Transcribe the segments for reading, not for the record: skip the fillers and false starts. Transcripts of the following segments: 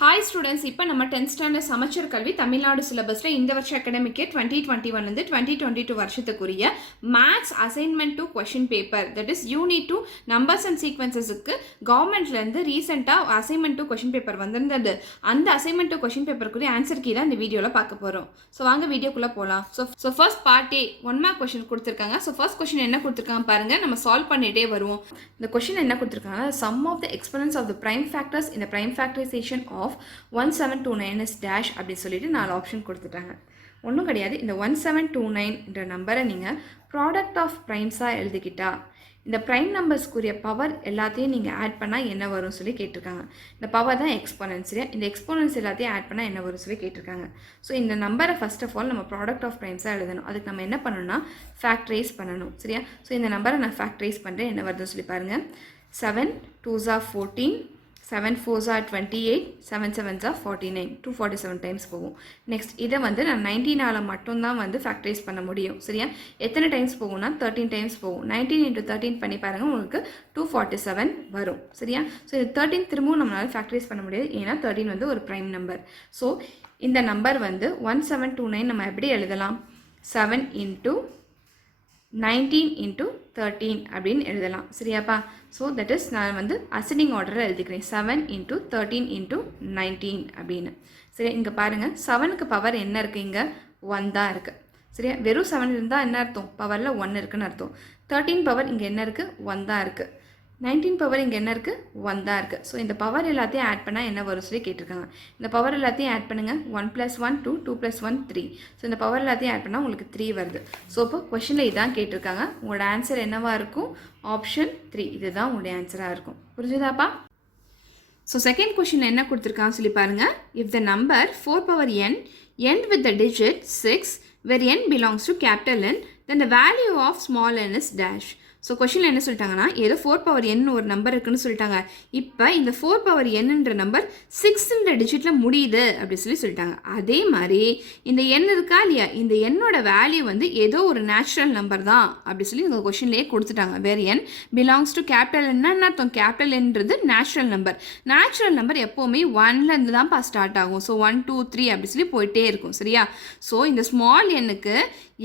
Hi students, இப்போ நம்ம 10th standard சமச்சீர் கல்வி தமிழ்நாடு சிலபஸ்ல இந்த வருஷ அகாடமிக் 2021 ல இருந்து 2022 வருஷத்துக்குரிய maths assignment two question paper that is unit 2 numbers and சீக்வென்சஸ்க்கு கவர்மெண்ட்ல இருந்து ரீசன்ட்டா அசைன்மெண்ட் டு क्वेश्चन பேப்பர் வந்திருந்தது. அந்த அசைன்மெண்ட் டு क्वेश्चन பேப்பருக்குரிய ஆன்சர் கீ தான் இந்த வீடியோல பார்க்க போறோம். சோ வாங்க வீடியோக்குள்ள போலாம். So first part A 1 mark question கொடுத்திருக்காங்க. சோ ஃபர்ஸ்ட் क्वेश्चन என்ன கொடுத்திருக்காங்க பாருங்க. நம்ம சால்வ் பண்ணிட்டே வருவோம். இந்த क्वेश्चन என்ன கொடுத்திருக்காங்க? sum of the exponents of the prime factors in the prime factorization of 1729 is dash அப்படி சொல்லிட்டு 4 ஆப்ஷன் கொடுத்துட்டாங்க. ஒன்றும் கிடையாது. இந்த 1729 என்ற நம்பரை நீங்கள் ப்ராடக்ட் ஆஃப் ப்ரைம்ஸாக எழுதிக்கிட்டா இந்த ப்ரைம் நம்பர்ஸ்க்குரிய பவர் எல்லாத்தையும் நீங்கள் ஆட் பண்ணால் என்ன வரும் சொல்லி கேட்டிருக்காங்க. இந்த பவர் தான் எக்ஸ்போனன்ஸ். இந்த எக்ஸ்போனன்ஸ் எல்லாத்தையும் ஆட் பண்ணால் என்ன வரும் சொல்லி கேட்டிருக்காங்க. ஸோ இந்த நம்பரை ஃபர்ஸ்ட் ஆஃப் ஆல் நம்ம ப்ராடக்ட் ஆஃப் ப்ரைம்ஸாக எழுதணும். அதுக்கு நம்ம என்ன பண்ணணும்னா ஃபேக்டரைஸ் பண்ணணும். சரியா? ஸோ இந்த நம்பரை நான் ஃபேக்டரைஸ் பண்ணுறேன். என்ன வருதுன்னு சொல்லி பாருங்கள். 7 2s are 14, 7 4s are 28, 7 7s are 49, 247 times போகும். நெக்ஸ்ட் இதை வந்து நான் 19ஆல் மட்டும்தான் வந்து ஃபேக்டரைஸ் பண்ண முடியும். சரியா? எத்தனை டைம்ஸ் போகும்னா 13 டைம்ஸ் போகும். 19 into 13 பண்ணி பாருங்கள், உங்களுக்கு 247 வரும். சரியா? ஸோ இது 13 திரும்பவும் நம்மளால் ஃபேக்டரைஸ் பண்ண முடியாது, ஏன்னா 13 வந்து ஒரு ப்ரைம் நம்பர். ஸோ இந்த நம்பர் வந்து 1729 நம்ம எப்படி எழுதலாம்? 7 into 19 into 13 அப்படின்னு எழுதலாம். சரியாப்பா? ஸோ தட் இஸ் நான் வந்து அசெண்டிங் ஆர்டரில் எழுதிக்கிறேன். 7 into 13 into 19 அப்படின்னு. சரி, இங்கே பாருங்கள். 7க்கு பவர் என்ன இருக்குது? இங்கே 1 தான் இருக்குது. சரியா? வெறும் 7 இருந்தால் என்ன அர்த்தம்? பவரில் 1 இருக்குன்னு அர்த்தம். 13 பவர் இங்கே என்ன இருக்குது? 1 தான் இருக்குது. 19 பவர் இங்கே என்ன இருக்குது? 1 தான் இருக்குது. ஸோ இந்த பவர் எல்லாத்தையும் ஆட் பண்ணால் என்ன வரும் சொல்லி கேட்டிருக்காங்க. இந்த பவர் எல்லாத்தையும் ஆட் பண்ணுங்கள். 1 + 1 2, 2 + 1 3. ஸோ இந்த பவர் எல்லாத்தையும் ஆட் பண்ணால் உங்களுக்கு 3 வருது. ஸோ இப்போ கொஷனில் இதான் கேட்டிருக்காங்க. உங்களோட ஆன்சர் என்னவாக இருக்கும்? ஆப்ஷன் 3. இதுதான் உங்களுடைய ஆன்சராக இருக்கும். புரிஞ்சுதாப்பா? ஸோ செகண்ட் கொஷின் என்ன கொடுத்துருக்காங்க சொல்லி பாருங்கள். If the number 4 power n end with the digit 6 where n belongs to capital N, then the value of small n is dash. So கொஷனில் என்ன சொல்லிட்டாங்கன்னா, ஏதோ 4 power n ஒரு நம்பர் இருக்குன்னு சொல்லிட்டாங்க. இப்போ இந்த 4 power nன்ற நம்பர் 6ன்ற டிஜிட்டில் முடியுது அப்படி சொல்லிட்டாங்க. அதே மாதிரி இந்த n இருக்கா இல்லையா, இந்த என்னோட வேல்யூ வந்து ஏதோ ஒரு நேச்சுரல் நம்பர் தான் அப்படி சொல்லி இந்த கொஷன்லேயே கொடுத்துட்டாங்க. வேர் n பிலாங்ஸ் டு கேபிட்டல் என்ன அர்த்தம்? கேபிட்டல் என்றது நேச்சுரல் நம்பர். நேச்சுரல் நம்பர் எப்போவுமே 1லேருந்து தான்ப்பா ஸ்டார்ட் ஆகும். ஸோ 1 2 3 அப்படி சொல்லி போயிட்டே இருக்கும். சரியா? ஸோ இந்த ஸ்மால் எண்ணுக்கு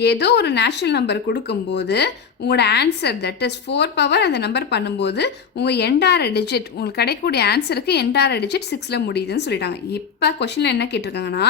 ஏதோ ஒரு நேச்சுரல் நம்பர் கொடுக்கும்போது உங்களோட ஆன்சர் தட் இஸ் 4 பவர் அந்த நம்பர் பண்ணும்போது உங்கள் எண்டார டிஜிட் உங்களுக்கு கிடைக்கக்கூடிய ஆன்சருக்கு எண்டார டிஜிட் 6ல் முடியுதுன்னு சொல்லிட்டாங்க. இப்போ கொஷனில் என்ன கேட்டிருக்காங்கன்னா,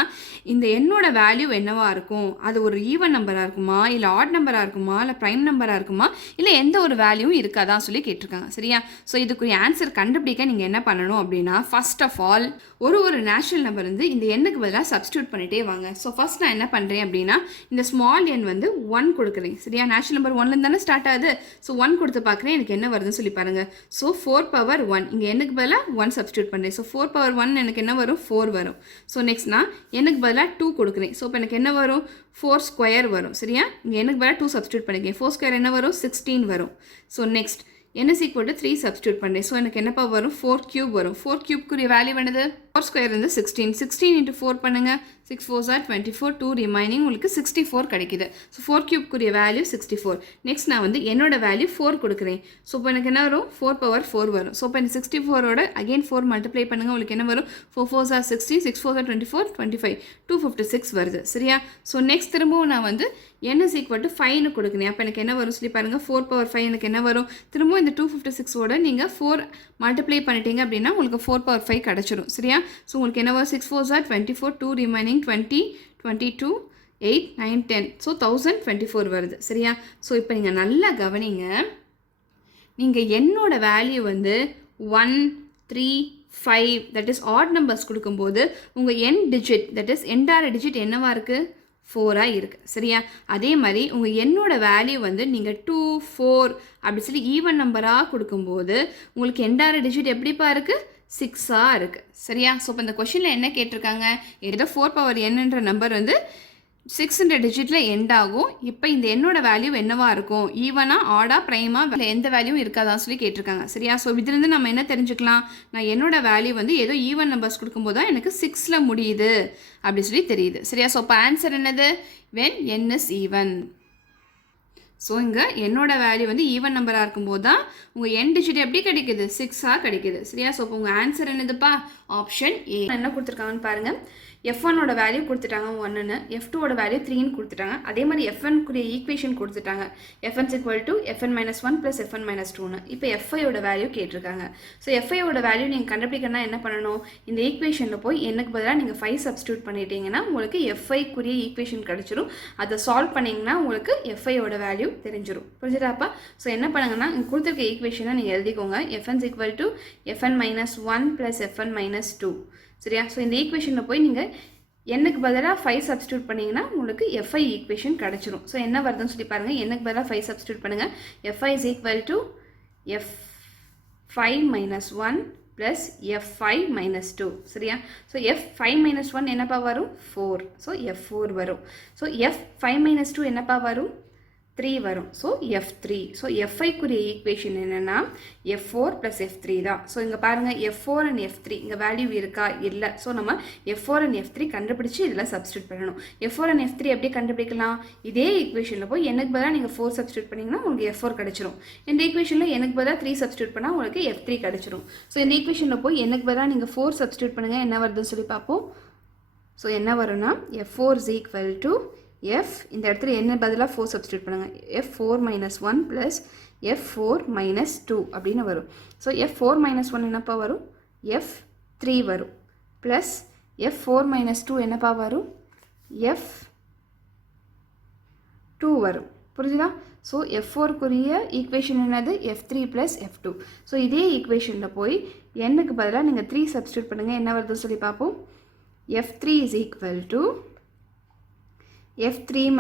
இந்த என்னோட வேல்யூ என்னவாக இருக்கும்? அது ஒரு ஈவன் நம்பராக இருக்குமா, இல்லை ஆட் நம்பராக இருக்குமா, இல்லை ப்ரைம் நம்பராக இருக்குமா, இல்லை எந்த ஒரு வேல்யூவும் இருக்காதான் சொல்லி கேட்டிருக்காங்க. சரியா? ஸோ இதுக்குரிய ஆன்சர் கண்டுபிடிக்க நீங்கள் என்ன பண்ணணும் அப்படின்னா, ஃபர்ஸ்ட் ஆஃப் ஆல் ஒரு நேச்சுரல் நம்பர் வந்து இந்த எண்ணுக்கு பதிலாக சப்ஸ்டியூட் பண்ணிகிட்டே வாங்க. ஸோ ஃபர்ஸ்ட் நான் என்ன பண்ணுறேன் அப்படின்னா, இந்த ஸ்மால் எண் வந்து 1 கொடுக்குறேன். சரியா? நேச்சுரல் நம்பர் 1லேருந்து தானே ஸ்டார்ட் ஆகுது. ஸோ 1 கொடுத்து பார்க்குறேன், எனக்கு என்ன வருதுன்னு சொல்லி பாருங்கள். ஸோ 4 power 1 இங்கே எனக்கு பதிலாக 1 சப்ஸ்டியூட் பண்ணுறேன். ஸோ 4 power 1 எனக்கு என்ன வரும்? 4 வரும். ஸோ நெக்ஸ்ட் நான் எனக்கு பதிலாக 2 கொடுக்குறேன். ஸோ இப்போ எனக்கு என்ன வரும்? 4 ஸ்கொயர் வரும். சரியா? இங்கே எனக்கு பதிலாக 2 சப்ஸ்டியூட் பண்ணிக்கேன். 4 ஸ்கொயர் என்ன வரும்? 16 வரும். So next n is equal to 3 substitute பண்ணுறேன். ஸோ எனக்கு என்னப்பா வரும்? 4 கியூப் வரும். 4 கியூப்க்குரிய வேல்யூ என்னது? 4 ஸ்கொயர் வந்து 16. 16 into 4 பண்ணுங்கள். 6 4s are 24, 2 ரிமைனிங் உங்களுக்கு 64 கிடைக்குது. So 4 கியூப்க்குரிய value 64. நெக்ஸ்ட் நான் வந்து என்னோட வேல்யூ 4 கொடுக்குறேன். ஸோ இப்போ எனக்கு என்ன வரும்? 4 power 4 வரும். ஸோ இப்போ இந்த 64ஓட அகெயின் 4 மல்டிப்ளை பண்ணுங்கள். உங்களுக்கு என்ன வரும்? 4 4s are 60, 6 4s are 24, 25, 256 வருது. சரியா? ஸோ நெக்ஸ்ட் திரும்பவும் நான் வந்து n is equal to 5னு கொடுக்குறேன். அப்போ எனக்கு என்ன வரும் சொல்லி பாருங்கள். 4 power 5 எனக்கு என்ன வரும்? திரும்பவும் இந்த 256ஓட நீங்கள் 4 மல்டிப்ளை பண்ணிட்டீங்க அப்படின்னா உங்களுக்கு 4 power 5 கிடச்சிரும். சரியா? ஸோ உங்களுக்கு என்ன வரும்? 6 4s are 24, 2 ரிமைனிங் 20, 22, 8, 9, 10. ஸோ 1024 வருது. சரியா? ஸோ இப்போ நீங்கள் நல்லா கவனிங்க. நீங்கள் என்னோட வேல்யூ வந்து 1 3 5 தட் இஸ் ஆட் நம்பர்ஸ் கொடுக்கும்போது உங்கள் n டிஜிட் தட் இஸ் எண்டார டிஜிட் என்னவா இருக்குது? 4ஆக இருக்குது. சரியா? அதே மாதிரி உங்கள் என்னோட வேல்யூ வந்து நீங்கள் 2 4 அப்படி சொல்லி ஈவன் நம்பராக கொடுக்கும்போது உங்களுக்கு எண்டார டிஜிட் எப்படிப்பா இருக்குது? 6ஆக இருக்குது. சரியா? ஸோ இப்போ இந்த கொஷனில் என்ன கேட்டிருக்காங்க? ஏதோ 4 power nன்ற நம்பர் வந்து 6ன்ற டிஜிட்டில் எண்ட் ஆகும். இப்போ இந்த என்னோட வேல்யூ என்னவாக இருக்கும்? ஈவனா, ஆடா, ப்ரைமா, எந்த வேல்யூவும் இருக்காதான் சொல்லி கேட்டிருக்காங்க. சரியா? ஸோ இதுலேருந்து நம்ம என்ன தெரிஞ்சுக்கலாம்? நான் என்னோட வேல்யூ வந்து ஏதோ ஈவன் நம்பர்ஸ் கொடுக்கும்போது தான் எனக்கு 6ல் முடியுது அப்படி சொல்லி தெரியுது. சரியா? ஸோ இப்போ ஆன்சர் என்னது? when n is even. So இங்கே என்னோட வேல்யூ வந்து ஈவன் நம்பராக இருக்கும்போது தான் உங்கள் என் டிஜிட் எப்படி கிடைக்குது 6ஆக கிடைக்குது சரியா. ஸோ இப்போ உங்கள் ஆன்சர் என்னதுப்பா ஆப்ஷன் ஏ. என்ன கொடுத்துருக்காங்கன்னு பாருங்கள். F1ஓட வேல்யூ கொடுத்துட்டாங்க 1ன்னு, F2ஓட வேல்யூ 3ன்னு கொடுத்துட்டாங்க. அதே மாதிரி F1குரிய ஈக்குவேஷன் கொடுத்துட்டாங்க. Fn = Fn - 1 + Fn - 2ன்னு. இப்போ Fi-யோட வேல்யூ கேட்டிருக்காங்க. ஸோ Fi-யோட வேல்யூ நீங்கள் கண்டுபிடிக்கணும்னா என்ன பண்ணணும், இந்த ஈக்குவேஷனில் போய் எனக்கு பதிலாக நீங்கள் 5 சப்ஸ்டியூட் பண்ணிட்டீங்கன்னா உங்களுக்கு Fi-குரிய ஈக்குவேஷன் கிடச்சிரும். அதை சால்வ் பண்ணிங்கன்னா உங்களுக்கு Fi-யோட வேல்யூ தெரிஞ்சிடும். புரிஞ்சுதாப்பா. ஸோ என்ன பண்ணுங்கன்னா இங்கே கொடுத்துருக்க ஈக்குவேஷனை நீங்கள் எழுதிக்கோங்க. Fn = Fn - 1 + Fn - 2 சரியா. ஸோ இந்த ஈக்குவேஷனில் போய் நீங்கள் என்னக்கு பதிலாக 5 சப்ஸ்டியூட் பண்ணிங்கன்னா உங்களுக்கு Fi ஈக்குவேஷன் கிடச்சிரும். ஸோ என்ன வருதுன்னு சொல்லி பாருங்கள். என்னக்கு பதிலாக 5 சப்ஸ்டியூட் பண்ணுங்கள். Fi = F5 - 1 + F5 - 2 சரியா. ஸோ F5 - 1 என்னப்பா வரும் 4. ஸோ F4 வரும். ஸோ F5 - 2 என்னப்பா வரும் 3 வரும். So F3. ஸோ Fi-குரிய ஈக்குவேஷன் என்னென்னா F4 + F3 தான். ஸோ இங்கே பாருங்கள் F4 and F3 இங்கே வேல்யூ இருக்கா இல்லை. ஸோ நம்ம F4 and F3 கண்டுபிடிச்சி இதில் சப்ஸ்டியூட் பண்ணணும். F4 and F3 எப்படி கண்டுபிடிக்கலாம், இதே ஈக்குவேஷனில் போய் எனக்கு பதிலாக நீங்கள் 4 சப்ஸ்டியூட் பண்ணிங்கன்னா உங்களுக்கு F4 கிடச்சிரும். இந்த ஈக்குவேஷனில் எனக்கு பதிலாக 3 சப்ஸ்டியூட் பண்ணால் உங்களுக்கு F3 கிடச்சிரும். ஸோ இந்த ஈக்குவேஷனில் போய் எனக்கு பதிலாக நீங்கள் 4 சப்ஸ்டியூட் பண்ணுங்கள். என்ன வருதுன்னு சொல்லி பார்ப்போம். ஸோ என்ன வரும்னா F4 = F இந்த இடத்துல என்ன பதிலாக 4 சப்ஸ்டியூட் பண்ணுங்கள். F4 - 1 + F4 - 2 அப்படின்னு வரும். ஸோ F4 - 1 என்னப்பா வரும் F3 வரும். ப்ளஸ் F4 - 2 என்னப்பா வரும் F2 வரும். புரிஞ்சுதா. ஸோ F4குரிய ஈக்குவேஷன் என்னது F3 + F2. ஸோ இதே ஈக்குவேஷனில் போய் என்னக்கு பதிலாக நீங்கள் 3 சப்ஸ்டியூட் பண்ணுங்கள். என்ன வருதுன்னு சொல்லி பார்ப்போம். F3 = F3 -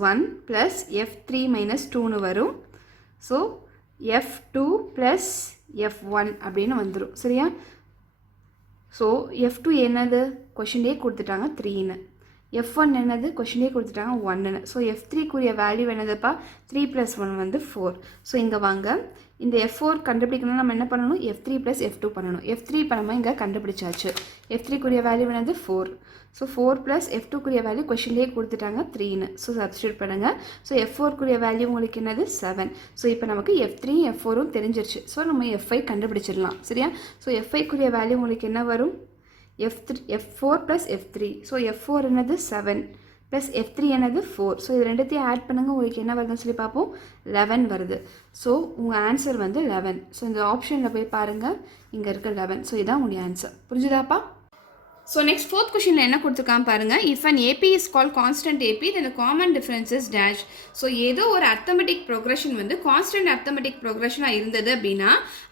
1 + F3 - 2ன்னு வரும். ஸோ F2 + F1 அப்படின்னு வந்துடும் சரியா. ஸோ F2 என்னது கொஷின்லேயே கொடுத்துட்டாங்க 3ன்னு. F1 என்னது கொஷின்லேயே கொடுத்துட்டாங்க 1ன்னு. ஸோ F3குரிய வேல்யூ என்னதுப்பா 3 + 1 வந்து 4. ஸோ இங்கே வாங்க இந்த F4 கண்டுபிடிக்கணும்னா நம்ம என்ன பண்ணணும் F3 + F2 பண்ணணும். F3 இப்போ நம்ம இங்கே கண்டுபிடிச்சாச்சு. F3குரிய வேல்யூ என்னது 4. ஸோ 4 + F2குரிய வேல்யூ கொஷின்லேயே கொடுத்துட்டாங்க 3ன்னு. ஸோ சப்ஸ்டியூட் பண்ணுங்கள். ஸோ F4குரிய வேல்யூ உங்களுக்கு என்னது 7. ஸோ இப்போ நமக்கு F3 F4ம் தெரிஞ்சிருச்சு. ஸோ நம்ம Fi கண்டுபிடிச்சிடலாம் சரியா. ஸோ Fiக்குரிய வேல்யூ உங்களுக்கு என்ன வரும் F4 + F3. ஸோ F4 என்னது 7 ப்ளஸ் F3 என்னது 4. ஸோ இது ரெண்டுத்தையும் ஆட் பண்ணுங்கள். உங்களுக்கு என்ன வருதுன்னு சொல்லி பார்ப்போம் 11 வருது. ஸோ உங்கள் ஆன்சர் வந்து 11. ஸோ இந்த ஆப்ஷனில் போய் பாருங்கள் இங்கே இருக்க 11. ஸோ இதான் உங்களுடைய ஆன்சர். புரிஞ்சுதாப்பா. ஸோ நெக்ஸ்ட் 4th கொஷனில் என்ன கொடுத்துருக்காங்க பாருங்கள். If an AP is call constant AP then common difference is dash. So ஏதோ ஒரு அர்த்தமெட்டிக் ப்ரோக்ரஷன் வந்து கான்ஸ்டன்ட் அர்த்தமெட்டிக் ப்ரோக்ரஷனாக இருந்தது அப்படின்னா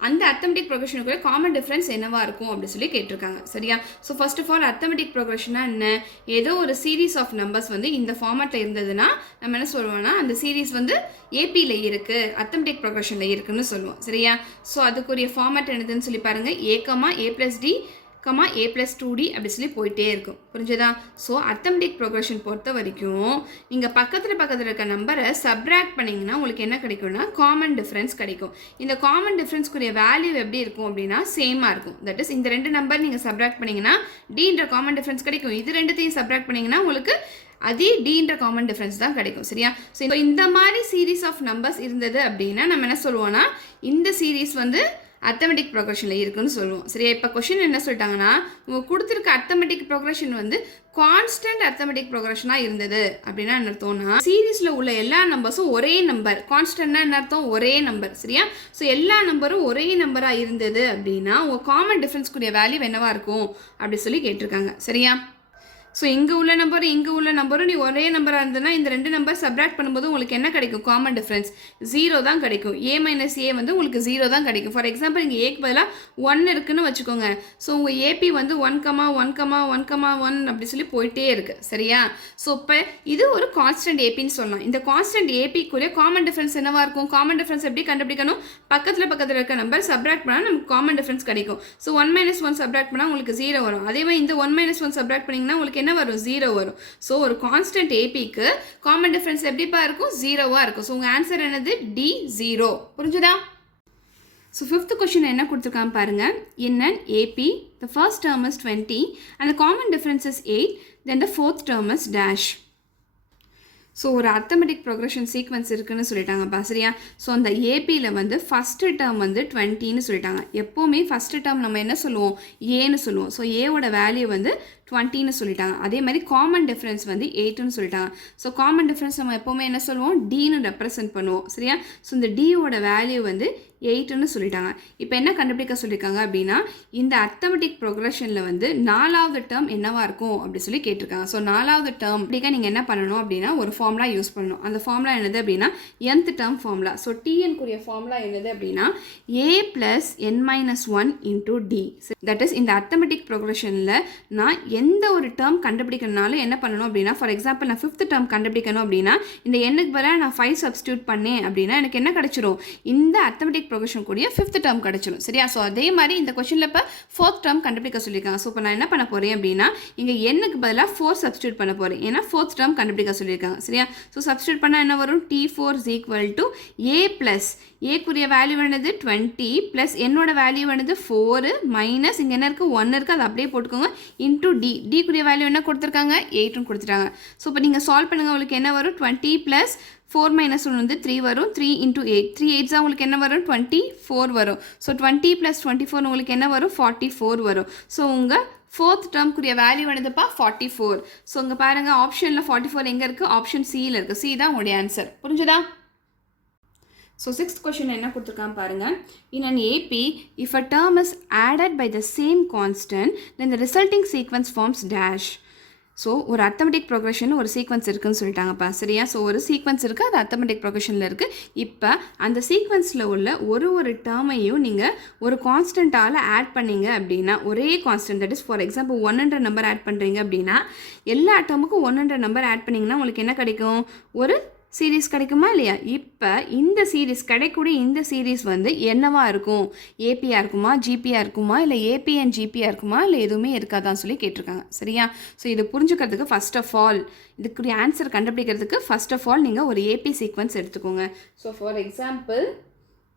அந்த அர்த்தமெட்டிக் ப்ரோக்ரஷனுக்குள்ள காமன் டிஃபரன்ஸ் என்னவாக இருக்கும் அப்படின்னு சொல்லி கேட்டிருக்காங்க சரியா. So first of all arithmetic ப்ரோக்ரஷனாக என்ன, ஏதோ ஒரு சீரீஸ் ஆஃப் நம்பர்ஸ் வந்து இந்த ஃபார்மேட்டில் இருந்ததுன்னா நம்ம என்ன சொல்லுவோம்னா அந்த சீரீஸ் வந்து ஏபியில் இருக்குது அர்த்தமெட்டிக் ப்ரோக்ரஷனில் இருக்குன்னு சொல்லுவோம் சரியா. ஸோ அதுக்குரிய ஃபார்மேட் என்னதுன்னு சொல்லி பாருங்கள். A, A + D, A + 2D அப்படி சொல்லி போயிட்டே இருக்கும். புரிஞ்சுதா. ஸோ அர்த்தமெட்டிக் ப்ரோக்ரஷன் பொறுத்த வரைக்கும் நீங்கள் பக்கத்தில் இருக்க நம்பரை சப்ராக்ட் பண்ணிங்கன்னா உங்களுக்கு என்ன கிடைக்கும்னா காமன் டிஃப்ரென்ஸ் கிடைக்கும். இந்த காமன் டிஃப்ரென்ஸ்க்குரிய வேல்யூ எப்படி இருக்கும் அப்படின்னா சேமாக இருக்கும். தட் இஸ் இந்த 2 நம்பர் நீங்கள் சப்ராக்ட் பண்ணிங்கன்னா Dன்ற காமன் டிஃப்ரென்ஸ் கிடைக்கும். இது ரெண்டுத்தையும் சப்ராக்ட் பண்ணிங்கன்னா உங்களுக்கு அதே Dன்ற காமன் டிஃப்ரென்ஸ் தான் கிடைக்கும் சரியா. ஸோ இந்த மாதிரி சீரீஸ் ஆஃப் நம்பர்ஸ் இருந்தது அப்படின்னா நம்ம என்ன சொல்லுவோம்னா இந்த சீரீஸ் வந்து அர்த்தமெட்டிக் ப்ரோக்ரஷனில் இருக்குன்னு சொல்லுவோம் சரியா. இப்போ கொஷின் என்ன சொல்லிட்டாங்கன்னா உங்களுக்கு கொடுத்துருக்க அர்த்தமெட்டிக் ப்ரோக்ரஷன் வந்து கான்ஸ்டன்ட் அர்த்தமெட்டிக் ப்ரோக்ரஷனாக இருந்தது அப்படின்னா என்ன அர்த்தம்னா சீரீஸில் உள்ள எல்லா நம்பர்ஸும் ஒரே நம்பர். கான்ஸ்டன்ட்னா என்ன அர்த்தம் ஒரே நம்பர் சரியா. ஸோ எல்லா நம்பரும் ஒரே நம்பராக இருந்தது அப்படின்னா உங்கள் காமன் டிஃப்ரென்ஸ்க்குரிய வேல்யூ என்னவாக இருக்கும் அப்படி சொல்லி கேட்டிருக்காங்க சரியா. ஸோ இங்கே உள்ள நம்பரும் நீ ஒரே நம்பராக இருந்ததுன்னா இந்த 2 நம்பர் சப்ராக்ட் பண்ணும்போது உங்களுக்கு என்ன கிடைக்கும் காமன் டிஃப்ரென்ஸ் 0 தான் கிடைக்கும். A - A வந்து உங்களுக்கு 0 தான் கிடைக்கும். ஃபார் எக்ஸாம்பிள் இங்கே ஏக்கு பதிலாக 1 இருக்குன்னு வச்சுக்கோங்க. ஸோ உங்கள் AP வந்து 1,1,1,1 அப்படி சொல்லி போயிட்டே இருக்குது சரியா. ஸோ இப்போ இது ஒரு கான்ஸ்டன்ட் ஏபின்னு சொல்லலாம். இந்த கான்ஸ்டன்ட் ஏபிக்குரிய காமன் டிஃப்ரென்ஸ் என்னவாக இருக்கும். காமன் டிஃப்ரென்ஸ் எப்படி கண்டுபிடிக்கணும், பக்கத்தில் இருக்க நம்பர் சப்ராக்ட் பண்ணால் நமக்கு காமன் டிஃப்ரென்ஸ் கிடைக்கும். ஸோ 1 - 1 சப்ராக்ட் பண்ணால் உங்களுக்கு 0 வரும். அதே மாதிரி இந்த 1 - 1 சப்ராக்ட் பண்ணிங்கன்னா உங்களுக்கு என்ன வரும் 0 வரும். ஸோ ஒரு கான்ஸ்டன்ட் ஏபிக்கு காமன் டிஃபரன்ஸ் எப்படிப்பா இருக்கும் 0வா இருக்கும். ஸோ உங்கள் ஆன்சர் என்னது D 0. புரிஞ்சுதா. ஸோ 5th கொஸ்டின் என்ன கொடுத்துருக்காங்க பாருங்க. In an AP the first term is 20 and the common difference is 8 then the 4th term is dash. So ஒரு அர்த்தமெட்டிக் ப்ரோக்ரஷன் சீக்வன்ஸ் இருக்குன்னு சொல்லிட்டாங்கப்பா சரியா. ஸோ அந்த ஏபியில் வந்து ஃபஸ்ட்டு டேர்ம் வந்து 20ன்னு சொல்லிட்டாங்க. எப்போவுமே ஃபஸ்ட்டு டேர்ம் நம்ம என்ன சொல்லுவோம், ஏன்னு சொல்லுவோம். ஸோ ஏவோட வேல்யூ வந்து 20ன்னு சொல்லிட்டாங்க. அதே மாதிரி காமன் டிஃப்ரென்ஸ் வந்து 8ன்னு சொல்லிட்டாங்க. ஸோ காமன் டிஃப்ரென்ஸ் நம்ம எப்போவுமே என்ன சொல்லுவோம், டின்னு ரெப்ரசென்ட் பண்ணுவோம் சரியா. ஸோ இந்த டியோட வேல்யூ வந்து 8ன்னு சொல்லிட்டாங்க. இப்போ என்ன கண்டுபிடிக்க சொல்லியிருக்காங்க அப்படின்னா, இந்த அர்த்தமெட்டிக் ப்ரோக்ரஷனில் வந்து 4வது டேர்ம் என்னவா இருக்கும் அப்படி சொல்லி கேட்டிருக்காங்க. ஸோ 4வது டேர்ம் அப்படிக்க நீங்கள் என்ன பண்ணணும் அப்படின்னா ஒரு ஃபார்முலா யூஸ் பண்ணணும். அந்த ஃபார்முலா என்னது அப்படின்னா nth டேர்ம் ஃபார்முலா. ஸோ டிஎன்குரிய ஃபார்முலா என்னது அப்படின்னா a + n-1 × d. That is இந்த அர்த்தமெட்டிக் ப்ரோக்ரஷனில் நான் எந்த ஒரு டேர்ம் கண்டுபிடிக்கணும்னாலும் என்ன பண்ணணும் அப்படின்னா, ஃபார் எக்ஸாம்பிள் நான் 5th டேர்ம் கண்டுபிடிக்கணும் அப்படின்னா இந்த எண்ணுக்கு பதிலாக நான் 5 சப்ஸ்டியூட் பண்ணேன் அப்படின்னா எனக்கு என்ன கிடைச்சிரும், இந்த அர்த்தமெட்டிக் ப்ரோக்ரஷன் கூடிய 5th டேர்ம் கிடைச்சிடும் சரியா. ஸோ அதே மாதிரி இந்த கொஸ்டினில் இப்போ 4th டேர்ம் கண்டுபிடிக்க சொல்லியிருக்காங்க. ஸோ இப்போ நான் என்ன பண்ண போகிறேன் அப்படின்னா இங்கே எண்ணுக்கு பதிலாக 4 சப்ஸ்டியூட் பண்ண போகிறேன். ஏன்னா 4th டேர்ம் கண்டுபிடிக்க சொல்லியிருக்காங்க சரியா. ஸோ சப்ஸ்டியூட் பண்ணால் என்ன வரும், T4 = a ப்ளஸ் ஏக்குரிய வேல்யூ வேணுது 20 ப்ளஸ் என்னோட வேல்யூ வேணுது 4 மைனஸ் இங்கே என்ன இருக்குது 1 இருக்குது, அது அப்படியே போட்டுக்கோங்க இன்டூ டி. டிக்குரிய வேல்யூ என்ன கொடுத்துருக்காங்க, 8ன்னு கொடுத்துட்டாங்க. ஸோ இப்போ நீங்கள் சால்வ் பண்ணுங்கள், உங்களுக்கு என்ன வரும் 20 ப்ளஸ் 4 - 1 வந்து 3 வரும். 3 × 8 3 8 உங்களுக்கு என்ன வரும் 24 வரும். ஸோ 20 + 24 உங்களுக்கு என்ன வரும் 44 வரும். ஸோ உங்கள் 4th டேர்ம்க்குரிய வேல்யூ வேணுதுப்பா 44. ஸோ இங்கே பாருங்கள் ஆப்ஷனில் 44 எங்கே இருக்குது, ஆப்ஷன் சியில் இருக்குது. சி தான் உங்களுடைய ஆன்சர். புரிஞ்சுதா? ஸோ 6th கொஷின் என்ன கொடுத்துருக்கான்னு பாருங்கள். In an AP, if a term is added by the same constant, then the resulting sequence forms dash. So ஒரு அர்த்தமெட்டிக் ப்ரோக்ரஷன் ஒரு சீக்வன்ஸ் இருக்குதுன்னு சொல்லிட்டாங்கப்பா சரியா. ஸோ ஒரு சீக்வன்ஸ் இருக்குது, அது அர்த்தமெட்டிக் ப்ரோக்ரஷனில் இருக்குது. இப்போ அந்த சீக்வன்ஸில் உள்ள ஒரு டேர்மையும் நீங்கள் ஒரு கான்ஸ்டண்ட்டால் ஆட் பண்ணிங்க அப்படின்னா, ஒரே constant that is for example 1ன்ற நம்பர் ஆட் பண்ணுறீங்க அப்படின்னா எல்லா டேர்முக்கும் 1ன்ற நம்பர் ஆட் பண்ணிங்கன்னா உங்களுக்கு என்ன கிடைக்கும், ஒரு சீரீஸ் கிடைக்குமா இல்லையா. இப்போ இந்த சீரீஸ் கிடைக்கக்கூடிய இந்த சீரீஸ் வந்து என்னவா இருக்கும், ஏபியாக இருக்குமா ஜிபியாக இருக்குமா இல்லை ஏபி அண்ட் ஜிபியாக இருக்குமா இல்லை எதுவுமே இருக்காதான் சொல்லி கேட்டிருக்காங்க சரியா. ஸோ இது புரிஞ்சுக்கிறதுக்கு ஃபர்ஸ்ட் ஆஃப் ஆல் இதுக்குரிய ஆன்சர் கண்டுபிடிக்கிறதுக்கு ஃபர்ஸ்ட் ஆஃப் ஆல் நீங்கள் ஒரு ஏபி சீக்வன்ஸ் எடுத்துக்கோங்க. ஸோ ஃபார் எக்ஸாம்பிள்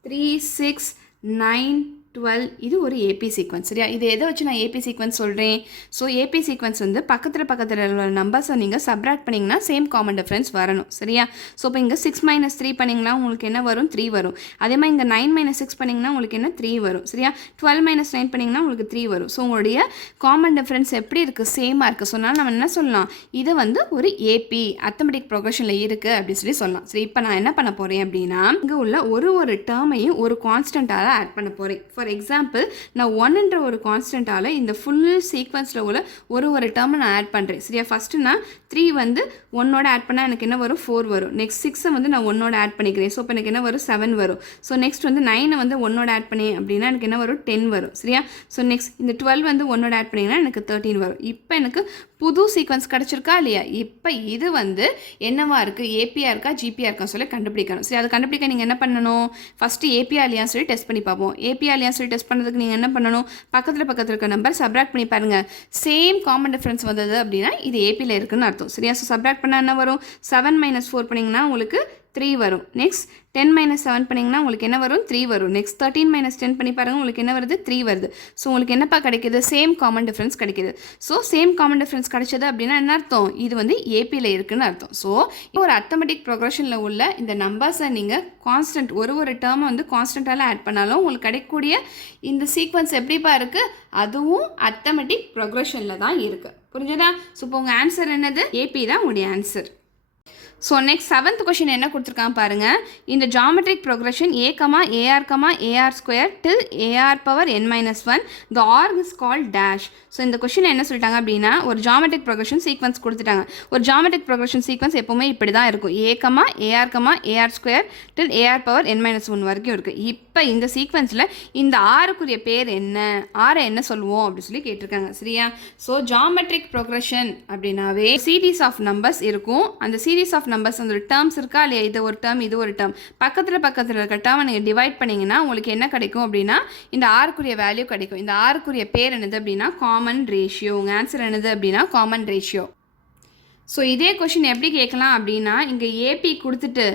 3 6 9 12 இது ஒரு ஏபி சீக்வன்ஸ் சரியா. இது எதை வச்சு நான் ஏபி சீக்வன்ஸ் சொல்கிறேன், ஸோ ஏபி சீக்வன்ஸ் வந்து பக்கத்தில் உள்ள நம்பர்ஸை நீங்கள் சப்ராக்ட் பண்ணிங்கன்னா சேம் காமன் டிஃப்ரென்ஸ் வரணும் சரியா. ஸோ இப்போ இங்கே 6 - 3 பண்ணிங்கன்னா உங்களுக்கு என்ன வரும் 3 வரும். அதே மாதிரி இங்கே 9 - 6 பண்ணிங்கன்னா உங்களுக்கு என்ன 3 வரும் சரியா. 12 - 9 பண்ணிங்கன்னா உங்களுக்கு 3 வரும். ஸோ உங்களுடைய காமன் டிஃப்ரென்ஸ் எப்படி இருக்குது, சேமாக இருக்குது. ஸோ நம்ம என்ன சொல்லலாம், இது வந்து ஒரு ஏபி அர்த்தமெட்டிக் ப்ரோக்ரஷனில் இருக்குது அப்படின்னு சொல்லி சொல்லலாம் சரி. இப்போ நான் என்ன பண்ண போகிறேன் அப்படின்னா இங்கே உள்ள ஒரு டேர்மையும் ஒரு கான்ஸ்டண்ட்டால் ஆட் பண்ண போகிறேன். ஃபார் எக்ஸாம்பிள் நான் 1ன்ற ஒரு கான்ஸ்டண்ட்டால் இந்த ஃபுல் சீக்வன்ஸில் உள்ள ஒரு டேர்மை நான் ஆட் பண்ணுறேன் சரியா. ஃபஸ்ட்டு நான் 3 வந்து 1ஓட ஆட் பண்ணால் எனக்கு என்ன வரும் 4 வரும். நெக்ஸ்ட் 6 வந்து நான் 1ஓட ஆட் பண்ணிக்கிறேன். ஸோ இப்போ எனக்கு என்ன வரும் 7 வரும். ஸோ நெக்ஸ்ட் வந்து 9 வந்து 1ஓட ஆட் பண்ணி அப்படின்னா எனக்கு என்ன வரும் 10 வரும் சரியா. ஸோ நெக்ஸ்ட் இந்த 12 வந்து 1ஓட ஆட் பண்ணிங்கன்னா எனக்கு 13 வரும். இப்போ எனக்கு புது சீக்வன்ஸ் கிடச்சிருக்கா இல்லையா. இப்போ இது வந்து என்னவா இருக்குது, ஏபியாக இருக்கா ஜிபியாக இருக்கா சொல்லி கண்டுபிடிக்கணும் சரி. அது கண்டுபிடிக்க நீங்கள் என்ன பண்ணணும், ஃபஸ்ட்டு ஏபியா இல்லையா சொல்லி டெஸ்ட் பண்ணி பார்ப்போம். ஏபியா இல்லையா சொல்லி டெஸ்ட் பண்ணுறதுக்கு நீங்கள் என்ன பண்ணணும், பக்கத்தில் இருக்க நம்பர் சப்ராக்ட் பண்ணி பாருங்கள். சேம் காமன் டிஃப்ரென்ஸ் வந்தது அப்படின்னா இது ஏபியில் இருக்குன்னு அர்த்தம் சரியா. ஸோ சப்ராக்ட் பண்ணால் என்ன வரும், 7 - 4 பண்ணிங்கன்னா உங்களுக்கு 3 வரும். நெக்ஸ்ட் 10 - 7 பண்ணிங்கன்னா உங்களுக்கு என்ன வரும் 3 வரும். நெக்ஸ்ட் 13 - 10 பண்ணி பாருங்கள் உங்களுக்கு என்ன வருது 3 வருது. ஸோ உங்களுக்கு என்னப்பா கிடைக்கிது, சேம் காமன் டிஃப்ரென்ஸ் கிடைக்கிது. ஸோ சேம் காமன் டிஃப்ரென்ஸ் கிடைச்சது அப்படின்னா என்ன அர்த்தம், இது வந்து ஏபியில் இருக்குன்னு அர்த்தம். ஸோ ஒரு அர்த்தமெட்டிக் ப்ரோக்ரஷனில் உள்ள இந்த நம்பர்ஸை நீங்கள் கான்ஸ்டன்ட் ஒரு டேர்மை வந்து கான்ஸ்டண்ட்டால் ஆட் பண்ணாலும் உங்களுக்கு கிடைக்கக்கூடிய இந்த சீக்வன்ஸ் எப்படிப்பா இருக்குது, அதுவும் அர்த்தமெட்டிக் ப்ரோக்ரஷனில் தான் இருக்குது. புரிஞ்சுதா. ஸோ இப்போ உங்கள் ஆன்சர் என்னது, ஏபி தான் உங்களுடைய answer. So next 7th question என்ன கொடுத்துருக்காங்க பாருங்கள். இந்த geometric progression a, ar² till ar⁻n-1 the arc is called dash. So இந்த கொஷின் என்ன சொல்லிட்டாங்க அப்படின்னா ஒரு ஜாமெட்ரிக் ப்ரோக்ரஷன் சீக்வன்ஸ் கொடுத்துட்டாங்க. ஒரு ஜாமெட்ரிக் ப்ரோக்ரஷன் சீக்வன்ஸ் எப்போவுமே இப்படி தான் இருக்கும். a, ar² till ar⁻n-1 வரைக்கும் இருக்குது. இப்போ இந்த சீக்வன்ஸில் இந்த ஆருக்குரிய பேர் என்ன, ஆரை என்ன சொல்லுவோம் அப்படின்னு சொல்லி கேட்டிருக்காங்க சரியா. ஸோ ஜாமெட்ரிக் ப்ரோக்ரஷன் அப்படின்னாவே சீரீஸ் ஆஃப் நம்பர்ஸ் இருக்கும். அந்த சீரீஸ் ஆஃப் நம்பர்ஸ் அந்த டேர்ம்ஸ் இருக்கா இல்லையா, இது ஒரு டேர்ம் இது ஒரு டேர்ம், பக்கத்தில் இருக்க டேர்மை நீங்கள் டிவைட் பண்ணிங்கன்னா உங்களுக்கு என்ன கிடைக்கும் அப்படின்னா இந்த ஆருக்குரிய வேல்யூ கிடைக்கும். இந்த ஆருக்குரிய பேர் என்னது அப்படின்னா காமன் ரேஷியோ. உங்கள் ஆன்சர் என்னது அப்படின்னா காமன் ரேஷியோ. ஸோ இதே கொஷின் எப்படி கேட்கலாம் அப்படின்னா இங்கே ஏபி கொடுத்துட்டு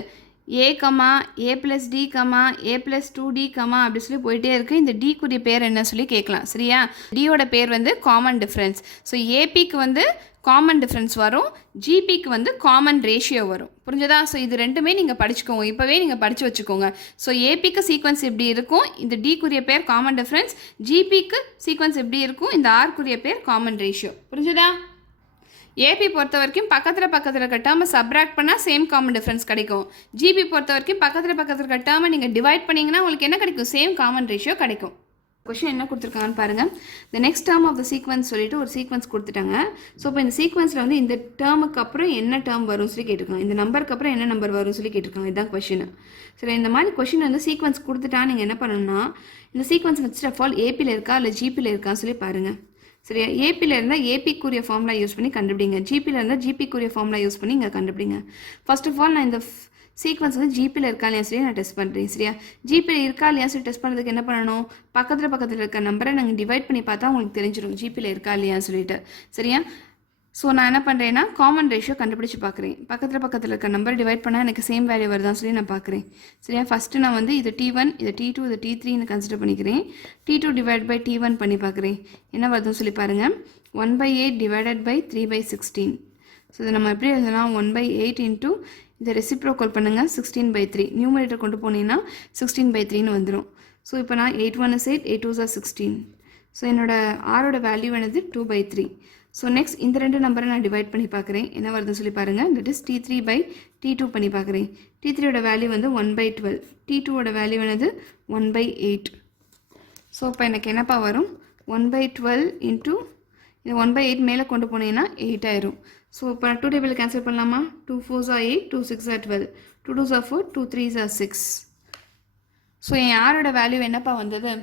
ஏ கமா ஏ ப்ளஸ் டி கமா ஏ ப்ளஸ் 2d கமா அப்படி சொல்லி போயிட்டே இருக்குது. இந்த டிக்குரிய பேர் என்ன சொல்லி கேட்கலாம். சரியா, டியோட பேர் வந்து காமன் டிஃப்ரென்ஸ். ஸோ ஏபிக்கு வந்து காமன் டிஃப்ரென்ஸ் வரும், ஜிபிக்கு வந்து காமன் ரேஷியோ வரும். புரிஞ்சதா? ஸோ இது ரெண்டுமே நீங்கள் படிச்சுக்கோங்க, இப்போவே நீங்கள் படித்து வச்சுக்கோங்க. ஸோ ஏபிக்கு சீக்வன்ஸ் எப்படி இருக்கும், இந்த டிக்குரிய பேர் காமன் டிஃப்ரென்ஸ். ஜிபிக்கு சீக்வன்ஸ் எப்படி இருக்கும், இந்த ஆர்க்குரிய பேர் காமன் ரேஷியோ. புரிஞ்சதா? ஏபி பொறுத்த வரைக்கும் பக்கத்தில் இருக்க டேர்மை சப்ராக்ட் பண்ணால் சேம் காமன் டிஃப்ரென்ஸ் கிடைக்கும். ஜிபி பொறுத்த வரைக்கும் பக்கத்தில் இருக்க டேர்மை நீங்கள் டிவைட் பண்ணிங்கன்னா உங்களுக்கு என்ன கிடைக்கும், சேம் காமன் ரேஷியோ கிடைக்கும். கொஷின் என்ன கொடுத்துருக்காங்கன்னு பாருங்கள். The next term of the sequence சொல்லிட்டு ஒரு சீக்வன்ஸ் கொடுத்துட்டாங்க. ஸோ இப்போ இந்த சீக்வன்ஸில் வந்து இந்த டேர்முக்கு அப்புறம் என்ன டேர்ம் வரும்னு சொல்லி கேட்டிருக்காங்க, இந்த நம்பருக்கு அப்புறம் என்ன நம்பர் வரும்னு சொல்லி கேட்டிருக்காங்க. இதுதான் கொஷின். சரி, இந்த மாதிரி கொஷின் வந்து சீக்வன்ஸ் கொடுத்துட்டா நீங்கள் என்ன பண்ணணும்னா, இந்த சீக்வன்ஸ் ஃபர்ஸ்ட் ஆஃப் ஆல் ஏபியில் இருக்கா இல்லை ஜிபியில் இருக்கான்னு சொல்லி பாருங்கள். சரியா, ஏபியில் இருந்தால் ஏபிக்குரிய ஃபார்முலா யூஸ் பண்ணி கண்டுபிடிங்க, ஜிபியில் இருந்தால் ஜிபிக்குரிய ஃபார்முலா யூஸ் பண்ணி இங்கே கண்டுபிடிங்க. ஃபர்ஸ்ட் ஆஃப் ஆல் நான் இந்த சீக்வன்ஸ் வந்து ஜிபியில் இருக்கா இல்லையா சொல்லி நான் டெஸ்ட் பண்ணுறேன். சரியா, ஜிபியில் இருக்கா இல்லையா சொல்லி டெஸ்ட் பண்ணுறதுக்கு என்ன பண்ணணும், பக்கத்தில் இருக்க நம்பரை நாங்கள் டிவைட் பண்ணி பார்த்தா உங்களுக்கு தெரிஞ்சிடும் ஜிபியில் இருக்கா இல்லையான்னு சொல்லிட்டு. சரியா, ஸோ நான் என்ன பண்ணுறேன்னா காமன் ரேஷியோ கண்டுபிடிச்சி பார்க்குறேன். பக்கத்தில் இருக்க நம்பர் டிவைட் பண்ணால் எனக்கு சேம் வேல்யூ வருதான்னு சொல்லி நான் பார்க்குறேன். சரியா, ஃபஸ்ட்டு நான் வந்து இது T1, இது T2, இது T3ன்னு கன்சிடர் பண்ணிக்கிறேன். T2 டிவைட் பை T1 பண்ணி பார்க்குறேன். என்ன வருதுன்னு சொல்லி பாருங்கள். 1/8 டிவைடட் பை 3/16. ஸோ இதை நம்ம எப்படி எழுதலாம், 1/8 இன்ட்டு இதை ரெசிப்ரோக்கல் பண்ணுங்கள் 16/3. நியூமரேட்டர் கொண்டு போனீங்கன்னா 16/3ன்னு வந்துடும். ஸோ இப்போ நான் 8 1 is 8, 8 2 is 16. ஸோ என்னோட ஆரோட வேல்யூ என்னது 2/3. ஸோ நெக்ஸ்ட் இந்த ரெண்டு நம்பரை நான் டிவைட் பண்ணி பார்க்குறேன். என்ன வருதுன்னு சொல்லி பாருங்கள். தட் இஸ் T3/T2 பண்ணி பார்க்குறேன். T3யோட வேல்யூ வந்து 1/12, T2வோட வேல்யூ என்னது 1/8. ஸோ இப்போ எனக்கு என்னப்பா வரும், 1/12 இன்ட்டு இது 1/8 மேலே கொண்டு போனீங்கன்னா 8 ஆயிரும். ஸோ இப்போ 2 டேபிள் கேன்சல் பண்ணலாமா, 2 4s are 8, 2 6s are 12, 2 2s are 4, 2 3s are 6. So என் யாரோட வேல்யூ என்னப்பா வந்தது,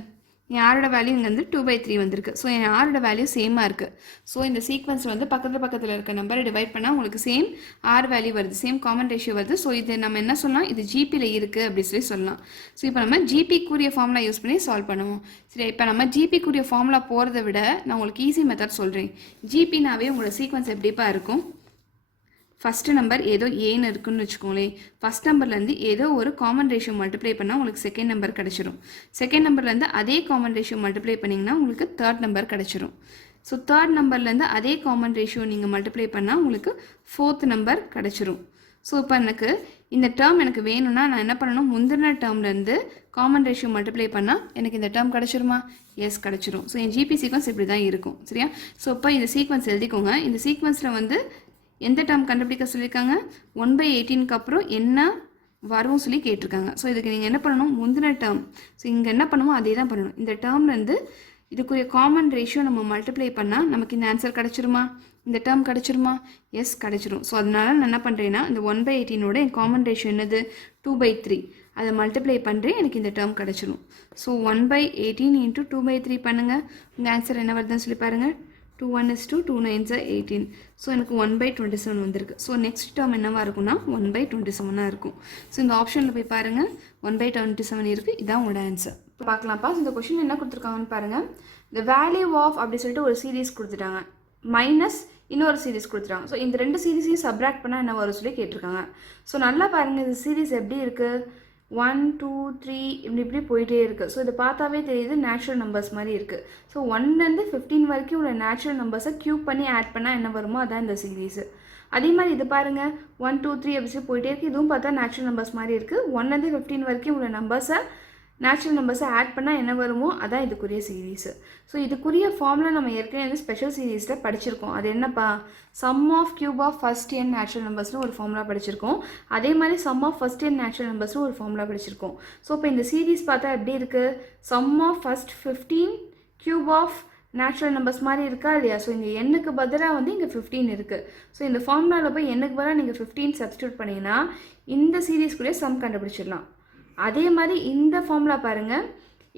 என் ஆரோட வேல்யூ இங்கே வந்து 2/3 வந்திருக்கு. ஸோ என் ஆரோட வேல்யூ சேமாக இருக்குது. ஸோ இந்த சீக்வன்ஸ் வந்து பக்கத்தில் இருக்க நம்பரை டிவைட் பண்ணால் உங்களுக்கு சேம் ஆர் வேல்யூ வருது, சேம் காமன் ரேஷியோ வருது. ஸோ இது நம்ம என்ன சொல்லலாம், இது ஜிபியில் இருக்குது அப்படி சொல்லலாம். ஸோ இப்போ நம்ம ஜிபிக்குரிய ஃபார்முலா யூஸ் பண்ணி சால்வ் பண்ணுவோம். சரி, இப்போ நம்ம ஜிபிக்குரிய ஃபார்முலா போகிறத விட நான் உங்களுக்கு ஈஸி மெத்தட் சொல்கிறேன். ஜிபினாவே உங்களோட சீக்வன்ஸ் எப்படிப்பா இருக்கும், ஃபஸ்ட்டு நம்பர் ஏதோ ஏன்னு இருக்குன்னு வச்சுக்கோங்களேன். ஃபஸ்ட் நம்பர்லேருந்து ஏதோ ஒரு காமன் ரேஷியோ மல்டிப்ளை பண்ணால் உங்களுக்கு செகண்ட் நம்பர் கிடச்சிரும். செகண்ட் நம்பர்லேருந்து அதே காமன் ரேஷியோ மல்டிப்ளை பண்ணிங்கன்னா உங்களுக்கு தேர்ட் நம்பர் கிடச்சிரும். ஸோ தேர்ட் நம்பர்லேருந்து அதே காமன் ரேஷியோ நீங்கள் மல்டிப்ளை பண்ணால் உங்களுக்கு ஃபோர்த் நம்பர் கிடச்சிரும். ஸோ இப்போ எனக்கு இந்த டேர்ம் எனக்கு வேணும்னா நான் என்ன பண்ணணும், முந்தின டேர்ம்லேருந்து காமன் ரேஷியோ மல்டிப்ளை பண்ணால் எனக்கு இந்த டேர்ம் கிடச்சிருமா, எஸ் கிடச்சிரும். ஸோ என் ஜிபி சீக்வன்ஸ் இப்படி தான் இருக்கும். சரியா, ஸோ இப்போ இந்த சீக்வன்ஸ் எழுதிக்கோங்க. இந்த சீக்வன்ஸில் வந்து எந்த டேர்ம் கண்டுபிடிக்க சொல்லியிருக்காங்க, 1/18க்கு அப்புறம் என்ன வரும் சொல்லி கேட்டிருக்காங்க. ஸோ இதுக்கு நீங்கள் என்ன பண்ணணும், முந்தின டேர்ம், ஸோ இங்கே என்ன பண்ணுமோ அதே தான் பண்ணணும். இந்த டேர்ம்லேருந்து இதுக்குரிய காமன் ரேஷியோ நம்ம மல்டிப்ளை பண்ணால் நமக்கு இந்த ஆன்சர் கிடச்சிருமா, இந்த டேர்ம் கிடச்சிருமா, எஸ் கிடச்சிரும். ஸோ அதனால நான் என்ன பண்ணுறேன்னா இந்த 1/18ஓட என் காமன் ரேஷியோ என்னது 2/3, அதை மல்டிப்ளை பண்ணுறேன், எனக்கு இந்த டேர்ம் கிடச்சிரும். ஸோ 1/18 இன்ட்டு 2/3 பண்ணுங்கள், உங்கள் ஆன்சர் என்ன வருதுன்னு சொல்லி பாருங்கள். 2 1 is 2, 2 9s are 18. ஸோ எனக்கு 1/27 வந்திருக்கு. ஸோ நெக்ஸ்ட் டேர்ம் என்னவாக இருக்கும்னா 1/27 இருக்கும். ஸோ இந்த ஆப்ஷனில் போய் பாருங்கள், 1/27 இருக்குது. இதான் உங்களோட ஆன்சர். இப்போ பார்க்கலாம்ப்பா, இந்த கொஷின் என்ன கொடுத்துருக்காங்கன்னு பாருங்கள். இந்த வேல்யூ ஆஃப் அப்படி சொல்லிட்டு ஒரு சீரீஸ் கொடுத்துட்டாங்க, மைனஸ் இன்னொரு சீரீஸ் கொடுத்துட்டாங்க. ஸோ இந்த ரெண்டு சீரீஸையும் சப்ராக்ட் பண்ணால் என்ன வரும் சொல்லி கேட்டிருக்காங்க. ஸோ நல்லா பாருங்கள், இந்த சீரீஸ் எப்படி இருக்குது, 1 2 3 இப்படி போயிட்டே இருக்குது. ஸோ இதை பார்த்தாவே தெரியுது நேச்சுரல் நம்பர்ஸ் மாதிரி இருக்குது. ஸோ 1லேருந்து 15 வரைக்கும் உள்ள நேச்சுரல் நம்பர்ஸை க்யூப் பண்ணி ஆட் பண்ணால் என்ன வருமோ அதான் இந்த சீரீஸு. அதே மாதிரி இது பாருங்கள், 1 2 3 அப்படி போயிட்டே இருக்குது. இதுவும் பார்த்தா நேச்சுரல் நம்பர்ஸ் மாதிரி இருக்குது. 1லேருந்து 15 வரைக்கும் உள்ள நம்பர்ஸை நேச்சுரல் நம்பர்ஸை ஆட் பண்ணால் என்ன வருமோ அதான் இதுக்குரிய சீரீஸு. ஸோ இதுக்குரிய ஃபார்முலா நம்ம ஏற்கனவே வந்து ஸ்பெஷல் சீரீஸில் படிச்சிருக்கோம். அது என்னப்பா, sum of cube of first n natural நம்பர்ஸ்னு ஒரு ஃபார்முலா படிச்சிருக்கோம். அதே மாதிரி sum of first n natural நம்பர்ஸ்னு ஒரு ஃபார்முலா படிச்சிருக்கோம். ஸோ இப்போ இந்த சீரீஸ் பார்த்தா எப்படி இருக்குது, sum of first 15 cube of natural numbers மாதிரி இருக்கா இல்லையா. ஸோ இந்த எண்ணுக்கு பதிலாக வந்து இங்கே 15 இருக்குது. ஸோ இந்த ஃபார்முலாவில் போய் எண்ணுக்கு பதிலாக நீங்கள் 15 சப்ஸ்டியூட் பண்ணிங்கன்னா இந்த சீரீஸ்குள்ளே சம் கண்டுபிடிச்சிடலாம். அதே மாதிரி இந்த ஃபார்முலா பாருங்கள்,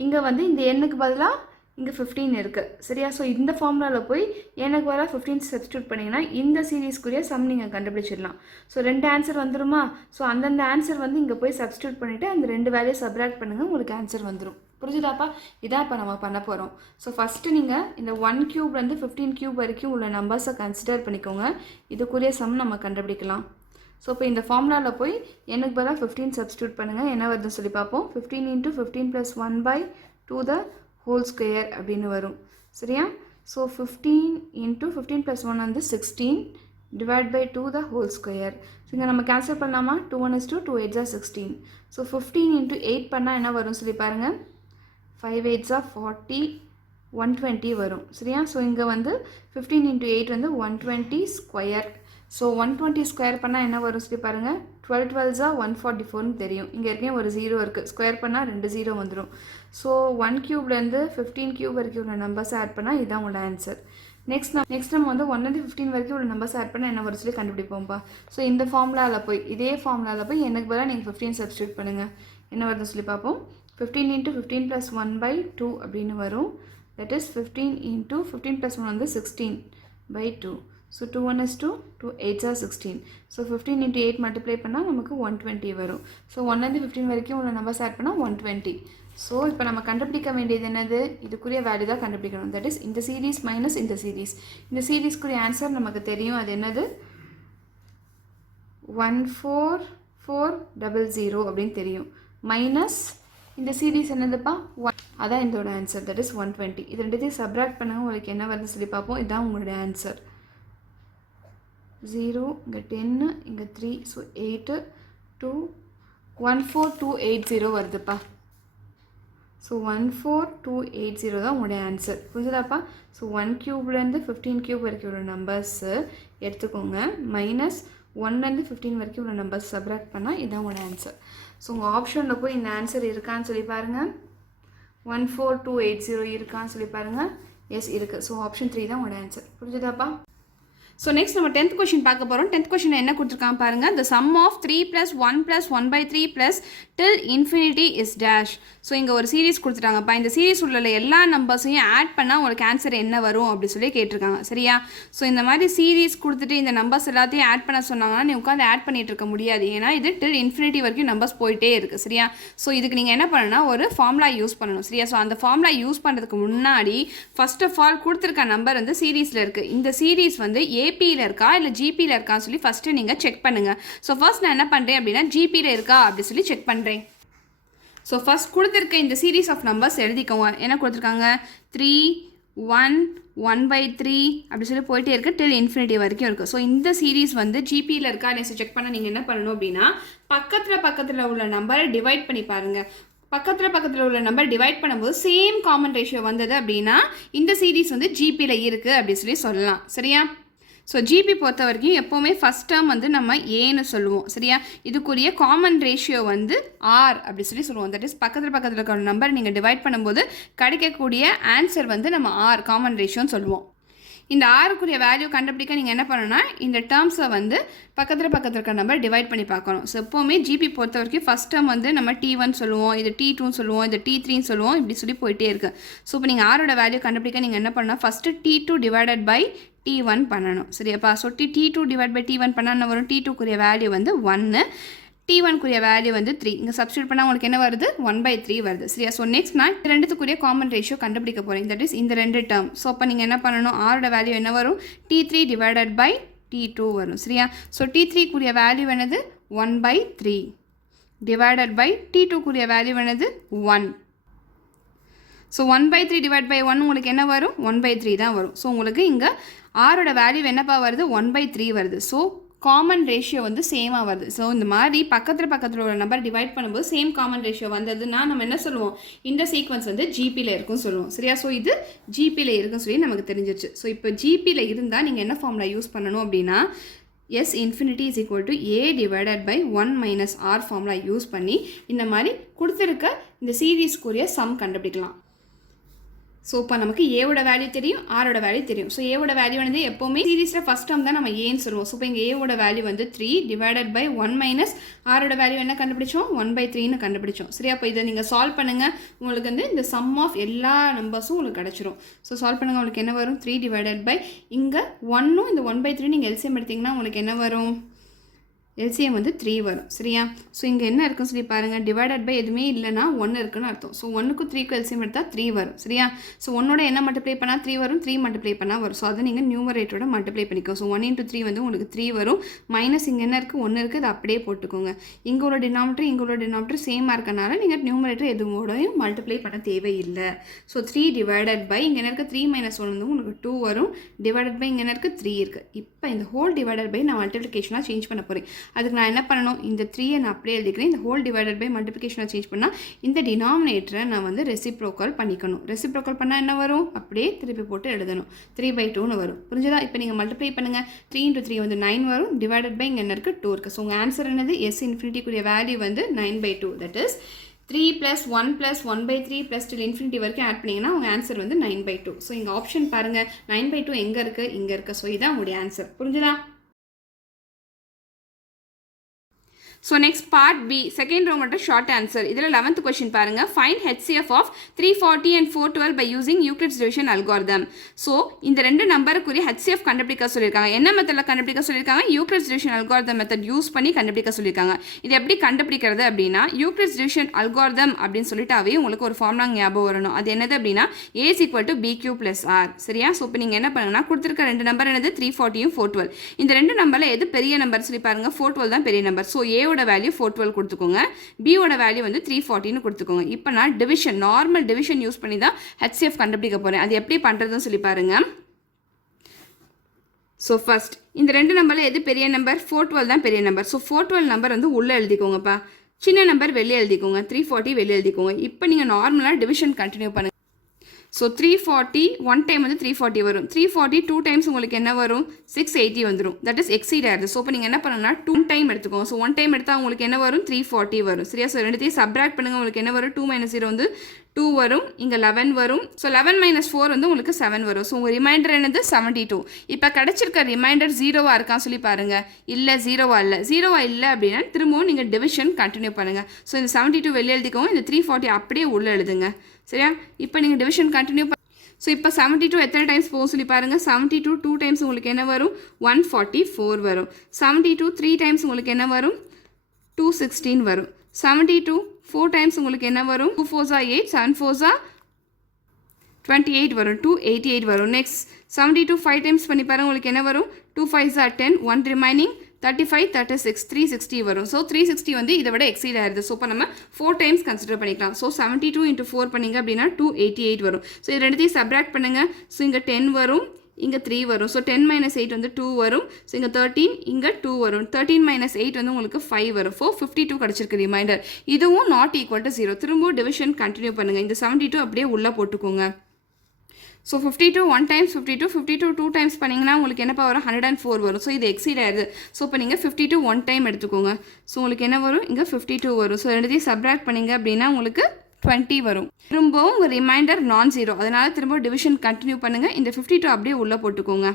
இங்கே வந்து இந்த எண்ணுக்கு பதிலாக இங்கே 15 இருக்குது. சரியா, ஸோ இந்த ஃபார்முலாவில் போய் எனக்கு பதிலாக 15 சப்ஸ்டியூட் பண்ணிங்கன்னா இந்த சீரீஸ்க்குரிய சம் நீங்கள் கண்டுபிடிச்சிடலாம். ஸோ ரெண்டு ஆன்சர் வந்துருமா. ஸோ அந்தந்த ஆன்சர் வந்து இங்கே போய் சப்ஸ்டியூட் பண்ணிவிட்டு அந்த ரெண்டு வேல்யூ சப்ராக்ட் பண்ணுங்கள், உங்களுக்கு ஆன்சர் வந்துடும். புரிஞ்சுதாப்பா, இதான் இப்போ நம்ம பண்ண போகிறோம். ஸோ ஃபஸ்ட்டு நீங்கள் இந்த 1 கியூப்லேருந்து 15 கியூப் வரைக்கும் உள்ள நம்பர்ஸை கன்சிடர் பண்ணிக்கோங்க. இதுக்குரிய சம் நம்ம கண்டுபிடிக்கலாம். ஸோ இப்போ இந்த ஃபார்முலாவில் போய் எனக்கு பதிலாக 15 சப்ஸ்டியூட் பண்ணுங்கள். என்ன வருதுன்னு சொல்லி பார்ப்போம். 15 × 15 + 1/2 the whole square அப்படின்னு வரும். சரியா? ஸோ 15 × 15 + 1 வந்து 16 divided by 2 the whole square. So இங்கே நம்ம கேன்சல் பண்ணலாமா? 2 1 is 2, 2 8 are 16. ஸோ 15 × 8 பண்ணால் என்ன வரும் சொல்லி பாருங்கள். 5 8 are 40, 120 வரும். சரியா? ஸோ இங்கே வந்து 15 × 8 வந்து 120 ஸ்கொயர். ஸோ 120 ஸ்கொயர் பண்ணால் என்ன வரும் சொல்லி பாருங்கள். 12 12 are 144ன்னு தெரியும். இங்கே ஏற்கனவே ஒரு 0 இருக்குது. ஸ்கொயர் பண்ணால் 2 0 வந்துடும். ஸோ 1 கியூப்லேருந்து 15 கியூப் வரைக்கும் உள்ள நம்பர்ஸ் ஆட் பண்ணால் இதுதான் உங்களோட ஆன்சர். நெக்ஸ்ட் நம்ம வந்து 1 15 வரைக்கும் உள்ள நம்பர்ஸ் ஆட் பண்ணால் என்ன வரும் சொல்லி கண்டுபிடிப்போம்ப்பா. ஸோ இந்த ஃபார்முலாவில் போய் இதே ஃபார்முலாவில் போய் எனக்கு பதிலாக நீங்கள் 15 சப்ஸ்டியூட் பண்ணுங்கள். என்ன வருதுன்னு சொல்லி பார்ப்போம். 15 × 15 + 1/2 அப்படின்னு வரும். தட் இஸ் 15 × 15 + 1 வந்து 16/2. So 2 1 is 2, 2 8 are 16. So 15 × 8 multiply பண்ணால் நமக்கு 120 வரும். ஸோ 1 15 வரைக்கும் உள்ள நம்பர்ஸ் ஆட் பண்ணால் 120. ஸோ இப்போ நம்ம கண்டுபிடிக்க வேண்டியது என்னது? இதுக்குரிய வேல்யூ தான் கண்டுபிடிக்கணும். தட் இஸ் இந்த சீரீஸ் மைனஸ் இந்த சீரீஸ். இந்த சீரீஸ்க்குரிய ஆன்சர் நமக்கு தெரியும். அது என்னது? 14400 அப்படின்னு தெரியும். மைனஸ் இந்த சீரீஸ் என்னதுப்பா? 1. அதான் இதோட ஆன்சர். That is 120. இது ரெண்டுத்தையும் சப்ராக்ட் பண்ணுங்க. உங்களுக்கு என்ன வருது சொல்லி பார்ப்போம். இதுதான் உங்களுடைய ஆன்சர். 0 இங்கே 10 இங்கே 3. ஸோ 8 2 14280 வருதுப்பா. ஸோ 14280 தான் உங்களுடைய ஆன்சர். புரிஞ்சுதாப்பா? ஸோ 1 கியூப்லேருந்து 15 கியூப் வரைக்கும் உள்ள நம்பர்ஸு எடுத்துக்கோங்க. மைனஸ் 1லேருந்து 15 வரைக்கும் உள்ள நம்பர்ஸ் சப்ராக்ட் பண்ணால் இதுதான் உங்களோட ஆன்சர். ஸோ உங்கள் ஆப்ஷனில் போய் இந்த ஆன்சர் இருக்கான்னு சொல்லி பாருங்கள். 14280 இருக்கான்னு சொல்லி பாருங்கள். எஸ் இருக்குது. ஸோ ஆப்ஷன் 3 தான் உங்களோட ஆன்சர். புரிஞ்சுதாப்பா? ஸோ நெக்ஸ்ட் நம்ம 10th கொஷின் பார்க்க போகிறோம். 10th கொஷின் என்ன கொடுத்துருக்காங்க பாருங்கள். the sum of 3 + 1 + 1/3 + till infinity is dash. So இங்கே ஒரு சீரீஸ் கொடுத்துட்டாங்கப்பா. இந்த சீரீஸ் உள்ள எல்லா நம்பர்ஸையும் ஆட் பண்ணால் உங்களுக்கு ஆன்சர் என்ன வரும் அப்படி சொல்லி கேட்டிருக்காங்க. சரியா? ஸோ இந்த மாதிரி சீரீஸ் கொடுத்துட்டு இந்த நம்பர்ஸ் எல்லாத்தையும் ஆட் பண்ண சொன்னாங்கன்னா நீ உட்காந்து ஆட் பண்ணிட்டு இருக்க முடியாது. ஏன்னா இது till infinity வரைக்கும் நம்பர்ஸ் போயிட்டே இருக்குது. சரியா? ஸோ இதுக்கு நீங்கள் என்ன பண்ணணும்னா ஒரு ஃபார்முலா யூஸ் பண்ணணும். சரியா? ஸோ அந்த ஃபார்முலா யூஸ் பண்ணுறதுக்கு முன்னாடி ஃபர்ஸ்ட் ஆஃப் ஆல் கொடுத்துருக்க நம்பர் வந்து சீரீஸில் இருக்குது. இந்த சீரீஸ் வந்து ஏபியில் இருக்கா இல்லை ஜிபியில் இருக்கான்னு சொல்லி ஃபஸ்ட்டு நீங்கள் செக் பண்ணுங்கள். ஸோ ஃபர்ஸ்ட் நான் என்ன பண்ணுறேன் அப்படின்னா ஜிபியில் இருக்கா அப்படி சொல்லி செக் பண்ணுறேன். ஸோ ஃபஸ்ட் கொடுத்துருக்க இந்த சீரீஸ் ஆஃப் நம்பர்ஸ் எழுதிக்கோங்க. என்ன கொடுத்துருக்காங்க? 3 1 1/3 அப்படி சொல்லி போயிட்டே இருக்குது. till infinity வரைக்கும் இருக்குது. ஸோ இந்த சீரீஸ் வந்து ஜிபியில் இருக்கா இல்லை செக் பண்ண நீங்கள் என்ன பண்ணணும் அப்படின்னா பக்கத்தில் உள்ள நம்பரை டிவைட் பண்ணி பாருங்கள். பக்கத்தில் உள்ள நம்பர் டிவைட் பண்ணும்போது சேம் காமன் ரேஷியோ வந்தது அப்படின்னா இந்த சீரீஸ் வந்து ஜிபியில் இருக்குது அப்படி சொல்லலாம். சரியா? ஸோ ஜிபி பொறுத்த வரைக்கும் எப்போவுமே ஃபஸ்ட் டேர்ம் வந்து நம்ம ஏன்னு சொல்லுவோம். சரியா? இதுக்குரிய காமன் ரேஷியோ வந்து ஆர் அப்படி சொல்லுவோம். தட் இஸ் பக்கத்தில் இருக்கிற நம்பர் நீங்கள் டிவைட் பண்ணும்போது கிடைக்கக்கூடிய ஆன்சர் வந்து நம்ம ஆர் காமன் ரேஷியோன்னு சொல்லுவோம். இந்த ஆருக்குரிய வேல்யூ கண்டுபிடிக்க நீங்கள் என்ன பண்ணணும்னா இந்த டேர்ம்ஸை வந்து பக்கத்தில் இருக்கிற நம்பர் டிவைட் பண்ணி பார்க்கணும். ஸோ எப்போவுமே ஜிபி பொறுத்த வரைக்கும் ஃபஸ்ட் டேர்ம் வந்து நம்ம T1 சொல்லுவோம், இது T2 சொல்லுவோம், இது T3 சொல்லுவோம், இப்படி சொல்லி போயிட்டே இருக்குது. ஸோ இப்போ நீங்கள் ஆரோட வேல்யூ கண்டுபிடிக்க நீங்கள் என்ன பண்ணணும்? First T2 divided by T1 பண்ணணும். சரியாப்பா? So T2 divide by T1 பண்ணால் என்ன வரும்? T2குரிய வேல்யூ வந்து 1, T1குரிய வேல்யூ வந்து 3. இங்கே சப்ஸ்டியூட் பண்ணால் உங்களுக்கு என்ன வருது? 1/3 வருது. சரியா? ஸோ நெக்ஸ்ட் நான் இந்த ரெண்டுத்துக்குரிய காமன் ரேஷியோ கண்டுபிடிக்க போகிறேன். தட் இஸ் இந்த ரெண்டு டேர்ம். ஸோ அப்போ நீங்கள் என்ன பண்ணணும்? ஆரோட வேல்யூ என்ன வரும்? T3 டிவைடட் பை T2 வரும். சரியா? ஸோ T3குரிய வேல்யூ என்னது? 1/3 டிவைடட் பை T2குரிய வேல்யூ என்னது? 1. ஸோ 1/3 டிவைட் பை 1 உங்களுக்கு என்ன வரும்? 1/3 தான் வரும். ஸோ உங்களுக்கு இங்கே ஆரோட வேல்யூ என்னப்பா வருது? 1/3 வருது. ஸோ காமன் ரேஷியோ வந்து சேமாக வருது. ஸோ இந்த மாதிரி பக்கத்தில் உள்ள நம்பர் டிவைட் பண்ணும்போது சேம் காமன் ரேஷியோ வந்ததுன்னா நம்ம என்ன சொல்லுவோம்? இந்த சீக்வன்ஸ் வந்து ஜிபியில் இருக்குன்னு சொல்லுவோம். சரியா? ஸோ இது ஜிபியில் இருக்குன்னு சொல்லி நமக்கு தெரிஞ்சிருச்சு. ஸோ இப்போ ஜிபியில் இருந்தால் நீங்கள் என்ன ஃபார்முலா யூஸ் பண்ணணும் அப்படின்னா S infinity is equal to A divided by 1 minus R formula use பண்ணி இந்த மாதிரி கொடுத்துருக்க இந்த சீரீஸ்க்குரிய சம் கண்டுபிடிக்கலாம். ஸோ இப்போ நமக்கு ஏவோட வேல்யூ தெரியும், ஆரோட வேல்யூ தெரியும். ஸோ ஏவோட வேல்யூ வந்து எப்போவுமே சீரீஸில் ஃபஸ்ட் டேர்ம் தான் நம்ம ஏன்னு சொல்லுவோம். ஸோ இப்போ இங்கே ஏவோட வேல்யூ வந்து 3 டிவைடட் பை 1 மைனஸ் ஆரோட வேல்யூ என்ன கண்டுபிடிச்சோம்? 1/3ன்னு கண்டுபிடிச்சோம். சரியா? அப்போ இதை நீங்கள் சால்வ் பண்ணுங்கள். உங்களுக்கு வந்து இந்த சம் ஆஃப் எல்லா நம்பர்ஸும் உங்களுக்கு கிடச்சிரும். ஸோ சால்வ் பண்ணுங்கள். உங்களுக்கு என்ன வரும்? 3 டிவைடட் பை இங்கே 1ம் இந்த 1/3 நீங்கள் எல்சிஎம் எடுத்திங்கன்னா உங்களுக்கு என்ன வரும்? எல்சிஎம் வந்து 3 வரும் சரியா. ஸோ இங்கே என்ன இருக்குன்னு சொல்லி பாருங்கள், டிவைடட் பை எதுவுமே இல்லைனா 1 இருக்குன்னு அர்த்தம். ஸோ 1க்கும் 3க்கும் எல்சிஎம் எடுத்தால் 3 வரும் சரியா. ஸோ 1ஓட என்ன மல்டிப்ளை பண்ணால் 3 வரும், 3 மல்டிப்ளை பண்ணால் வரும். ஸோ அதை நீங்கள் நியூமரேட்டரோட மல்டிப்ளை பண்ணிக்கோ. ஸோ 1 × 3 வந்து உங்களுக்கு 3 வரும். மைனஸ் இங்கே என்ன இருக்குது, 1 இருக்குது, அதை அப்படியே போட்டுக்கோங்க. இங்கே உள்ள டினாமினேட்டர் சேமாக இருக்கனால நீங்கள் நியூமரேட்டர் எதுவோடையும் மல்டிப்ளை பண்ண தேவையில்லை. ஸோ 3 டிவைடட் பை இங்கே என்ன இருக்குது 3 - 1 வந்து உங்களுக்கு 2 வரும். டிவைடட் பை இங்கே என்ன இருக்குது 3 இருக்குது. இப்போ இந்த ஹோல் டிவைடட் பை நான் மல்டிப்ளிகேஷனாக சேஞ்ச் பண்ண போகிறேன். அதுக்கு நான் என்ன பண்ணணும், இந்த 3 நான் அப்படியே எழுதிக்கிறேன். இந்த ஹோல் டிவைடட் பை மல்டிப்ளிகேஷனாக சேஞ்ச் பண்ணால் இந்த டினாமினேட்டரை நான் வந்து ரெசிப்ரோக்கல் பண்ணிக்கணும். ரெசிப்ரோக்கல் பண்ணால் என்ன வரும், அப்படியே திருப்பி போட்டு எழுதணும். 3/2ன்னு வரும். புரிஞ்சதா? இப்போ நீங்கள் மல்டிப்ளை பண்ணுங்கள். 3 × 3 வந்து 9 வரும். டிவைடட் பை இங்கே என்ன இருக்குது 2 இருக்குது. ஸோ உங்கள் ஆன்சர் என்னது, எஸ் இன்ஃபினிட்டிக்குரிய வேல்யூ வந்து 9/2. தட் இஸ் 3 + 1 + 1/3 + till infinity வரைக்கும் ஆட் பண்ணிங்கன்னா உங்கள் ஆன்சர் வந்து 9/2. ஸோ இங்கே ஆப்ஷன் பாருங்கள், 9/2 எங்கே இருக்குது, இங்கே இருக்குது. ஸோ இதான் உங்களுடைய ஆன்சர். புரிஞ்சுதா? So next part B, second row மட்டும் ஷார்ட் ஆன்சர். இதில் 11th கொஸ்டின் பாருங்கள். Find HCF of 340 and 412 by using Euclid's division algorithm. So இந்த ரெண்டு நம்பருக்குரிய ஹெச்சிஎஃப் கண்டுபிடிக்க சொல்லியிருக்காங்க. என்ன மெத்தடில் கண்டுபிடிக்க சொல்லியிருக்காங்க, Euclid's division algorithm method use பண்ணி கண்டுபிடிக்க சொல்லியிருக்காங்க. இது எப்படி கண்டுபிடிக்கிறது அப்படின்னா, யூக்ளிட்ஸ் டிவிஷன் அல்காரிதம் அப்படின்னு சொல்லிட்டாவே உங்களுக்கு ஒரு ஃபார்முலா ஞாபகம் வரணும். அது என்னது அப்படின்னா, A = BQ + R சரியா. ஸோ இப்போ நீங்கள் என்ன பண்ணுங்கன்னா, கொடுத்துருக்க ரெண்டு நம்பர் என்னது 340 412. இந்த ரெண்டு நம்பரில் எது பெரிய நம்பர் சொல்லி பாருங்கள், 412 தான் பெரிய நம்பர். ஸோ A ஓட வேல்யூ 412 கொடுத்துக்கோங்க, B ஓட வேல்யூ வந்து 340ன்னு கொடுத்துக்கோங்க. இப்போ நான் டிவிஷன், நார்மல் டிவிஷன் யூஸ் பண்ணி தான் HCF கண்டுபிடிக்க போகிறேன். அது எப்படி பண்ணுறதுன்னு சொல்லி பாருங்க. ஸோ ஃபர்ஸ்ட் இந்த ரெண்டு நம்பரில் எது பெரிய நம்பர், 412 தான் பெரிய நம்பர். ஸோ 412 நம்பர் வந்து உள்ளே எழுதிக்கோங்கப்பா, சின்ன நம்பர் வெளியே எழுதிக்கோங்க, 340 வெளியே எழுதிக்கோங்க. இப்போ நீங்கள் நார்மலாக டிவிஷன் கண்டினியூ பண்ணுங்கள். ஸோ 340 ஒன் டைம் வந்து 340 வரும். 340 2 டைம்ஸ் உங்களுக்கு என்ன வரும், 680 வந்துடும். தட் இஸ் எக்ஸீட் ஆகுது. ஸோ இப்போ நீங்கள் என்ன பண்ணணும்னா 2 டைம் எடுத்துக்கோங்க. ஸோ 1 டைம் எடுத்தால் உங்களுக்கு என்ன வரும், 340 வரும் சரியா. ஸோ ரெண்டுத்தையும் சப்ராக்ட் பண்ணுங்கள், உங்களுக்கு என்ன வரும், 2 - 0 வந்து 2 வரும், இங்கே 11 வரும். ஸோ 11 - 4 வந்து உங்களுக்கு 7 வரும். ஸோ உங்கள் ரிமைண்டர் என்னது 72. இப்போ கிடச்சிருக்க ரிமைண்டர் 0வாக இருக்கான்னு சொல்லி பாருங்கள். இல்லை 0வா இல்லை, 0வா இல்லை அப்படின்னா திரும்பவும் நீங்கள் டிவிஷன் கண்டினியூ பண்ணுங்கள். ஸோ இந்த 72 வெளியே எழுதிக்கோங்க, இந்த 340 அப்படியே உள்ளே எழுதுங்க சரியா. இப்போ நீங்கள் டிவிஷன் கண்டினியூ ஸோ இப்போ 72 எத்தனை டைம்ஸ் போகும் சொல்லி பாருங்கள். 72 2 டைம்ஸ் உங்களுக்கு என்ன வரும், 144 வரும். 72 3 டைம்ஸ் உங்களுக்கு என்ன வரும், 216 வரும். 72 4 டைம்ஸ் உங்களுக்கு என்ன வரும், 2 4s are 8, 7 4s are 28 வரும், 288 வரும். நெக்ஸ்ட் 72 5 டைம்ஸ் பண்ணி பாருங்கள், உங்களுக்கு என்ன வரும், 2 5s are 10, 1 ரிமைனிங் 35 36 360 வரும். ஸோ 360 வந்து இதை விட எக்ஸீட் ஆயிருது. ஸோ இப்போ நம்ம 4 டைம்ஸ் கன்சிடர் பண்ணிக்கலாம். ஸோ 72 × 4 பண்ணிங்க அப்படின்னா 288 வரும். ஸோ இது ரெண்டுத்தையும் சப்ராக்ட் பண்ணுங்கள். ஸோ இங்கே 10 வரும், இங்கே 3 வரும். ஸோ 10 - 8 வந்து 2 வரும். ஸோ இங்கே 13, இங்கே 2 வரும். 13 - 8 வந்து உங்களுக்கு 5 வரும். 52 கிடச்சிருக்கு ரிமைண்டர். இதுவும் நாட் ஈக்குவல் டு 0. திரும்பவும் டிவிஷன் கண்டினியூ பண்ணுங்கள். இந்த 72 அப்படியே உள்ளே போட்டுக்கோங்க. ஸோ 52 1 டைம்ஸ் 52 2 டைம்ஸ் பண்ணிங்கன்னா உங்களுக்கு என்னப்பா வரும், 104 வரும். ஸோ இது எக்ஸீட் ஆயிடுது. ஸோ இப்போ நீங்கள் 52 1 டைம் எடுத்துக்கோங்க. ஸோ உங்களுக்கு என்ன வரும், இங்கே 52 வரும். ஸோ ரெண்டுத்தையும் சப்ராக்ட் பண்ணிங்க அப்படின்னா உங்களுக்கு 20 வரும். திரும்பவும் உங்கள் ரிமைண்டர் நான் 0, அதனால் திரும்ப டிவிஷன் கண்டினியூ பண்ணுங்கள். இந்த 52 அப்படியே உள்ளே போட்டுக்கோங்க.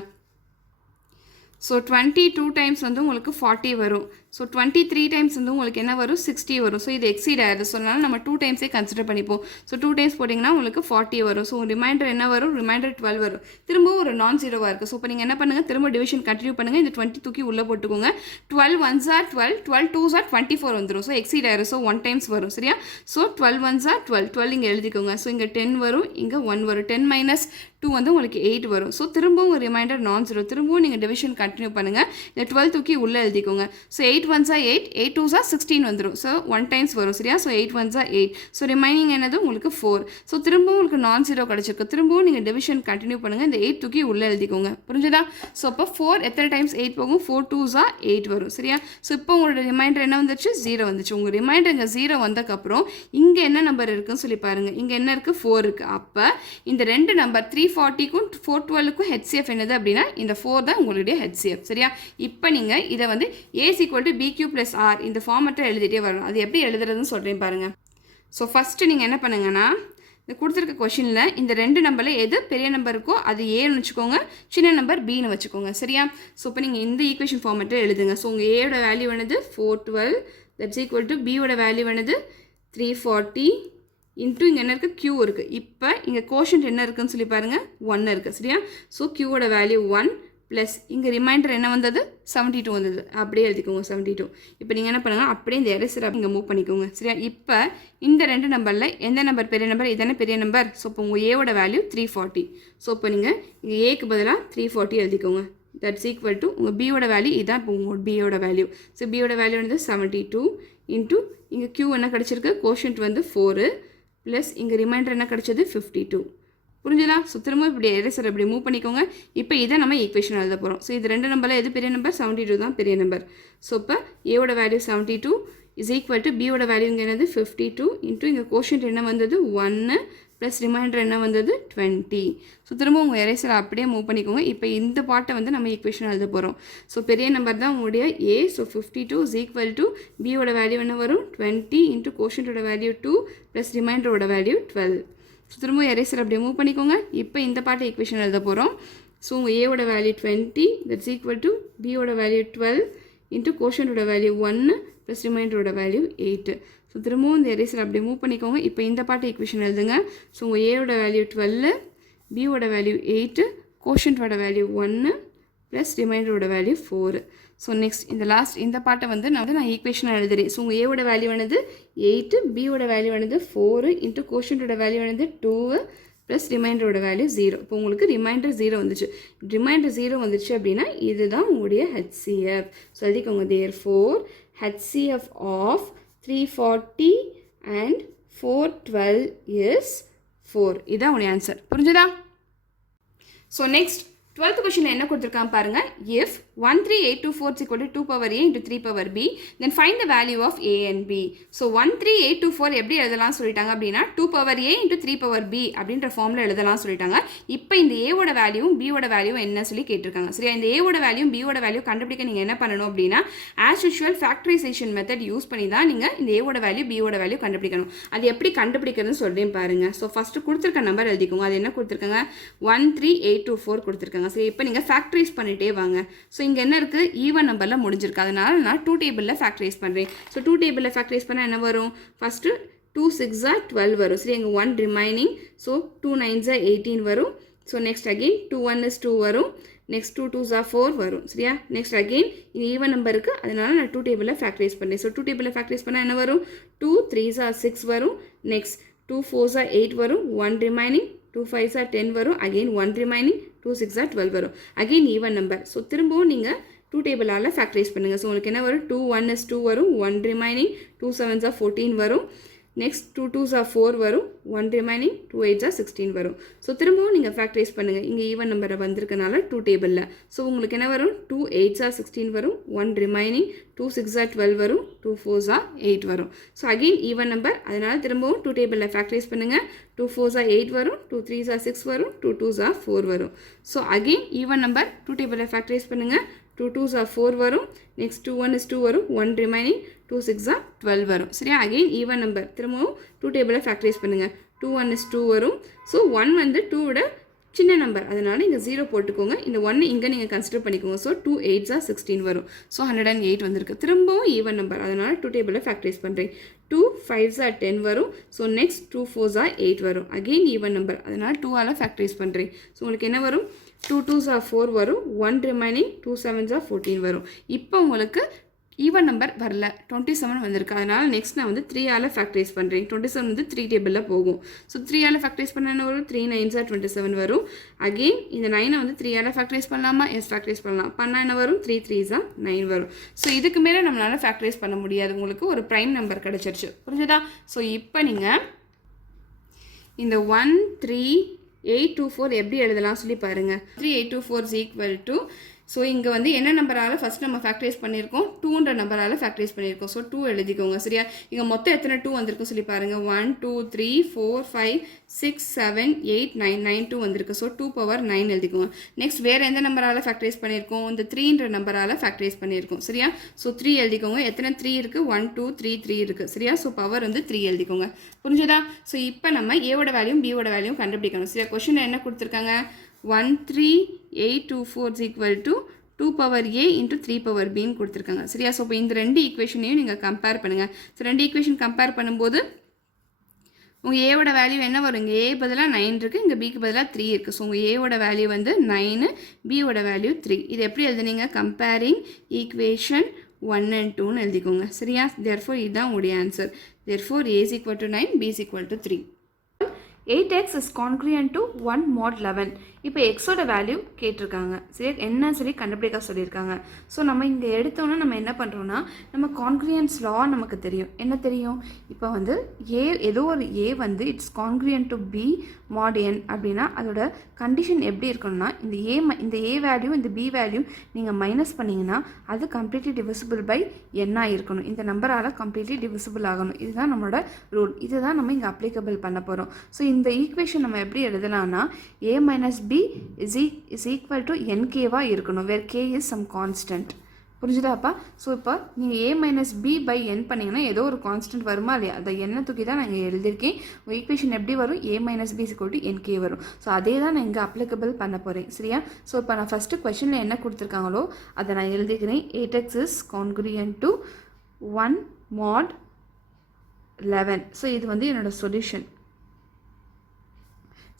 ஸோ 22 டைம்ஸ் வந்து உங்களுக்கு 40 வரும். ஸோ 23 டைம்ஸ் வந்து உங்களுக்கு என்ன வரும், 60 வரும். ஸோ இது எக்ஸீட் ஆகுது. ஸோ அதனால் நம்ம 2 டைம்ஸே கன்சிடர் பண்ணிப்போம். ஸோ 2 டைம்ஸ் போட்டிங்கன்னா உங்களுக்கு 40 வரும். ஸோ ரிமைண்டர் என்ன வரும், ரிமைண்டர் 12 வரும். திரும்பவும் ஒரு நான் 0வாக இருக்குது. ஸோ இப்போ நீங்கள் என்ன பண்ணுங்கள், திரும்ப டிவிஷன் கண்டினியூ பண்ணுங்கள். இந்த 20 தூக்கி உள்ளே போட்டுக்கோங்க. 12 1s are 12, 12 2s are 24 வந்துடும். ஸோ எக்ஸீட் ஆயிரும். ஸோ 1 டைம்ஸ் வரும் சரியா. ஸோ 12 1s are 12, 12 இங்கே எழுதிக்கோங்க. ஸோ இங்கே 10 வரும், இங்கே 1 வரும். 10 - 2 வந்து உங்களுக்கு 8 வரும். ஸோ திரும்பவும் ஒரு ரிமைண்டர் நான் 0. திரும்பவும் நீங்கள் டிவிஷன் கண்டினியூ பண்ணுங்கள். இந்த 12 தூக்கி உள்ளே எழுதிக்கோங்க. So 8 1s are 8, 8 2s are 16 வந்துடும். ஸோ 1 டைம்ஸ் வரும் சரியா. So 8 1s are 8. So remaining என்னது உங்களுக்கு 4. ஸோ திரும்பவும் உங்களுக்கு நான் 0 கிடச்சிருக்கு. திரும்பவும் நீங்கள் டிவிஷன் கண்டினியூ பண்ணுங்கள். இந்த 8 தூக்கி உள்ளே எழுதிக்கோங்க. புரிஞ்சுதா? ஸோ அப்போ 4 எத்தனை டைம்ஸ் 8 போகும், 4 2s are 8 வரும் சரியா. ஸோ இப்போ உங்களோட ரிமைண்டர் என்ன வந்துச்சு, 0 வந்துச்சு. உங்கள் ரிமைண்டர் இங்கே 0 வந்ததுக்கப்புறம் இங்கே என்ன நம்பர் இருக்குன்னு சொல்லி பாருங்கள். இங்கே என்ன இருக்குது, 4 இருக்குது. அப்போ இந்த ரெண்டு நம்பர் 340க்கும் 412க்கும் HCF என்னது அப்படின்னா இந்த 4 தான் உங்களுடைய HCF சரியா. இப்போ நீங்கள் இதை வந்து A = BQ + R இந்த ஃபார்மெட்டில் எழுதிட்டே வரணும். அது எப்படி எழுதுறதுன்னு சொல்கிறேன் பாருங்கள். ஸோ ஃபஸ்ட்டு நீங்கள் என்ன பண்ணுங்கன்னா, இந்த கொடுத்துருக்க கொஷினில் இந்த ரெண்டு நம்பரில் எது பெரிய நம்பர் இருக்கோ அது ஏன்னு வச்சுக்கோங்க, சின்ன நம்பர் பின்னு வச்சுக்கோங்க சரியா. ஸோ இப்போ நீங்கள் இந்த ஈக்குவேஷன் ஃபார்மெட்டில் எழுதுங்க. ஸோ உங்கள் ஏயோட வேல்யூ என்னது 412, தட்ஸ் ஈக்குவல் டு பியோட வேல்யூ என்னது 340 இன்ட்டு இங்கே என்ன இருக்குது, Q இருக்குது. இப்போ இங்கே கோஷன்ட் என்ன இருக்குதுன்னு சொல்லி பாருங்கள், 1 இருக்குது சரியா. ஸோ Qவோட வேல்யூ 1, ப்ளஸ் இங்கே ரிமைண்டர் என்ன வந்தது 72 வந்தது, அப்படியே எழுதிக்கோங்க 72. இப்போ நீங்கள் என்ன பண்ணுங்கள், அப்படியே இந்த எரேசர் இங்கே மூவ் பண்ணிக்கோங்க. சரியா? இப்போ இந்த ரெண்டு நம்பரில் எந்த நம்பர் பெரிய நம்பர்? இதானே பெரிய நம்பர். ஸோ இப்போ உங்கள் ஏவோட வேல்யூ 340. ஸோ இப்போ நீங்கள் இங்கே ஏக்கு பதிலாக 340 எழுதிக்கோங்க. தட்ஸ் ஈக்குவல் டு உங்கள் பியோட வேல்யூ இதான். இப்போ உங்கள் பியோட வேல்யூ, ஸோ பியோட வேல்யூ வந்து 72 இன்ட்டு இங்கே Q என்ன கிடச்சிருக்கு, கோஷன்ட் வந்து 4 ப்ளஸ் இங்கே ரிமைண்டர் என்ன கிடச்சது 52. புரிஞ்சுதா? ஸோ திரும்ப இப்படி எரேசர் இப்படி மூவ் பண்ணிக்கோங்க. இப்போ இதை நம்ம ஈக்குவேஷன் எழுத போகிறோம். ஸோ இது ரெண்டு நம்பரில் எது பெரிய நம்பர்? 72 தான் பெரிய நம்பர். ஸோ இப்போ ஏவோட வேல்யூ 72 இஸ் ஈக்குவல் டு பியோட வேல்யூ இங்கே என்னது 52 இன்ட்டு இங்கே கோஷன்ட் என்ன வந்தது 1 ப்ளஸ் ரிமைண்டர் என்ன வந்தது 20. ஸோ திரும்ப உங்கள் எரேசரை அப்படியே மூவ் பண்ணிக்கோங்க. இப்போ இந்த பாட்டை வந்து நம்ம ஈக்குவேஷன் எழுத போகிறோம். ஸோ பெரிய நம்பர் தான் உங்களுடைய a. So 52 is equal to பியோட வேல்யூ என்ன வரும் 20 இன்ட்டு கோஷன்ட்டோட வேல்யூ 2 ப்ளஸ் ரிமைண்டரோட வேல்யூ 12. ஸோ திரும்ப எரேசர் அப்படியே மூவ் பண்ணிக்கோங்க. இப்போ இந்த பாட்டை ஈக்குவேஷன் எழுத போகிறோம். ஸோ உங்கள் ஏவோட வேல்யூ 20 தட்ஸ் ஈக்குவல் டு பியோட வேல்யூ 12 இன்ட்டு கோஷன்ட்டோட வேல்யூ 1 ப்ளஸ் ரிமைண்டரோட வேல்யூ 8. ஸோ திரும்பவும் இந்த எரேசர் அப்படியே மூவ் பண்ணிக்கோங்க. இப்போ இந்த பாட்டை ஈக்குவேஷன் எழுதுங்க. ஸோ உங்கள் ஏவோட வேல்யூ 12, பியோட வேல்யூ 8, கோஷன்ட்டோட வேல்யூ 1 ப்ளஸ் ரிமைண்டரோட வேல்யூ 4. ஸோ நெக்ஸ்ட் இந்த பாட்டை வந்து நான் ஈக்குவேஷனாக எழுதுறேன். ஸோ உங்கள் ஏவோட வேல்யூ ஆனது 8, பியோட வேல்யூ ஆனது 4 இன்ட்டு கோஷன்ட்டோட வேல்யூ ஆனது 2 ப்ளஸ் ரிமைண்டரோட வேல்யூ 0. இப்போ உங்களுக்கு ரிமைண்டர் 0 வந்துச்சு. ரிமைண்டர் 0 வந்துச்சு அப்படின்னா இதுதான் உங்களுடைய HCF. ஸோ எழுதிக்கோங்க, therefore HCF of 340 and 412 is 4. இதான் உங்களுடைய ஆன்சர். புரிஞ்சுதா? ஸோ நெக்ஸ்ட் 12th question என்ன கொடுத்துருக்காங்க பாருங்க. If 13824 is equal to 2 power a into 3 power b, then find the value of a and b. So 13824 எப்படி எழுதலாம் சொல்லிட்டாங்க அப்படின்னா 2 power a into 3 power b அப்படின்ற ஃபார்மில் எழுதலாம் சொல்லிட்டாங்க. இப்போ இந்த ஏவோட வேல்யூவும் பியோட வேல்யூவும் என்ன சொல்லி கேட்டிருக்காங்க. சரியா? இந்த ஏவோட வேல்யூவும் பியோட வேல்யூ கண்டுபிடிக்க நீங்கள் என்ன பண்ணணும் அப்படின்னா as usual factorisation method use பண்ணி தான் நீங்கள் இந்த ஏவோட வேல்யூ பியோட வேல்யூ கண்டுபிடிக்கணும். அது எப்படி கண்டுபிடிக்கிறதுன்னு சொல்கிறேன் பாருங்க. ஸோ ஃபஸ்ட்டு கொடுத்துருக்க நம்பர் எழுதிக்கோங்க. அது என்ன கொடுத்துருக்காங்க, 13824 கொடுத்துருக்காங்க. சரி, இப்போ நீங்கள் ஃபேக்டரைஸ் பண்ணிட்டே வாங்க. ஸோ இங்கே என்ன இருக்குது, ஈவன் நம்பரில் முடிஞ்சிருக்கு. அதனால் நான் 2 டேபிளில் ஃபேக்டரைஸ் பண்ணுறேன். ஸோ 2 டேபிளில் ஃபேக்டரைஸ் பண்ணால் என்ன வரும், ஃபஸ்ட்டு 2 6 12 வரும். சரி, எங்கள் 1 ரிமைனிங். ஸோ 2 9 18 வரும். ஸோ நெக்ஸ்ட் அகெயின் 2 1 is 2 வரும். நெக்ஸ்ட் 2 2 4 வரும். சரியா? நெக்ஸ்ட் அகெயின் இங்கே ஈவன் நம்பர் இருக்குது, அதனால நான் 2 டேபிளில் ஃபேக்டரைஸ் பண்ணுறேன். ஸோ 2 டேபிளில் ஃபேக்டரைஸ் பண்ணால் என்ன வரும், 2 3 6 வரும். நெக்ஸ்ட் 2 4 8 வரும். 1 ரிமைனிங். 2 5 10 வரும். Again 1 remaining. 2 6 12 வரும். Again even number. ஸோ திரும்பவும் நீங்கள் 2 டேபிளால் ஃபேக்டரைஸ் பண்ணுங்கள். ஸோ உங்களுக்கு என்ன வரும், 2 1 is 2 வரும். 1 ரிமைனிங். 2 7 14 வரும். நெக்ஸ்ட் 2 2 4 வரும். 1 ரிமைனிங். 2 8 16 வரும். ஸோ திரும்பவும் நீங்கள் ஃபேக்டரைஸ் பண்ணுங்கள். இங்கே ஈவன் நம்பர் வந்திருக்கனால 2 டேபிளில். ஸோ உங்களுக்கு என்ன வரும், 2 8 16 வரும். 1 ரிமைனிங். 2 6 12 வரும். 2 4 8 வரும். ஸோ அகெயின் ஈவன் நம்பர், அதனால் திரும்பவும் 2 டேபிளில் ஃபேக்டரைஸ் பண்ணுங்கள். 2 4 8 வரும். 2 3 6 வரும். 2 2 4 வரும். ஸோ அகெயின் ஈவன் நம்பர் 2 டேபிளில் ஃபேக்டரைஸ் பண்ணுங்கள். 2 2 4 வரும். நெக்ஸ்ட் 2 1 is 2 வரும். 1 ரிமைனிங். 2 6 12 வரும். சரியா? அகெயின் ஈவன் நம்பர் திரும்பவும் 2 டேபிளில் ஃபேக்டரைஸ் பண்ணுங்கள். 2 1 is 2 வரும். ஸோ 1 வந்து 2 விட சின்ன நம்பர், அதனால் இங்கே 0 போட்டுக்கோங்க. இந்த 1 இங்கே நீங்கள் கன்சிடர் பண்ணிக்கோங்க. ஸோ 2 8 16 வரும். ஸோ 108 வந்திருக்கு. திரும்பவும் ஈவன் நம்பர், அதனால் 2 டேபிளில் ஃபேக்டரைஸ் பண்ணுறேன். 2 5 10 வரும். ஸோ நெக்ஸ்ட் 2 4 8 வரும். அகெயின் ஈவன் நம்பர், அதனால் 2ஆல் ஃபேக்டரைஸ் பண்ணுறேன். ஸோ உங்களுக்கு என்ன வரும், 2 2 4 வரும். 1 ரிமைனிங். 2 7 14 வரும். இப்போ உங்களுக்கு ஈவன் நம்பர் வரல, 27 வந்திருக்கு. அதனால் நெக்ஸ்ட் நான் வந்து 3ஆல் ஃபேக்டரைஸ் பண்ணுறேன். 27 வந்து 3 டேபிளில் போகும். ஸோ 3ஆல் ஃபேக்டரைஸ் பண்ண என்ன வரும், 3 9 27 வரும். அகெயின் இந்த 9 வந்து 3ஆல் ஃபேக்டரைஸ் பண்ணலாமா, எஸ் ஃபேக்டரைஸ் பண்ணலாம். பண்ணால் என்ன வரும், 3 3 9 வரும். ஸோ இதுக்கு மேலே நம்மளால் ஃபேக்டரைஸ் பண்ண முடியாது. உங்களுக்கு ஒரு ப்ரைம் நம்பர் கிடச்சிருச்சு. புரிஞ்சுதா? ஸோ இப்போ நீங்கள் இந்த 13824 எப்படி எழுதலாம் சொல்லி பாருங்கள். 3824 is equal to, ஸோ இங்கே வந்து என்ன நம்பரால் ஃபஸ்ட் நம்ம ஃபேக்டரைஸ் பண்ணியிருக்கோம், 2ன்ற நம்பரால் ஃபேக்டரைஸ் பண்ணியிருக்கோம். ஸோ 2 எழுதிக்கோங்க. சரியா? இங்கே மொத்தம் எத்தனை 2 வந்திருக்கும் சொல்லி பாருங்கள். 1 2 3 4 5 6 7 8 9 9 2 வந்திருக்கு. ஸோ 2 power 9 எழுதிக்கோங்க. நெக்ஸ்ட் வேறு எந்த நம்பரால் ஃபேக்டரைஸ் பண்ணியிருக்கோம், இந்த 3ன்ற நம்பரால் ஃபேக்டரைஸ் பண்ணியிருக்கோம். சரியா? ஸோ 3 எழுதிக்கோங்க. எத்தனை 3 இருக்குது, 1 2 3 3 இருக்குது. சரியா? ஸோ பவர் வந்து 3 எழுதிக்கோங்க. புரிஞ்சுதா? ஸோ இப்போ நம்ம ஏவோட வேல்யூம் பியோட வேல்யூம் கண்டுபிடிக்கணும். சரியா? கொஷின் என்ன கொடுத்துருக்காங்க, 13824 is equal to 2 power a into 3 power b ன்னு கொடுத்துருக்காங்க. சரியா? ஸோ இப்போ இந்த ரெண்டு ஈக்குவேஷனையும் நீங்கள் கம்பேர் பண்ணுங்கள். ஸோ ரெண்டு ஈக்குவேஷன் கம்பேர் பண்ணும்போது உங்கள் ஏவோட வேல்யூ என்ன வரும்? இங்கே ஏ பதிலாக 9 இருக்குது, இங்கே பிக்கு பதிலாக 3 இருக்குது. ஸோ உங்கள் ஏவோட வேல்யூ வந்து 9, பியோட வேல்யூ 3. இது எப்படி எழுதுனீங்க? கம்பேரிங் ஈக்குவேஷன் 1 and 2ன்னு எழுதிக்கோங்க. சரியா? therefore இதுதான் உங்களுடைய answer. therefore a is equal to 9, b is equal to 3. 8x is congruent to 1 mod 11. இப்போ எக்ஸோட வேல்யூ கேட்டிருக்காங்க. சரி, என்ன சொல்லி கண்டுபிடிக்க சொல்லியிருக்காங்க. ஸோ நம்ம இங்கே எடுத்தோன்னா நம்ம என்ன பண்ணுறோன்னா, நம்ம கான்க்ரியன்ஸ் லா நமக்கு தெரியும். என்ன தெரியும்? இப்போ வந்து ஏ ஏதோ ஒரு ஏ வந்து இட்ஸ் கான்க்ரியன்ட் டு பி மாட் என் அப்படின்னா அதோட கண்டிஷன் எப்படி இருக்கணும்னா, இந்த ஏ வேல்யூ இந்த பி வேல்யூ நீங்கள் மைனஸ் பண்ணிங்கன்னா அது கம்ப்ளீட்லி டிவிசிபிள் பை என்னாக இருக்கணும். இந்த நம்பரால் கம்ப்ளீட்லி டிவிசிபிள் ஆகணும். இதுதான் நம்மளோட ரூல். இதுதான் நம்ம இங்கே அப்ளிகபிள் பண்ண போகிறோம். ஸோ இந்த ஈக்குவேஷன் நம்ம எப்படி எழுதலாம்னா, a minus b is equal to nkவா இருக்கணும், where k is some constant. புரிஞ்சுதாப்பா? ஸோ இப்போ நீங்கள் a minus b by n பண்ணிங்கன்னா ஏதோ ஒரு கான்ஸ்டன்ட் வருமா இல்லையா? அதை என்ன தூக்கி தான் நான் இங்கே எழுதியிருக்கேன். ஈக்குவேஷன் எப்படி வரும்? a minus b is equal to nk வரும். ஸோ அதே தான் நான் இங்கே அப்ளிகபிள் பண்ண போகிறேன். சரியா? ஸோ இப்போ நான் ஃபஸ்ட்டு கொஷனில் என்ன கொடுத்துருக்காங்களோ அதை நான் எழுதிக்கிறேன். 8x is congruent to 1 mod 11. So இது வந்து என்னோட சொல்யூஷன்.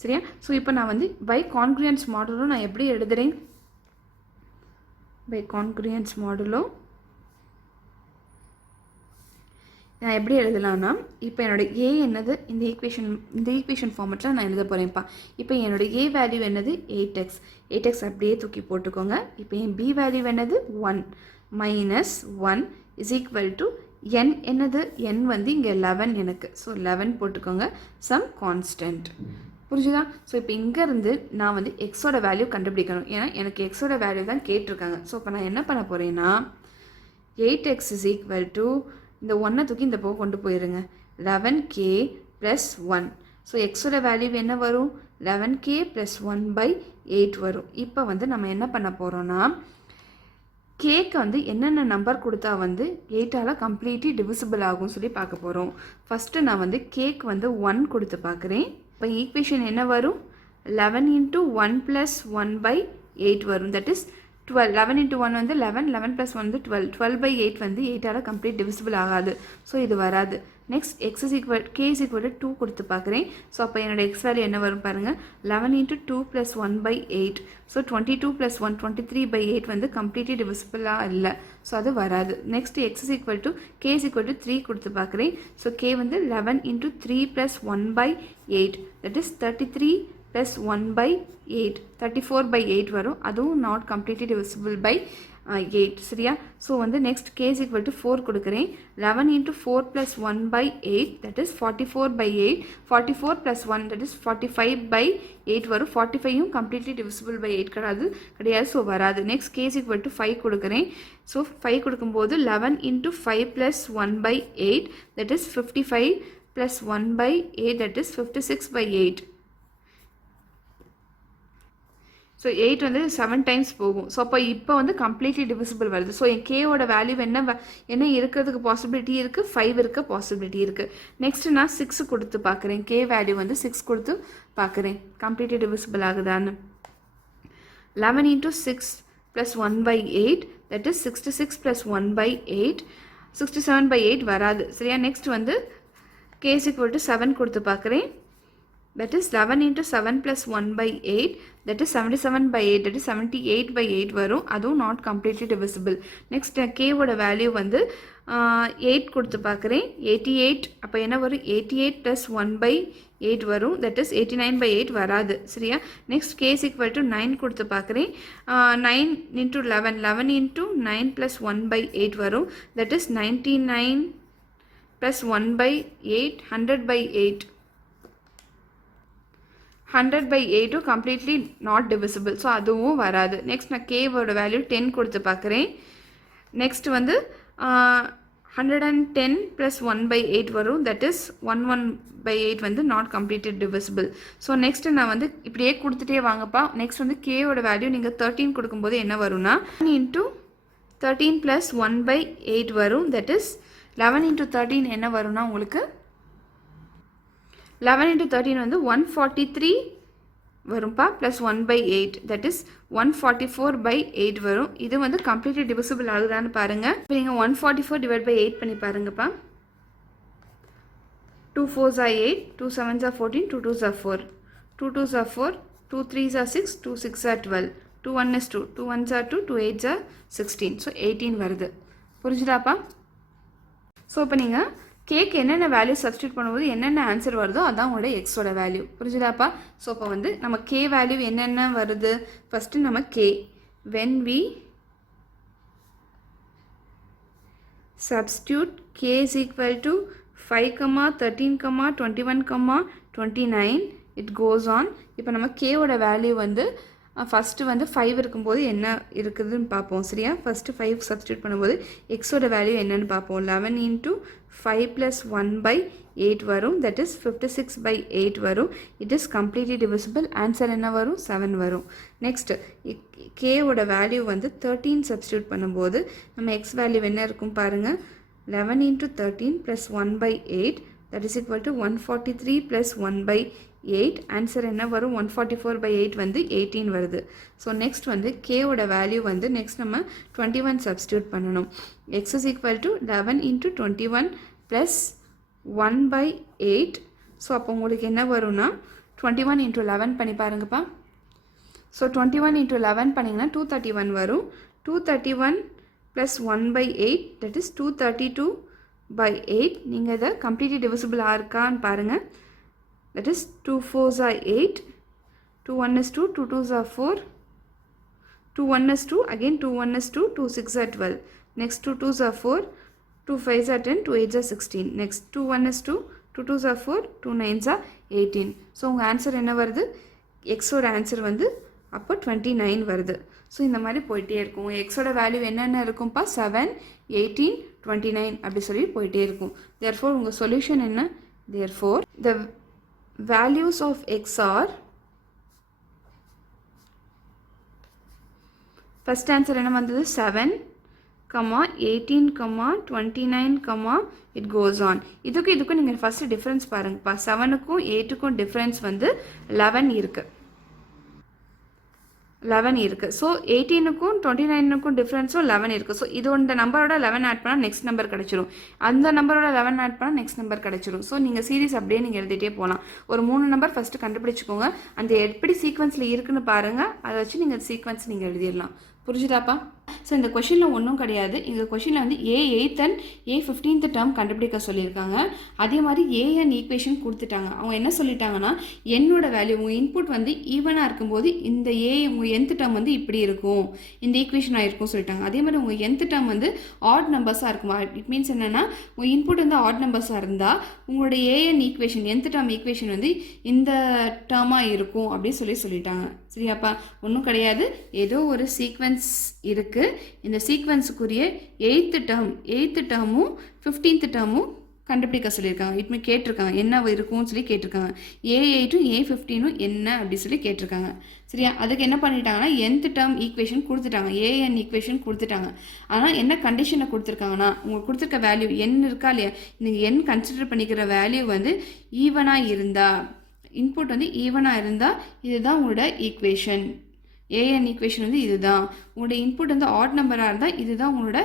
சரியா? ஸோ இப்போ நான் வந்து பை கான்க்ரியன்ஸ் மாடலும் நான் எப்படி எழுதுகிறேன்? பை கான்க்ரியன்ஸ் மாடலும் நான் எப்படி எழுதலாம்னா, இப்போ என்னோடய ஏ என்னது? இந்த ஈக்குவேஷன் ஃபார்மெட்டில் நான் எழுத போகிறேன்ப்பா. இப்போ என்னோடய ஏ வேல்யூ என்னது? 8x அப்படியே தூக்கி போட்டுக்கோங்க. இப்போ என் பி வேல்யூ என்னது? 1 minus 1 is equal to n என்னது? n வந்து இங்கே 11 எனக்கு. ஸோ 11 போட்டுக்கோங்க, சம் கான்ஸ்டன்ட். புரிஞ்சுதா? ஸோ இப்போ இங்கேருந்து நான் வந்து எக்ஸோட வேல்யூ கண்டுபிடிக்கணும். ஏன்னா எனக்கு எக்ஸோட வேல்யூ தான் கேட்டிருக்காங்க. ஸோ இப்போ நான் என்ன பண்ண போகிறேன்னா, 8x is equal to இந்த 1 தூக்கி இந்த போக கொண்டு போயிருங்க, 11k ப்ளஸ் 1. ஸோ எக்ஸோட வேல்யூ என்ன வரும்? 11k ப்ளஸ் 1/8 வரும். இப்போ வந்து நம்ம என்ன பண்ண போகிறோன்னா, கேக்கு வந்து என்னென்ன நம்பர் கொடுத்தா வந்து 8ஆல் கம்ப்ளீட்லி டிவிசிபிள் ஆகும் சொல்லி பார்க்க போகிறோம். ஃபஸ்ட்டு நான் வந்து கேக் வந்து 1 கொடுத்து பார்க்குறேன். இப்போ ஈக்குவேஷன் என்ன வரும்? 11 into 1 plus 1/8 வரும். That is 12. 11 into 1 வந்து 11, 11 plus 1 வந்து 12. 12/8 வந்து 8ஆல் கம்ப்ளீட் டிவிசிபிள் ஆகாது. ஸோ இது வராது. Next k is equal to 2 கொடுத்து பார்க்குறேன். ஸோ அப்போ என்னோட எக்ஸ் வேல்யூ என்ன வரும் பாருங்கள், 11 into 2 plus 1/8. ஸோ 22 plus 1 23/8 வந்து கம்ப்ளீட்லி டிவிசிபிளாக இல்லை. ஸோ அது வராது. Next k is equal to 3 கொடுத்து பார்க்குறேன். ஸோ k வந்து 11 into 3 plus 1/8. That is 33 plus 1/8, 34/8 வரும். அதுவும் நாட் கம்ப்ளீட்லி டிவிசிபிள் பை 8. சரியா? ஸோ வந்து next k is equal to 4 கொடுக்குறேன். 11 into 4 plus 1/8, that is 44/8. 44 plus 1, that is 45/8 வரும். 45யும் கம்ப்ளீட்லி டிவிசிபிள் பை 8 கிடையாது. ஸோ வராது. Next k is equal to 5 கொடுக்குறேன். So 5 கொடுக்கும்போது 11 into 5 plus 1/8, that is 55 plus 1/8, that is 56/8. So 8 வந்து 7 times போகும். So அப்போ இப்போ வந்து கம்ப்ளீட்லி டிவிசிபிள் வருது. ஸோ என் கேவோட வேல்யூ என்ன இருக்கிறதுக்கு பாசிபிலிட்டி இருக்குது? 5 இருக்க பாசிபிலிட்டி இருக்குது. நெக்ஸ்ட்டு நான் 6 கொடுத்து பார்க்குறேன். கே வேல்யூ வந்து 6 கொடுத்து பார்க்குறேன், கம்ப்ளீட்லி டிவிசிபிள் ஆகுதான்னு. 11 into 6 plus 1/8, that is 66 plus 1/8, 67/8 வராது. சரியா? நெக்ஸ்ட் வந்து k is equal to 7 கொடுத்து பார்க்குறேன். That is 11 into 7 plus 1/8, that is 77/8, that is 78/8 வரும். அதுவும் not completely divisible. Next k ஓட வேல்யூ வந்து 8 கொடுத்து பார்க்குறேன். 88, அப்போ என்ன வரும்? 88 plus 1/8 வரும். that is 89/8 வராது. சரியா? Next k is equal to 9 கொடுத்து பார்க்குறேன். 9 into 11, 11 into 9 plus 1/8 வரும். that is 99 plus 1/8, 100/8. 100/8 completely not divisible. So அதுவும் வராது. நெக்ஸ்ட் நான் கேவோட வேல்யூ 10 கொடுத்து பார்க்குறேன். நெக்ஸ்ட் வந்து 110 ப்ளஸ் 1/8 வரும். தட் இஸ் 11/8 வந்து not completely divisible. So next நான் வந்து இப்படியே கொடுத்துட்டே வாங்கப்பா. நெக்ஸ்ட் வந்து கேவோட வேல்யூ நீங்கள் 13 கொடுக்கும்போது என்ன வரும்னா 1 into 13 ப்ளஸ் 1/8 வரும். தட் இஸ் 11 into 13 என்ன வரும்னா உங்களுக்கு 11 into 13 வந்து 143 வரும்பா, ப்ளஸ் 1/8, தட் இஸ் 144/8 வரும். இது வந்து கம்ப்ளீட்லி டிவிசிபிள் ஆகுதான்னு பாருங்கள். இப்போ நீங்கள் 144 டிவைட் பை 8 பண்ணி பாருங்கப்பா. 2 4s are 8, 2 7s are 14, 2 2s are 4, 2 2s are 4, 2 3s are 6, 2 6 are 12, 2 1 is 2, 2 1s are 2, 2 8s are 16. So 18 வருது. புரிஞ்சுதாப்பா? ஸோ இப்போ நீங்கள் கேக்கு என்னென்ன வேல்யூ சப்ஸ்டியூட் பண்ணும்போது என்னென்ன ஆன்சர் வருதோ அதான் உங்களோட எக்ஸோட வேல்யூ. புரிஞ்சுதாப்பா? ஸோ இப்போ வந்து நம்ம கே வேல்யூ என்னென்ன வருது? ஃபஸ்ட்டு நம்ம K when we substitute k is equal to 5, 13, 21, 29 it goes on. இப்போ நம்ம k ஓட வேல்யூ வந்து ஃபஸ்ட்டு வந்து 5 இருக்கும்போது என்ன இருக்குதுன்னு பார்ப்போம். சரியா? ஃபஸ்ட்டு 5 சப்ஸ்டியூட் பண்ணும்போது எக்ஸோட வேல்யூ என்னன்னு பார்ப்போம். 11 into 5 plus 1 by 8 வரும். that is 56 by 8 வரும். it is completely divisible. Answer என்ன வரும்? 7 வரும். நெக்ஸ்ட் k ஓட வேல்யூ வந்து 13 சப்ஸ்டியூட் பண்ணும்போது நம்ம x வேல்யூ என்ன இருக்கும் பாருங்கள். 11 into 13 plus 1 by 8 that is equal to 143 plus 1 by 8. Answer என்ன வரும்? 144 by 8 வந்து 18 வருது. ஸோ நெக்ஸ்ட் வந்து k ஓட வேல்யூ வந்து நெக்ஸ்ட் நம்ம 21 சப்ஸ்டியூட் பண்ணணும். x is equal to 11 into 21 plus 1 by 8. So அப்போ உங்களுக்கு என்ன வரும்னா 21 into 11 பண்ணி பாருங்கப்பா. ஸோ 21 into 11 பண்ணிங்கன்னா 231 வரும். 231 plus 1 by 8 that is 232 by 8. நீங்கள் இதை கம்ப்ளீட்லி டிவிசிபிளாக இருக்கான்னு பாருங்கள். that is 2 4s are 8, 2 1 is 2, 2 2s are 4, 2 1 is 2, again 2 1 is 2, 2 6 are 12, next 2 2s are 4, 2 5s are 10, 2 8s are 16, next 2 1 is 2, 2 2s are 4, 2 9s are 18. So உங்கள் answer என்ன வருது? எக்ஸோட answer வந்து அப்போ 29 வருது. ஸோ இந்த மாதிரி போயிட்டே இருக்கும். எக்ஸோட வேல்யூ என்னென்ன இருக்கும்ப்பா? 7, 18, 29 அப்படி சொல்லி போயிட்டே இருக்கும். therefore உங்கள் சொல்யூஷன் என்ன? therefore the values of x are, first answer என்ன வந்தது? 7, 18, 29, it goes on. இதுக்கும் நீங்கள் ஃபஸ்ட்டு டிஃப்ரென்ஸ் பாருங்கப்பா. 7க்கும் 8க்கும் டிஃப்ரென்ஸ் வந்து 11 இருக்குது. 11 இருக்குது. ஸோ 18க்கும் 29க்கும் டிஃப்ரென்ஸும் 11 இருக்குது. ஸோ இது இந்த நம்பரோட 11 ஆட் பண்ணால் நெக்ஸ்ட் நம்பர் கிடச்சிரும். அந்த நம்பரோட 11 ஆட் பண்ணால் நெக்ஸ்ட் நம்பர் கிடச்சிரும். ஸோ நீங்கள் சீரிஸ் அப்படியே நீங்கள் எழுதிட்டே போகலாம். ஒரு 3 நம்பர் ஃபஸ்ட்டு கண்டுபிடிச்சிக்கோங்க. அந்த எப்படி சீக்வன்ஸில் இருக்குன்னு பாருங்கள். அதை வச்சு நீங்கள் சீக்வன்ஸ் நீங்கள் எழுதிடலாம். புரிஞ்சுதாப்பா? ஸோ இந்த கொஷினில் ஒன்றும் கிடையாது. இந்த கொஷினில் வந்து A8 and A15th டேர்ம் கண்டுபிடிக்க சொல்லியிருக்காங்க. அதே மாதிரி AN ஈக்குவேஷன் கொடுத்துட்டாங்க. அவங்க என்ன சொல்லிட்டாங்கன்னா என்னோட வேல்யூ உங்கள் இன்புட் வந்து ஈவனாக இருக்கும்போது இந்த உங்கள் nth டேர்ம் வந்து இப்படி இருக்கும், இந்த ஈக்குவேஷனாக இருக்கும் சொல்லிட்டாங்க. அதே மாதிரி உங்கள் nth டேர்ம் வந்து ஆட் நம்பர்ஸாக இருக்குமா? இட் மீன்ஸ் என்னென்னா உங்கள் இன்புட் வந்து ஆட் நம்பர்ஸாக இருந்தால் உங்களோட AN equation nth term equation வந்து இந்த டேர்மாக இருக்கும் அப்படின்னு சொல்லிட்டாங்க. சரியாப்பா? ஒன்றும் கிடையாது. ஏதோ ஒரு சீக்வன்ஸ் இருக்குது. இந்த சீக்வன்ஸுக்குரிய 8th டேர்மும் 15th டேர்மும் கண்டுபிடிக்க சொல்லியிருக்காங்க. இட்மே கேட்டிருக்காங்க என்ன இருக்கும்னு சொல்லி கேட்டிருக்காங்க. A8ம் A15ம் என்ன அப்படி சொல்லி கேட்டிருக்காங்க. சரியா? அதுக்கு என்ன பண்ணிட்டாங்கன்னா nth டேர்ம் ஈக்குவேஷன் கொடுத்துட்டாங்க. AN ஈக்குவேஷன் கொடுத்துட்டாங்க. ஆனால் என்ன கண்டிஷனை கொடுத்துருக்காங்கன்னா உங்களுக்கு கொடுத்துருக்க வேல்யூ n இருக்கா இல்லையா? நீங்கள் n கன்சிடர் பண்ணிக்கிற வேல்யூ வந்து ஈவனாக இருந்தால், இன்புட் வந்து ஈவனாக இருந்தால் இதுதான் உங்களோட ஈக்குவேஷன். AN ஈக்குவேஷன் வந்து இதுதான். உங்களோட இன்புட் வந்து ஆட் நம்பராக இருந்தால் இதுதான் உங்களோட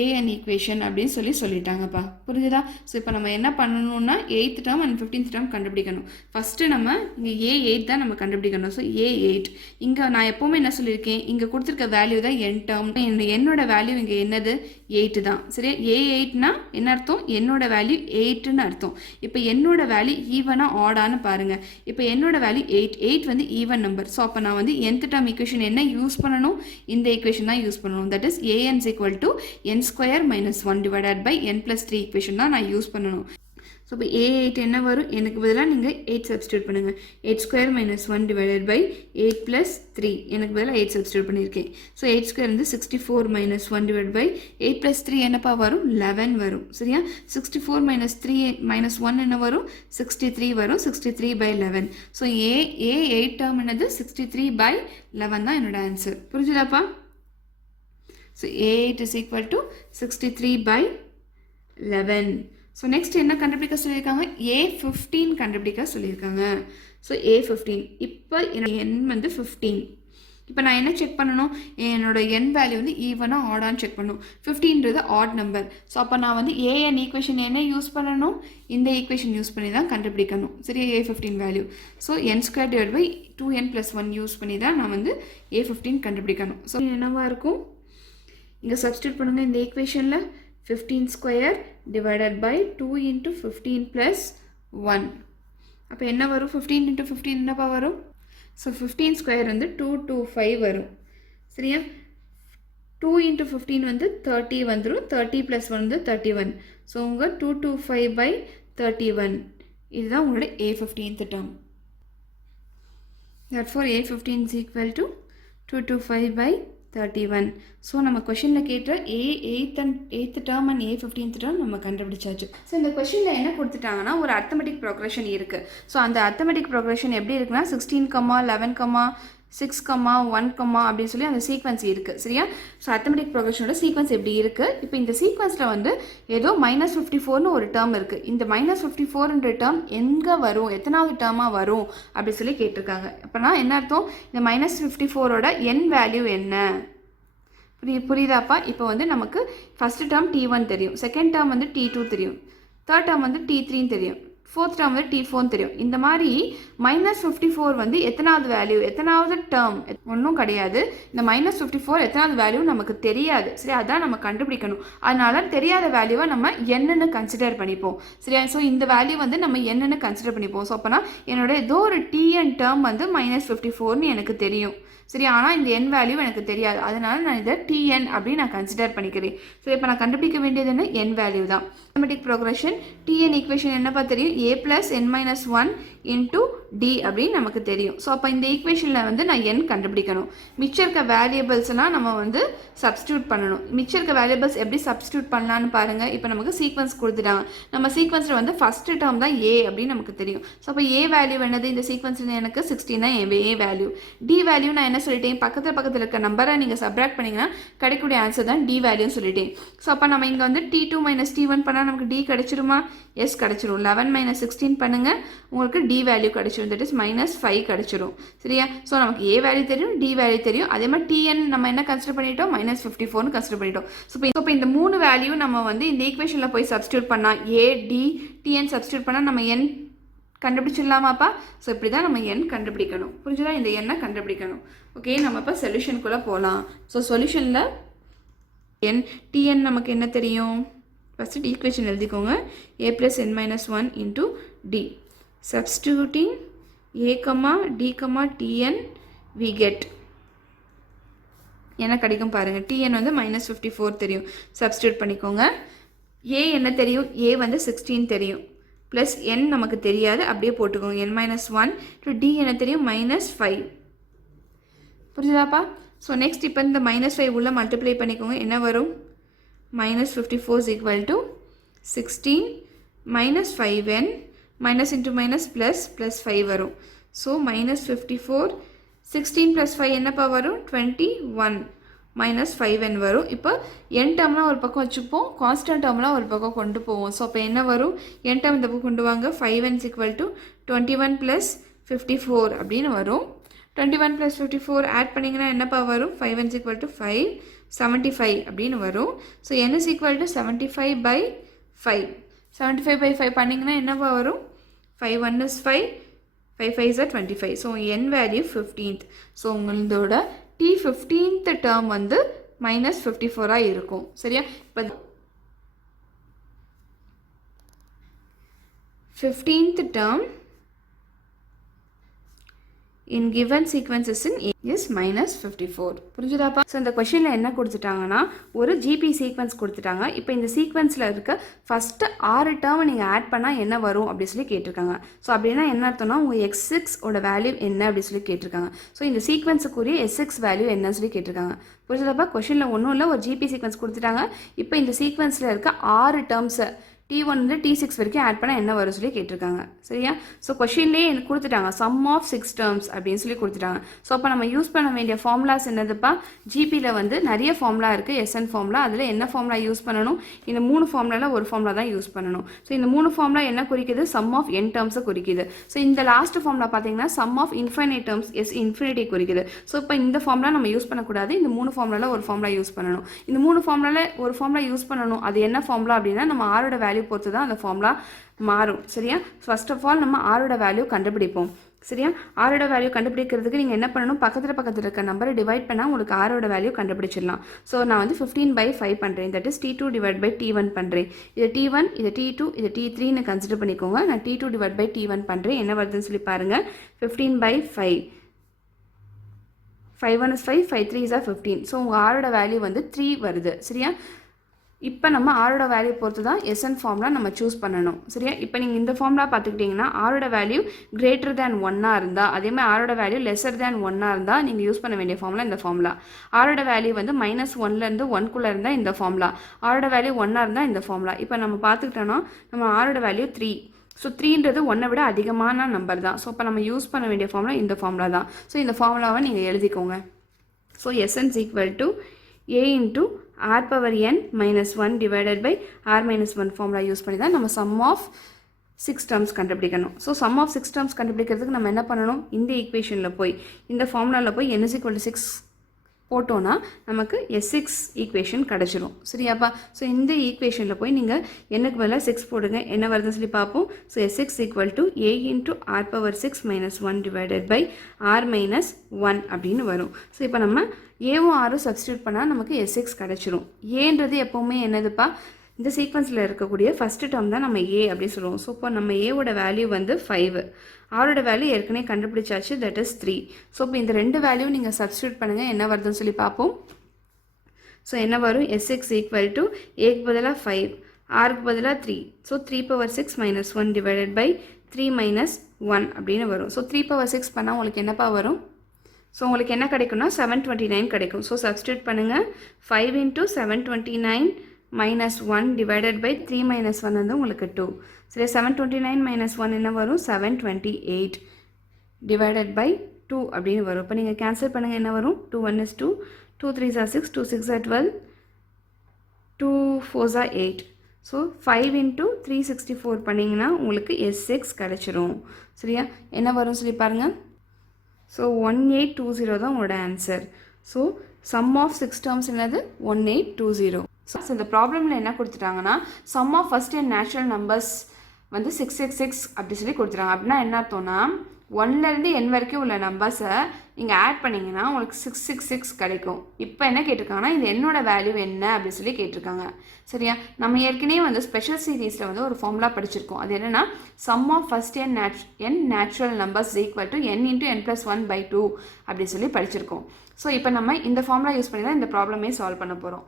AN ஈக்குவேஷன் அப்படின்னு சொல்லிட்டாங்கப்பா. புரிஞ்சுதா? ஸோ இப்போ நம்ம என்ன பண்ணணும்னா 8th term and 15th term கண்டுபிடிக்கணும். ஃபஸ்ட்டு நம்ம இங்கே A8 தான் நம்ம கண்டுபிடிக்கணும். ஸோ A8 இங்கே நான் எப்போவுமே என்ன சொல்லியிருக்கேன், இங்கே கொடுத்துருக்க வேல்யூ தான் n டேர்ம். என்னோட வேல்யூ இங்கே என்னது? 8 தான். சரியா? A8னா என்ன அர்த்தம்? என்னோட வேல்யூ 8ன்னு அர்த்தம். இப்போ என்னோட வேல்யூ ஈவனாக ஆடான்னு பாருங்கள். இப்போ என்னோட வேல்யூ 8 வந்து ஈவன் நம்பர். ஸோ அப்போ நான் வந்து nth டேர்ம் ஈக்குவேஷன் என்ன யூஸ் பண்ணணும்? இந்த ஈக்குவேஷன் தான் யூஸ் பண்ணணும். That is AN is equal to n square minus 1 divided by n plus 3 equation தான் நான் யூஸ் பண்ணணும். ஸோ இப்போ A8 என்ன வரும்? எனக்கு பதிலாக நீங்கள் 8 சப்ஸ்டியூட் பண்ணுங்கள். 8 square minus 1 divided by 8 plus 3. எனக்கு பதிலாக 8 சப்ஸ்டியூட் பண்ணியிருக்கேன். ஸோ 8 square வந்து 64 minus 1 divided by 8 plus 3 என்னப்பா வரும்? 11 வரும். சரியா? 64 minus 3 minus 1 என்ன வரும்? 63 வரும். 63 by 11. ஸோ A8 டேர்ம் என்னது? 63 by 11 தான் என்னோட ஆன்சர். புரிஞ்சுதாப்பா? So A8 is equal to 63 by 11. So next என்ன கண்டுபிடிக்க சொல்லியிருக்காங்க? A15 கண்டுபிடிக்க சொல்லியிருக்காங்க. ஸோ A15 இப்போ n வந்து 15. இப்போ நான் என்ன செக் பண்ணணும், என்னோட n வேல்யூ வந்து ஈவனாக ஆடான்னு செக் பண்ணணும். 15ன்றது ஆட் நம்பர். ஸோ அப்போ நான் வந்து ஏஎன் ஈக்குவேஷன் என்ன யூஸ் பண்ணணும், இந்த ஈக்குவேஷன் யூஸ் பண்ணி தான் கண்டுபிடிக்கணும். சரியா, A15 value. So n² / 2n + 1 use பண்ணி தான் நான் வந்து A15 கண்டுபிடிக்கணும். ஸோ என்னவா இருக்கும், இங்கே சப்ஸ்டியூட் பண்ணுங்கள் இந்த ஈக்குவேஷனில் 15² / 2 × 15 + 1. அப்போ என்ன வரும், 15 × 15 என்னப்பா வரும், ஸோ 15² வந்து 225 வரும். சரியா, 2 × 15 வந்து 30 வந்துடும். 30 + 1 வந்து 31. ஸோ உங்கள் 225/31 இதுதான் உங்களோட A15th term. Therefore A15 is equal to 225/31. So நம்ம கொஷனில் கேட்ட A8th term and A15th term நம்ம கண்டுபிடிச்சாச்சு. ஸோ இந்த கொஷனில் என்ன கொடுத்துட்டாங்கன்னா ஒரு அர்த்தமெட்டிக் ப்ரோக்ரஷன் இருக்குது. ஸோ அந்த அர்த்தமெட்டிக் ப்ரோக்ரஷன் எப்படி இருக்குன்னா 16, 11, 6, 1, அப்படின்னு சொல்லி அந்த சீக்வன்ஸ் இருக்குது. சரியா, ஸோ அர்த்தமெட்டிக் ப்ரோக்ரஷனோட சீக்வன்ஸ் எப்படி இருக்குது. இப்போ இந்த சீக்வன்ஸில் வந்து ஏதோ -54ன்னு ஒரு டேர்ம் இருக்குது. இந்த -54ன்ற டேர்ம் எங்கே வரும், எத்தனாவது டேர்மாக வரும் அப்படி சொல்லி கேட்டிருக்காங்க. அப்போனா என்ன அர்த்தம், இந்த -54ஓட n வேல்யூ என்ன, புரியுதாப்பா. இப்போ வந்து நமக்கு ஃபஸ்ட்டு டேர்ம் T1 தெரியும், செகண்ட் டேர்ம் வந்து T2 தெரியும், தேர்ட் டேர்ம் வந்து T3 தெரியும், ஃபோர்த் டேர்ம் வந்து T4 தெரியும். இந்த மாதிரி -54 வந்து எத்தனாவது வேல்யூ, எத்தனாவது டேர்ம் ஒன்றும் கிடையாது. இந்த -54 எத்தனாவது வேல்யூ நமக்கு தெரியாது. சரி, அதான் நம்ம கண்டுபிடிக்கணும். அதனால தெரியாத வேல்யூவை நம்ம என்னன்னு கன்சிடர் பண்ணிப்போம். சரியா, ஸோ இந்த வேல்யூ வந்து நம்ம என்னன்னு கன்சிடர் பண்ணிப்போம். ஸோ அப்போனா என்னோட ஏதோ ஒரு Tn டேர்ம் வந்து -54ன்னு எனக்கு தெரியும். சரி, ஆனால் இந்த n வேல்யூ எனக்கு தெரியாது. அதனால நான் இதை Tn அப்படின்னு நான் கன்சிடர் பண்ணிக்கிறேன். ஸோ இப்போ நான் கண்டுபிடிக்க வேண்டியது என்ன, n வேல்யூ தான். அரித்மெட்டிக் ப்ரோக்ரஷன் Tn ஈக்குவேஷன் என்னப்பா தெரியும், a+n-1 × d அப்படின்னு நமக்கு தெரியும். ஸோ அப்போ இந்த ஈக்குவேஷனில் வந்து நான் n கண்டுபிடிக்கணும். மிச்சம் இருக்க வேரியபிள்ஸ்லாம் நம்ம வந்து சப்ஸ்டியூட் பண்ணணும். மிச்சம் இருக்க வேரியபிள்ஸ் எப்படி சப்ஸ்டியூட் பண்ணலான்னு பாருங்கள். இப்போ நமக்கு சீக்வன்ஸ் கொடுத்துட்டாங்க. நம்ம சீக்வன்ஸில் வந்து ஃபஸ்ட்டு டேர்ம் தான் a அப்படின்னு நமக்கு தெரியும். ஸோ அப்போ a வேல்யூ என்னது, இந்த சீக்வன்ஸில் எனக்கு 16 தான் a வேல்யூ. d வேல்யூ நான் என்ன சொல்லிட்டேன், பக்கத்தில் இருக்க நம்பரை நீங்கள் சப்ராக்ட் பண்ணிங்கன்னா கிடைக்கக்கூடிய ஆன்சர் தான் d வேல்யூன்னு சொல்லிட்டேன். ஸோ அப்போ நம்ம இங்கே வந்து T2 - T1 பண்ணால் நமக்கு d கிடைச்சிருமா, எஸ் கிடைச்சிரும். 11 - 16 பண்ணுங்கள், உங்களுக்கு d வேல்யூ கிடைச்சிரும், தட் இஸ் -5 கிடைச்சிரும். சரியா, ஸோ நமக்கு a வேல்யூ தெரியும், d வேல்யூ தெரியும். அதே மாதிரி Tn நம்ம என்ன கன்சிடர் பண்ணிட்டோம், -54ன்னு கன்சிடர் பண்ணிட்டோம். ஸோ இப்போ இந்த 3 வேல்யூ நம்ம வந்து இந்த ஈக்குவேஷனில் போய் சப்ஸ்டியூட் பண்ணால் a, d, Tn சப்ஸ்டியூட் பண்ணால் நம்ம n கண்டுபிடிச்சிடலாமாப்பா. ஸோ இப்படி தான் நம்ம n கண்டுபிடிக்கணும். புரிஞ்சுதா, இந்த n கண்டுபிடிக்கணும். ஓகே, நம்ம இப்போ சொல்யூஷனுக்குள்ளே போகலாம். ஸோ சொல்யூஷனில் Tn நமக்கு என்ன தெரியும், ஃபஸ்ட்டு ஈக்குவேஷன் எழுதிக்கோங்க, a+n-1 × d. Substituting a, d, Tn we get என்ன கிடைக்கும் பாருங்கள். Tn வந்து -54 தெரியும், சப்ஸ்டியூட் பண்ணிக்கோங்க. a என்ன தெரியும், a வந்து 16 தெரியும், ப்ளஸ் n நமக்கு தெரியாது, அப்படியே போட்டுக்கோங்க. n-1 டு d என்ன தெரியும், -5. புரியுதாப்பா. ஸோ நெக்ஸ்ட் இப்போ இந்த -5 உள்ள மல்டிப்ளை பண்ணிக்கோங்க. என்ன வரும், -54 = 16 -5n minus into minus plus 5 வரும். ஸோ -54 16 + 5 என்னப்பா வரும், 21 -5n வரும். இப்போ n டேர்ம்லாம் ஒரு பக்கம் வச்சுப்போம், கான்ஸ்டன்ட் டேர்ம்லாம் ஒரு பக்கம் கொண்டு போவோம். ஸோ அப்போ என்ன வரும், n டேர்ம் இந்த பக்கம் கொண்டு வாங்க, 5n = 21 + 54 அப்படின்னு வரும். 21 + 54 ஆட் பண்ணிங்கன்னா என்னப்பா வரும், 5n = 5, 75 அப்படின்னு வரும். So n = 75/5. 75/5 பண்ணிங்கன்னா என்னப்பா வரும், 5 1 is 5, 5 5 is 25. So n value 15th. So உங்களோட T15th டேர்ம் வந்து -54 இருக்கும். சரியா, இப்போ 15th term in given sequence is in A is -54. புரிஞ்சுதாப்பா. So இந்த கொஷனில் என்ன கொடுத்துட்டாங்கன்னா ஒரு ஜிபி சீக்வன்ஸ் கொடுத்துட்டாங்க. இப்போ இந்த சீக்வன்ஸில் இருக்க ஃபஸ்ட்டு 6 டேர்மை நீங்கள் ஆட் பண்ணால் என்ன வரும் அப்படி சொல்லி கேட்டிருக்காங்க. ஸோ அப்படின்னா என்ன அர்த்தம்னா உங்கள் x6 ஓட வேல்யூ என்ன அப்படி சொல்லி கேட்டிருக்காங்க. ஸோ இந்த சீக்வன்ஸுக்குரிய s6 வேல்யூ என்னன்னு சொல்லி கேட்டிருக்காங்க. புரிஞ்சுதாப்பா. கொஷனில் ஒன்றும் இல்லை, ஒரு ஜிபி சீக்வன்ஸ் கொடுத்துட்டாங்க. இப்போ இந்த சீக்வன்ஸில் இருக்க 6 டேர்ம்ஸை T1 வந்து T6 வரைக்கும் ஆட் பண்ணால் என்ன வரும் சொல்லி கேட்டிருக்காங்க. சரியா? ஸோ கொஷின்லேயே எனக்கு கொடுத்துட்டாங்க சம் ஆஃப் 6 டேர்ம்ஸ் அப்படின்னு சொல்லி கொடுத்துட்டாங்க. ஸோ அப்போ நம்ம யூஸ் பண்ண வேண்டிய ஃபார்முலாஸ் என்னதுப்பா? ஜிபியில் வந்து நிறைய ஃபார்முலா இருக்குது, எஸ்என் ஃபார்முலா. அதில் என்ன ஃபார்முலா யூஸ் பண்ணணும்? இந்த 3 ஃபார்முலாவில் ஒரு ஃபார்முலா தான் யூஸ் பண்ணணும். ஸோ இந்த 3 ஃபார்முலா என்ன குறிக்குது? சம் ஆஃப் n டேர்ம்ஸை குறிக்குது. ஸோ இந்த லாஸ்ட் ஃபார்முலா பார்த்தீங்கன்னா sum of infinite terms S infinity குறிக்குது. ஸோ இப்போ இந்த ஃபார்முலா நம்ம யூஸ் பண்ணக்கூடாது, இந்த 3 ஃபார்முலாவில் ஒரு ஃபார்முலா யூஸ் பண்ணணும். இந்த 3 ஃபார்முலாவில் ஒரு ஃபார்முலா யூஸ் பண்ணணும். அது என்ன ஃபார்முலா அப்படின்னா நம்ம ஆரோட வேல்யூ பொறுத்து தான் அந்த ஃபார்முலா மாறும். சரியா? ஃபர்ஸ்ட் ஆஃப் ஆல் நம்ம ஆரோட வேல்யூ கண்டுபிடிப்போம். சரியா? ஆரோட வேல்யூ கண்டுபிடிக்கிறதுக்கு நீங்கள் என்ன பண்ணணும்? பக்கத்தில் இருக்க நம்பரை டிவைட் பண்ணால் உங்களுக்கு ஆரோட வேல்யூ கண்டுபிடிச்சிடலாம். ஸோ நான் வந்து 15/5 பண்ணுறேன். That is T2 divide by T1 பண்ணுறேன். இது T1, இது T2, இது T3ன்னு கன்சிடர் பண்ணிக்கோங்க. நான் T2 டிவைட் பை T1 பண்ணுறேன். என்ன வருதுன்னு சொல்லி பாருங்கள். 15/5. 5 1 is 5, 5 3 is 15. ஸோ உங்கள் ஆரோட வேல்யூ வந்து 3 வருது. சரியா? இப்போ நம்ம ஆரோட வேல்யூ பொறுத்து தான் எஸ்என் ஃபார்முலா நம்ம சூஸ் பண்ணணும். சரியா? இப்போ நீங்கள் இந்த ஃபார்முலா பார்த்துக்கிட்டிங்கன்னா ஆரோட வேல்யூ கிரேட்டர் தேன் 1 இருந்தால், அதே மாதிரி ஆரோட வேல்யூ லெஸர் தேன் 1 இருந்தால் நீங்கள் யூஸ் பண்ண வேண்டிய ஃபார்முலா இந்த ஃபார்முலா. ஆரோட வேல்யூ வந்து -1லேருந்து 1குள்ளே இருந்தால் இந்த ஃபார்முலா. ஆரோட வேல்யூ 1 இருந்தால் இந்த ஃபார்முலா. இப்போ நம்ம பார்த்துக்கிட்டோன்னா நம்ம ஆரோட வேல்யூ 3. ஸோ 3ன்றது 1 விட அதிகமான நம்பர் தான். ஸோ இப்போ நம்ம யூஸ் பண்ண வேண்டிய ஃபார்முலா இந்த ஃபார்முலா தான். ஸோ இந்த ஃபார்முலாவை நீங்கள் எழுதிக்கோங்க. So Sn is equal to a into r power n minus 1 divided by r minus 1 formula use பண்ணி தான் நம்ம sum of 6 terms கண்டுபிடிக்கணும். ஸோ sum of 6 terms கண்டுபிடிக்கிறதுக்கு நம்ம என்ன பண்ணணும்? இந்த ஈக்குவேஷனில் போய் இந்த ஃபார்முலாவில் போய் n is equal to 6 போட்டோன்னா நமக்கு S6 ஈக்குவேஷன் கிடச்சிரும். சரியாப்பா? ஸோ இந்த ஈக்குவேஷனில் போய் நீங்கள் என்னக்கு பதிலாக 6 போடுங்க. என்ன வருதுன்னு சொல்லி பார்ப்போம். So S6 equal to a into r power 6 minus 1 divided by r minus 1 அப்படின்னு வரும். ஸோ இப்போ நம்ம ஏவும் ஆரும் சப்ஸ்டியூட் பண்ணால் நமக்கு S6 கிடச்சிரும். ஏன்றது எப்போவுமே என்னதுப்பா? இந்த சீக்வன்ஸில் இருக்கக்கூடிய ஃபஸ்ட்டு டேர்ம் தான் நம்ம ஏ அப்படின்னு சொல்லுவோம். ஸோ இப்போ நம்ம ஏவோட வேல்யூ வந்து 5, ஆரோட வேல்யூ ஏற்கனவே கண்டுபிடிச்சாச்சு, தட் இஸ் 3. ஸோ இப்போ இந்த ரெண்டு வேல்யூ நீங்கள் சப்ஸ்டியூட் பண்ணுங்கள். என்ன வருதுன்னு சொல்லி பார்ப்போம். ஸோ என்ன வரும்? S6 equal to ஏக்கு பதிலாக 5, ஆருக்கு பதிலாக 3. So 3 power 6 minus 1 divided by 3 minus 1 அப்படின்னு வரும். ஸோ 3 power 6 பண்ணால் உங்களுக்கு என்னப்பா வரும்? ஸோ உங்களுக்கு என்ன கிடைக்கும்னா 729 கிடைக்கும். ஸோ சப்ஸ்டியூட் பண்ணுங்கள். 5 into 729 minus 1 divided by 3 minus 1 வந்து உங்களுக்கு 2. சரி, 729 minus 1 என்ன வரும்? 728 divided by 2 அப்படின்னு வரும். இப்போ நீங்கள் கேன்சல் பண்ணுங்கள். என்ன வரும்? 2 1 is 2, 2 3 is 6, 2 6 is 12, 2 4 is 8. So 5 into 364 பண்ணிங்கன்னா உங்களுக்கு S6 கிடச்சிரும். சரியா? என்ன வரும் சொல்லி பாருங்கள். ஸோ 1820 தான் உங்களோட answer. So sum of 6 terms என்னது? 1820. ஸோ இந்த ப்ராப்ளமில் என்ன கொடுத்துட்டாங்கன்னா sum of first n natural numbers வந்து 666 அப்படி சொல்லி கொடுத்துட்டாங்க. அப்படின்னா என்ன அர்த்தம்னா 1லேருந்து n வரைக்கும் உள்ள நம்பர்ஸை நீங்கள் ஆட் பண்ணிங்கன்னா உங்களுக்கு 666 கிடைக்கும். இப்போ என்ன கேட்டிருக்காங்கன்னா இந்த என்னோட வேல்யூ என்ன அப்படின்னு சொல்லி கேட்டிருக்காங்க. சரியா? நம்ம ஏற்கனவே வந்து ஸ்பெஷல் சீரீஸில் வந்து ஒரு ஃபார்முலா படிச்சிருக்கோம். அது என்னென்னா sum of first n natural numbers equal to n into n+1/2 அப்படின்னு சொல்லி படிச்சிருக்கோம். ஸோ இப்போ நம்ம இந்த ஃபார்முலா யூஸ் பண்ணி தான் இந்த ப்ராப்ளமே சால்வ் பண்ண போகிறோம்.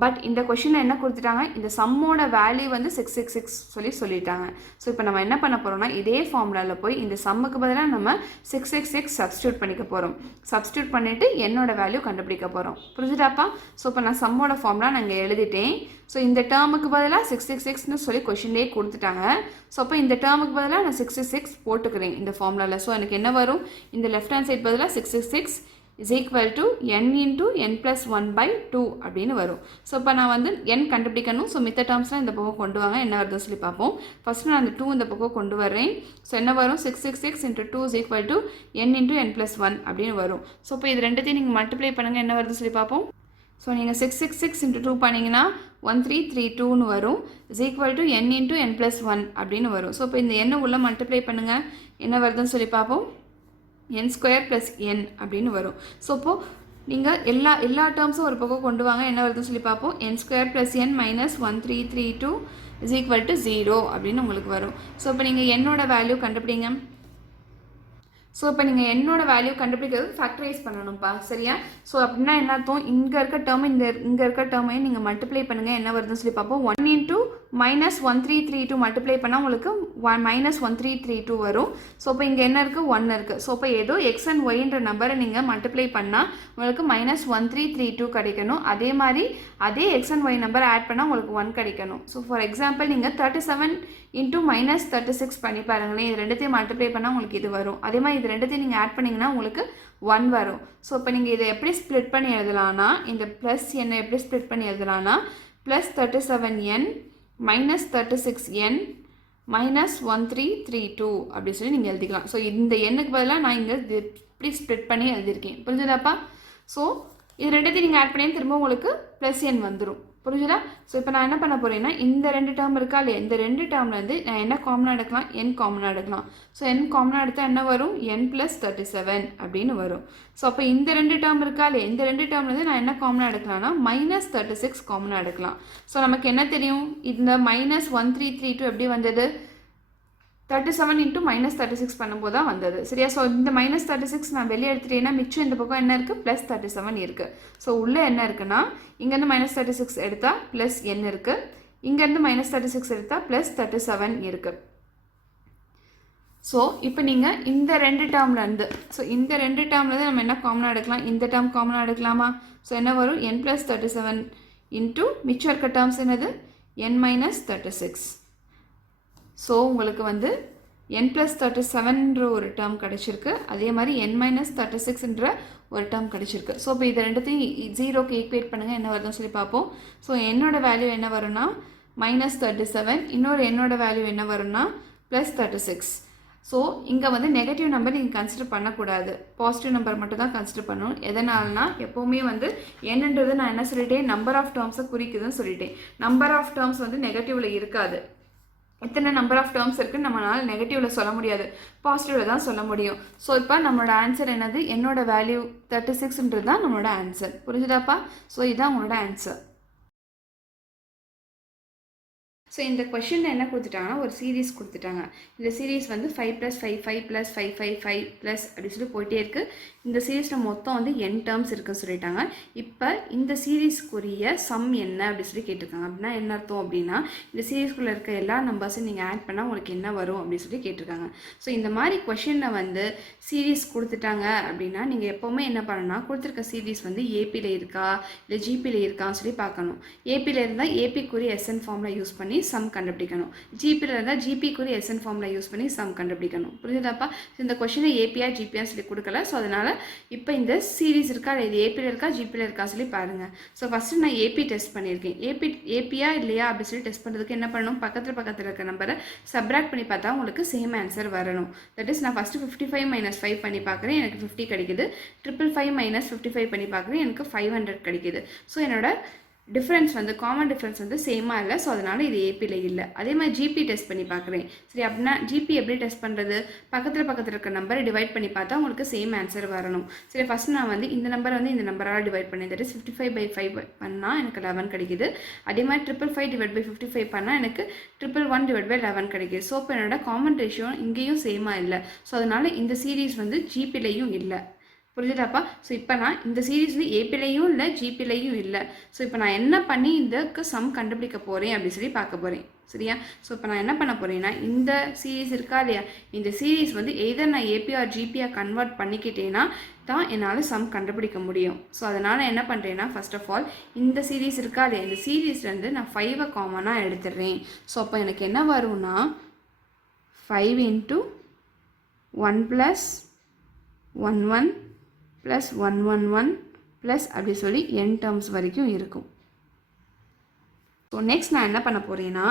பட் இந்த கொஷினில் என்ன கொடுத்துட்டாங்க? இந்த சம்மோட வேல்யூ வந்து 666 சொல்லிட்டாங்க. ஸோ இப்போ நம்ம என்ன பண்ண போகிறோம்னா இதே ஃபார்முலாவில் போய் இந்த சம்முக்கு பதிலாக நம்ம 666 சப்ஸ்டியூட் பண்ணிக்க போகிறோம். சப்ஸ்டியூட் பண்ணிவிட்டு என்னோட வேல்யூ கண்டுபிடிக்க போகிறோம். புரிஞ்சுட்டாப்பா? ஸோ இப்போ நான் சம்மோட ஃபார்முலா நாங்கள் எழுதிட்டேன். ஸோ இந்த டேர்முக்கு பதிலாக 666ன்னு சொல்லி கொஷின்லேயே கொடுத்துட்டாங்க. ஸோ அப்போ இந்த டேர்முக்கு பதிலாக நான் 666 போட்டுக்கிறேன் இந்த ஃபார்முலாவில். ஸோ எனக்கு என்ன வரும்? இந்த லெஃப்ட் ஹேண்ட் சைட் பதிலாக 666 is equal to n into n+1/2 அப்படின்னு வரும். ஸோ இப்போ நான் வந்து n கண்டுபிடிக்கணும். ஸோ மித்த டேர்ம்ஸ்லாம் இந்த பக்கம் கொண்டு வாங்க. என்ன வருதுன்னு சொல்லி பார்ப்போம். ஃபஸ்ட்டு நான் அந்த 2 இந்த பக்கம் கொண்டு வரேன். ஸோ என்ன வரும்? 666 into 2 is equal to n into n+1 அப்படின்னு வரும். ஸோ இப்போ இது ரெண்டுத்தையும் நீங்கள் மல்டிப்ளை பண்ணுங்கள். என்ன வருதுன்னு சொல்லி பார்ப்போம். ஸோ நீங்கள் 666 into 2 பண்ணிங்கன்னா 1332ன்னு வரும். is equal to n into n+1 அப்படின்னு வரும். ஸோ இப்போ இந்த n உள்ள மல்டிப்ளை பண்ணுங்கள். என்ன வருதுன்னு சொல்லி பார்ப்போம். n² + n அப்படின்னு வரும். ஸோ இப்போது நீங்கள் எல்லா டேர்ம்ஸும் ஒரு பக்கம் கொண்டு வாங்க. என்ன வருதுன்னு சொல்லி பார்ப்போம். n² + n minus 1332 is equal to 0 அப்படின்னு உங்களுக்கு வரும். ஸோ இப்போ நீங்கள் என்னோட வேல்யூ கண்டுபிடிங்க. ஸோ இப்போ நீங்கள் என்னோட வேல்யூ கண்டுபிடிக்கிறது ஃபேக்டரைஸ் பண்ணணும்ப்பா, சரியா? ஸோ அப்படின்னா என்ன அர்த்தம், இங்கே இருக்க டேர்ம் இங்கே இருக்க டேர்மையும் நீங்கள் மல்டிப்ளை பண்ணுங்கள், என்ன வருதுன்னு சொல்லி பார்ப்போம். 1 × -1332 மல்டிப்ளை பண்ணால் உங்களுக்கு -1332 வரும். ஸோ இப்போ இங்கே என்ன இருக்குது, 1 இருக்குது. ஸோ இப்போ ஏதோ எக்ஸ் அண்ட் ஒய்ன்ற நம்பரை நீங்கள் மல்டிப்ளை பண்ணால் உங்களுக்கு -1332 கிடைக்கணும். அதே மாதிரி அதே X and Y number add பண்ணால் உங்களுக்கு 1 கிடைக்கணும். ஸோ ஃபார் எக்ஸாம்பிள் நீங்கள் 37 × -36 பண்ணி பாருங்களேன். இது ரெண்டுத்தையும் மல்டிப்ளை பண்ணால் உங்களுக்கு இது வரும். அதே மாதிரி இது ரெண்டுத்தையும் நீங்கள் ஆட் பண்ணிங்கன்னா உங்களுக்கு 1 வரும். ஸோ இப்போ நீங்கள் இதை எப்படி ஸ்ப்ளிட் பண்ணி எழுதலான்னா, இந்த ப்ளஸ் என்ன எப்படி ஸ்ப்ளிட் பண்ணி எழுதலான்னா, +37n -36n -1332 அப்படி சொல்லி நீங்கள் எழுதிக்கலாம். ஸோ இந்த எண்ணுக்கு பதிலாக நான் இங்கே இப்படி ஸ்ப்ளிட் பண்ணி எழுதியிருக்கேன். புரிஞ்சுதாப்பா? ஸோ இது ரெண்டுத்தையும் நீங்கள் ஆட் பண்ணி திரும்ப உங்களுக்கு +n வந்துடும். புரிஞ்சுதா? ஸோ இப்போ நான் என்ன பண்ண போகிறேன்னா, இந்த 2 டேர்ம் இருக்கா இல்லையா, இந்த 2 டேர்ம்லேருந்து நான் என்ன காமனாக எடுக்கலாம், n காமனாக எடுக்கலாம். ஸோ n காமனாக எடுத்தால் என்ன வரும், n + 37 அப்படின்னு வரும். ஸோ அப்போ இந்த 2 டேர்ம் இருக்கா இல்லையா, இந்த 2 டேர்ம்லேருந்து நான் என்ன காமனாக எடுக்கலாம்னா -36 காமனாக எடுக்கலாம். ஸோ நமக்கு என்ன தெரியும், இந்த -1332 எப்படி வந்தது, 37 × -36 பண்ணும்போது தான் வந்தது, சரியா? ஸோ இந்த -36 நான் வெளியே எடுத்துட்டேன்னா மிச்சம் இந்த பக்கம் என்ன இருக்குது, +37 இருக்குது. ஸோ உள்ளே என்ன இருக்குன்னா, இங்கேருந்து -36 எடுத்தால் +n இருக்குது, இங்கேருந்து -36 எடுத்தால் +37 இருக்குது. ஸோ இப்போ நீங்கள் இந்த 2 டேர்ம்லேருந்து, ஸோ இந்த 2 டேர்ம்லேருந்து நம்ம என்ன காமனாக எடுக்கலாம், இந்த டேர்ம் காமனாக எடுக்கலாமா? ஸோ என்ன வரும், n + 37 × மிச்சம் இருக்க டேர்ம்ஸ் என்னது, n - 36. ஸோ உங்களுக்கு வந்து n + 37ன்ற ஒரு டேர்ம் கிடச்சிருக்கு, அதே மாதிரி n - 36ன்ற ஒரு டேர்ம் கிடச்சிருக்கு. ஸோ இப்போ இது ரெண்டுத்தையும் 0க்கு ஈக்குவேட் பண்ணுங்கள், என்ன வருதுன்னு சொல்லி பார்ப்போம். ஸோ என்னோட வேல்யூ என்ன வரும்னா -37, இன்னொரு என்னோட வேல்யூ என்ன வரும்னா +36. ஸோ இங்கே வந்து நெகட்டிவ் நம்பர் நீங்கள் கன்சிடர் பண்ணக்கூடாது, பாசிட்டிவ் நம்பர் மட்டும் தான் கன்சிடர் பண்ணணும். எதனால்னா எப்போவுமே வந்து என்னன்றது நான் என்ன சொல்லிட்டேன், நம்பர் ஆஃப் டேர்ம்ஸை குறிக்குதுன்னு சொல்லிட்டேன். நம்பர் ஆஃப் டேர்ம்ஸ் வந்து நெகட்டிவில் இருக்காது. எத்தனை நம்பர் ஆஃப் டேர்ம்ஸ் இருக்குன்னு நம்மளால் நெகட்டிவில் சொல்ல முடியாது, பாசிட்டிவில் தான் சொல்ல முடியும். ஸோ இப்போ நம்மளோட ஆன்சர் என்னது, என்னோட வேல்யூ 36ன்றது தான் நம்மளோட ஆன்சர். புரிஞ்சுதாப்பா? ஸோ இதுதான் உங்களோட ஆன்சர். ஸோ இந்த கொஷனில் என்ன கொடுத்துட்டாங்கன்னா, ஒரு சீரீஸ் கொடுத்துட்டாங்க. இந்த சீரீஸ் வந்து 5 + 5 5 + 5 5 5 ப்ளஸ் அப்படி சொல்லி போயிட்டே இருக்குது. இந்த சீரீஸில் மொத்தம் வந்து n டேர்ம்ஸ் இருக்குன்னு சொல்லிட்டாங்க. இப்போ இந்த சீரீஸ்க்குரிய சம் என்ன அப்படி சொல்லி கேட்டிருக்காங்க. அப்படின்னா என்ன அர்த்தம் அப்படின்னா, இந்த சீரீஸ்குள்ளே இருக்க எல்லா நம்பர்ஸும் நீங்கள் ஆட் பண்ணால் உங்களுக்கு என்ன வரும் அப்படின்னு சொல்லி கேட்டிருக்காங்க. ஸோ இந்த மாதிரி கொஷனில் வந்து சீரீஸ் கொடுத்துட்டாங்க அப்படின்னா நீங்கள் எப்போவுமே என்ன பண்ணணும்னா, கொடுத்துருக்க சீரீஸ் வந்து ஏபியில் இருக்கா இல்லை ஜிபியில் இருக்கான்னு சொல்லி பார்க்கணும். ஏபியில் இருந்தால் ஏபிக்குரிய எஸ்என் ஃபார்மில் யூஸ் பண்ணி சம் கண்டுபிடிக்கணும். ஜிபியில் இருந்தால் ஜிபிக்குரிய எஸ்என் ஃபார்மில் யூஸ் பண்ணி சம் கண்டுபிடிக்கணும். புரியுதாப்பா? இந்த கொஷினை ஏபியா ஜிபியான்னு சொல்லி கொடுக்கல. ஸோ அதனால் இப்போ இந்த சீரீஸ் இருக்கா, இது ஏபியில் இருக்கா ஜிபியில் இருக்கா சொல்லி பாருங்கள். ஸோ ஃபஸ்ட்டு நான் ஏபி டெஸ்ட் பண்ணியிருக்கேன். ஏபியா இல்லையா அப்படி சொல்லி டெஸ்ட் பண்ணுறதுக்கு என்ன பண்ணணும், பக்கத்தில் இருக்க நம்பரை சப்ராக்ட் பண்ணி பார்த்தா உங்களுக்கு சேம் ஆன்சர் வரணும். தட் இஸ் நான் ஃபஸ்ட்டு 55 - 5 பண்ணி பார்க்குறேன், எனக்கு 50 கிடைக்குது. 555 - 55 பண்ணி பார்க்குறேன், எனக்கு 500 கிடைக்குது. ஸோ என்னோட டிஃப்ரென்ஸ் வந்து காமன் டிஃப்ரென்ஸ் வந்து சேமாக இல்லை. ஸோ அதனால் இது ஏபியில் இல்லை. அதே மாதிரி ஜிபி டெஸ்ட் பண்ணி பார்க்குறேன். சரி, அப்படின்னா ஜிபி எப்படி டெஸ்ட் பண்ணுறது, பக்கத்தில் இருக்க நம்பரை டிவைட் பண்ணி பார்த்தா உங்களுக்கு சேம் ஆன்சர் வரணும். சரி, ஃபஸ்ட் நான் வந்து இந்த நம்பரை வந்து இந்த நம்பரால் டிவைட் பண்ணேன். தட் இஸ் 55/5 பண்ணால் எனக்கு 11 கிடைக்குது. அதே மாதிரி 555 / 55 பண்ணால் எனக்கு 111 / 11 கிடைக்குது. ஸோ இப்போ என்னோட காமன் ரேஷியோ இங்கேயும் சேமாக இல்லை. ஸோ அதனால் இந்த சீரீஸ் வந்து ஜிபிலையும் இல்லை. புரிஞ்சுதாப்பா? ஸோ இப்போ நான் இந்த சீரீஸில் ஏபிலையும் இல்லை ஜிபிலையும் இல்லை. ஸோ இப்போ நான் என்ன பண்ணி இதுக்கு சம் கண்டுபிடிக்க போகிறேன் அப்படி சொல்லி பார்க்க போகிறேன். சரியா? ஸோ இப்போ நான் என்ன பண்ண போகிறேன்னா, இந்த சீரீஸ் இருக்கா இல்லையா, இந்த சீரீஸ் வந்து எய்தர் நான் ஏபி ஆர் ஜிபியாக கன்வெர்ட் பண்ணிக்கிட்டேன்னா தான் என்னால் சம் கண்டுபிடிக்க முடியும். ஸோ அதனால் என்ன பண்ணுறேன்னா, ஃபர்ஸ்ட் ஆஃப் ஆல் இந்த சீரீஸ் இருக்கா இல்லையா, இந்த சீரீஸ்லேருந்து நான் 5 காமனாக எடுத்துடுறேன். ஸோ அப்போ எனக்கு என்ன வரும்னா 5 × 1 + 11 + 111 ப்ளஸ் அப்படி சொல்லி n டேர்ம்ஸ் வரைக்கும் இருக்கும். ஸோ நெக்ஸ்ட் நான் என்ன பண்ண போகிறேன்னா,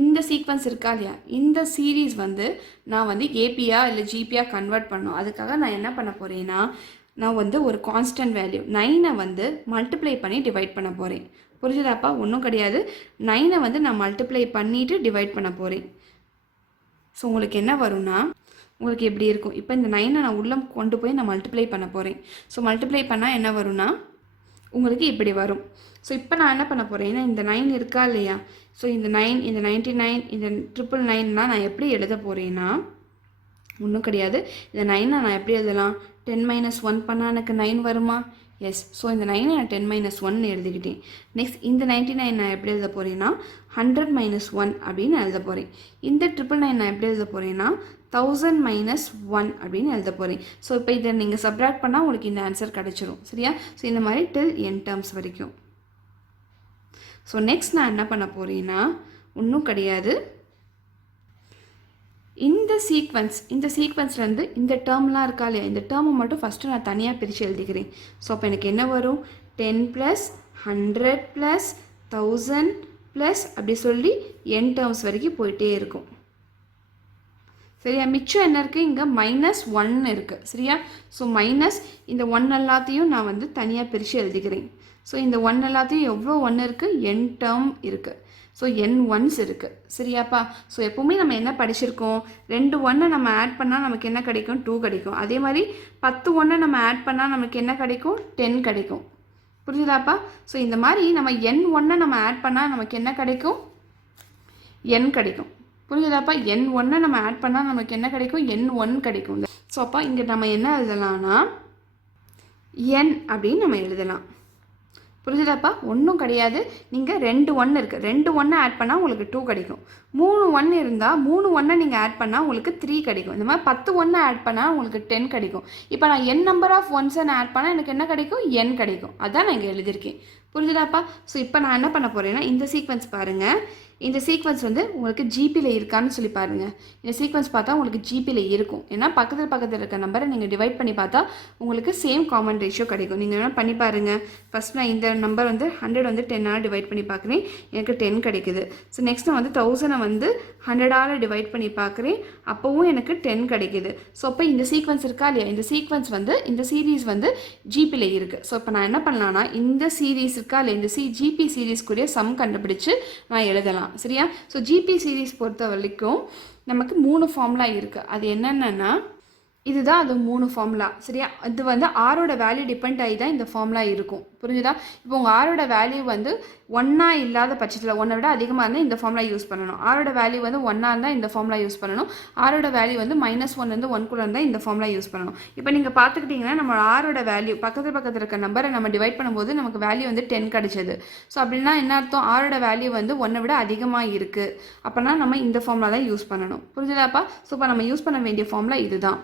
இந்த சீக்வன்ஸ் இருக்கா இல்லையா, இந்த சீரீஸ் வந்து நான் வந்து ஏபியா இல்லை ஜிபியா கன்வெர்ட் பண்ணணும். அதுக்காக நான் என்ன பண்ண போகிறேன்னா, நான் வந்து ஒரு கான்ஸ்டன்ட் வேல்யூ 9 வந்து மல்டிப்ளை பண்ணி டிவைட் பண்ண போகிறேன். புரிஞ்சுதாப்பா? ஒன்றும் கிடையாது, 9 வந்து நான் மல்டிப்ளை பண்ணிவிட்டு டிவைட் பண்ண போகிறேன். ஸோ உங்களுக்கு என்ன வரும்னா, உங்களுக்கு எப்படி இருக்கும், இப்போ இந்த 9 நான் உள்ளே கொண்டு போய் நான் மல்டிப்ளை பண்ண போகிறேன். ஸோ மல்டிப்ளை பண்ணால் என்ன வரும்னா உங்களுக்கு இப்படி வரும். ஸோ இப்போ நான் என்ன பண்ண போகிறேன்னா, இந்த 9 இருக்கா இல்லையா, ஸோ இந்த 9, இந்த 99, இந்த 999லாம் நான் எப்படி எழுத போகிறேன்னா, ஒன்றும் கிடையாது. இந்த 9 நான் எப்படி எழுதலாம்? 10 மைனஸ் 1 பண்ணால் எனக்கு 9 வருமா? எஸ். ஸோ இந்த 9 நான் 10 மைனஸ் 1 எழுதிக்கிட்டேன். நெக்ஸ்ட் இந்த 99 நான் எப்படி எழுத போகிறேன்னா 100 மைனஸ் 1 அப்படின்னு எழுத போகிறேன். இந்த 999 நான் எப்படி எழுத போகிறேன்னா 1000 மைனஸ் 1 அப்படின்னு எழுத போகிறேன். ஸோ இப்போ இதை நீங்கள் சப்ராக்ட் பண்ணால் உங்களுக்கு இந்த ஆன்சர் கிடச்சிரும். சரியா? ஸோ இந்த மாதிரி டில் n டேர்ம்ஸ் வரைக்கும். ஸோ நெக்ஸ்ட் நான் என்ன பண்ண போகிறேன்னா ஒன்றும் கிடையாது, இந்த சீக்வன்ஸ்லேருந்து இந்த டேர்ம்லாம் இருக்கா இல்லையா, இந்த டேர்மை மட்டும் ஃபஸ்ட்டு நான் தனியாக பிரித்து எழுதிக்கிறேன். ஸோ அப்போ எனக்கு என்ன வரும்? 10 + 100 + 1000 + அப்படி சொல்லி n டேர்ம்ஸ் வரைக்கும் போயிட்டே இருக்கும். சரியா? மிச்சம் என்ன இருக்குது? இங்கே -1 இருக்குது. சரியா? ஸோ மைனஸ் இந்த 1 எல்லாத்தையும் நான் வந்து தனியாக பிரித்து எழுதிக்கிறேன். ஸோ இந்த 1 எல்லாத்தையும் எவ்வளோ 1 இருக்குது? n டேர்ம் இருக்குது. ஸோ n ஒன்ஸ் இருக்குது. சரியாப்பா? ஸோ எப்போவுமே நம்ம என்ன படிச்சிருக்கோம்? 2 1 நம்ம ஆட் பண்ணால் நமக்கு என்ன கிடைக்கும்? 2 கிடைக்கும். அதே மாதிரி 10 1 நம்ம ஆட் பண்ணால் நமக்கு என்ன கிடைக்கும்? 10 கிடைக்கும். புரிஞ்சுதாப்பா? ஸோ இந்த மாதிரி நம்ம n 1 நம்ம ஆட் பண்ணால் நமக்கு என்ன கிடைக்கும்? n கிடைக்கும். புரிஞ்சுதாப்பா? n 1 நம்ம ஆட் பண்ணால் நமக்கு என்ன கிடைக்கும்? n 1 கிடைக்கும். ஸோ அப்போ இங்கே நம்ம என்ன எழுதலாம்னா n அப்படின்னு நம்ம எழுதலாம். புரிஞ்சுதாப்பா? ஒன்றும் கிடையாது. நீங்கள் 2 1 இருக்குது, 2 1 ஆட் பண்ணால் உங்களுக்கு 2 கிடைக்கும். 3 1 இருந்தால் 3 1 நீங்கள் ஆட் பண்ணால் உங்களுக்கு 3 கிடைக்கும். இந்த மாதிரி 10 1 ஆட் பண்ணால் உங்களுக்கு 10 கிடைக்கும். இப்போ நான் n நம்பர் ஆஃப் ஒன்ஸை நான் ஆட் பண்ணால் எனக்கு என்ன கிடைக்கும்? n கிடைக்கும். அதான் நான் இங்கே எழுதியிருக்கேன். புரிஞ்சுதாப்பா? ஸோ இப்போ நான் என்ன பண்ண போகிறேன்னா இந்த சீக்வன்ஸ் பாருங்கள். இந்த சீக்வன்ஸ் வந்து உங்களுக்கு ஜிபியில் இருக்கான்னு சொல்லி பாருங்கள். இந்த சீக்வன்ஸ் பார்த்தா உங்களுக்கு ஜிபியில் இருக்கும். ஏன்னா பக்கத்தில் இருக்க நம்பரை நீங்கள் டிவைட் பண்ணி பார்த்தா உங்களுக்கு சேம் காமன் ரேஷியோ கிடைக்கும். நீங்கள் என்ன பண்ணி பாருங்கள். ஃபஸ்ட் நான் இந்த நம்பர் வந்து 100 வந்து 10ஆல் டிவைட் பண்ணி பார்க்குறேன், எனக்கு 10 கிடைக்குது. ஸோ நெக்ஸ்ட் நான் வந்து 1000 வந்து 100ஆல் டிவைட் பண்ணி பார்க்குறேன், அப்போவும் எனக்கு 10 கிடைக்குது. ஸோ அப்போ இந்த சீக்வன்ஸ் இருக்கா இல்லையா, இந்த சீக்வன்ஸ் வந்து இந்த சீரீஸ் வந்து ஜிபியில் இருக்குது. ஸோ இப்போ நான் என்ன பண்ணலான்னா இந்த சீரீஸ் இருக்கா இல்லையா, இந்த ஜிபி சீரீஸ்க்குரிய சம் கண்டுபிடிச்சு நான் எழுதலாம். சரியா? ஸோ ஜிபி சீரீஸ் பொறுத்த வரைக்கும் நமக்கு 3 ஃபார்முலா இருக்குது. அது என்னென்னா இதுதான் அது 3 ஃபார்முலா. சரியா? இது வந்து ஆரோட வேல்யூ டிபெண்ட் ஆகி தான் இந்த ஃபார்முலா இருக்கும். புரிஞ்சுதா? இப்போ உங்கள் ஆரோட வேல்யூ வந்து 1 இல்லாத பட்சத்தில் 1 விட அதிகமாக இருந்தால் இந்த ஃபார்முலா யூஸ் பண்ணணும். ஆரோட வேல்யூ வந்து 1 இருந்தால் இந்த ஃபார்முலா யூஸ் பண்ணணும். ஆரோட வேல்யூ வந்து -1 1 கூட இருந்தால் இந்த ஃபார்முலா யூஸ் பண்ணணும். இப்போ நீங்கள் பார்த்துக்கிட்டிங்கன்னா நம்ம ஆரோட வேல்யூ பக்கத்தில் இருக்க நம்பரை நம்ம டிவைட் பண்ணும்போது நமக்கு வேல்யூ வந்து 10 கிடைச்சது. ஸோ அப்படின்னா என்ன அர்த்தம்? ஆரோட வேல்யூ வந்து 1 விட அதிகமாக இருக்குது. அப்போனா நம்ம இந்த ஃபார்முலா தான் யூஸ் பண்ணணும். புரிஞ்சுதாப்பா? ஸோ இப்போ நம்ம யூஸ் பண்ண வேண்டிய ஃபார்முலா இதுதான்.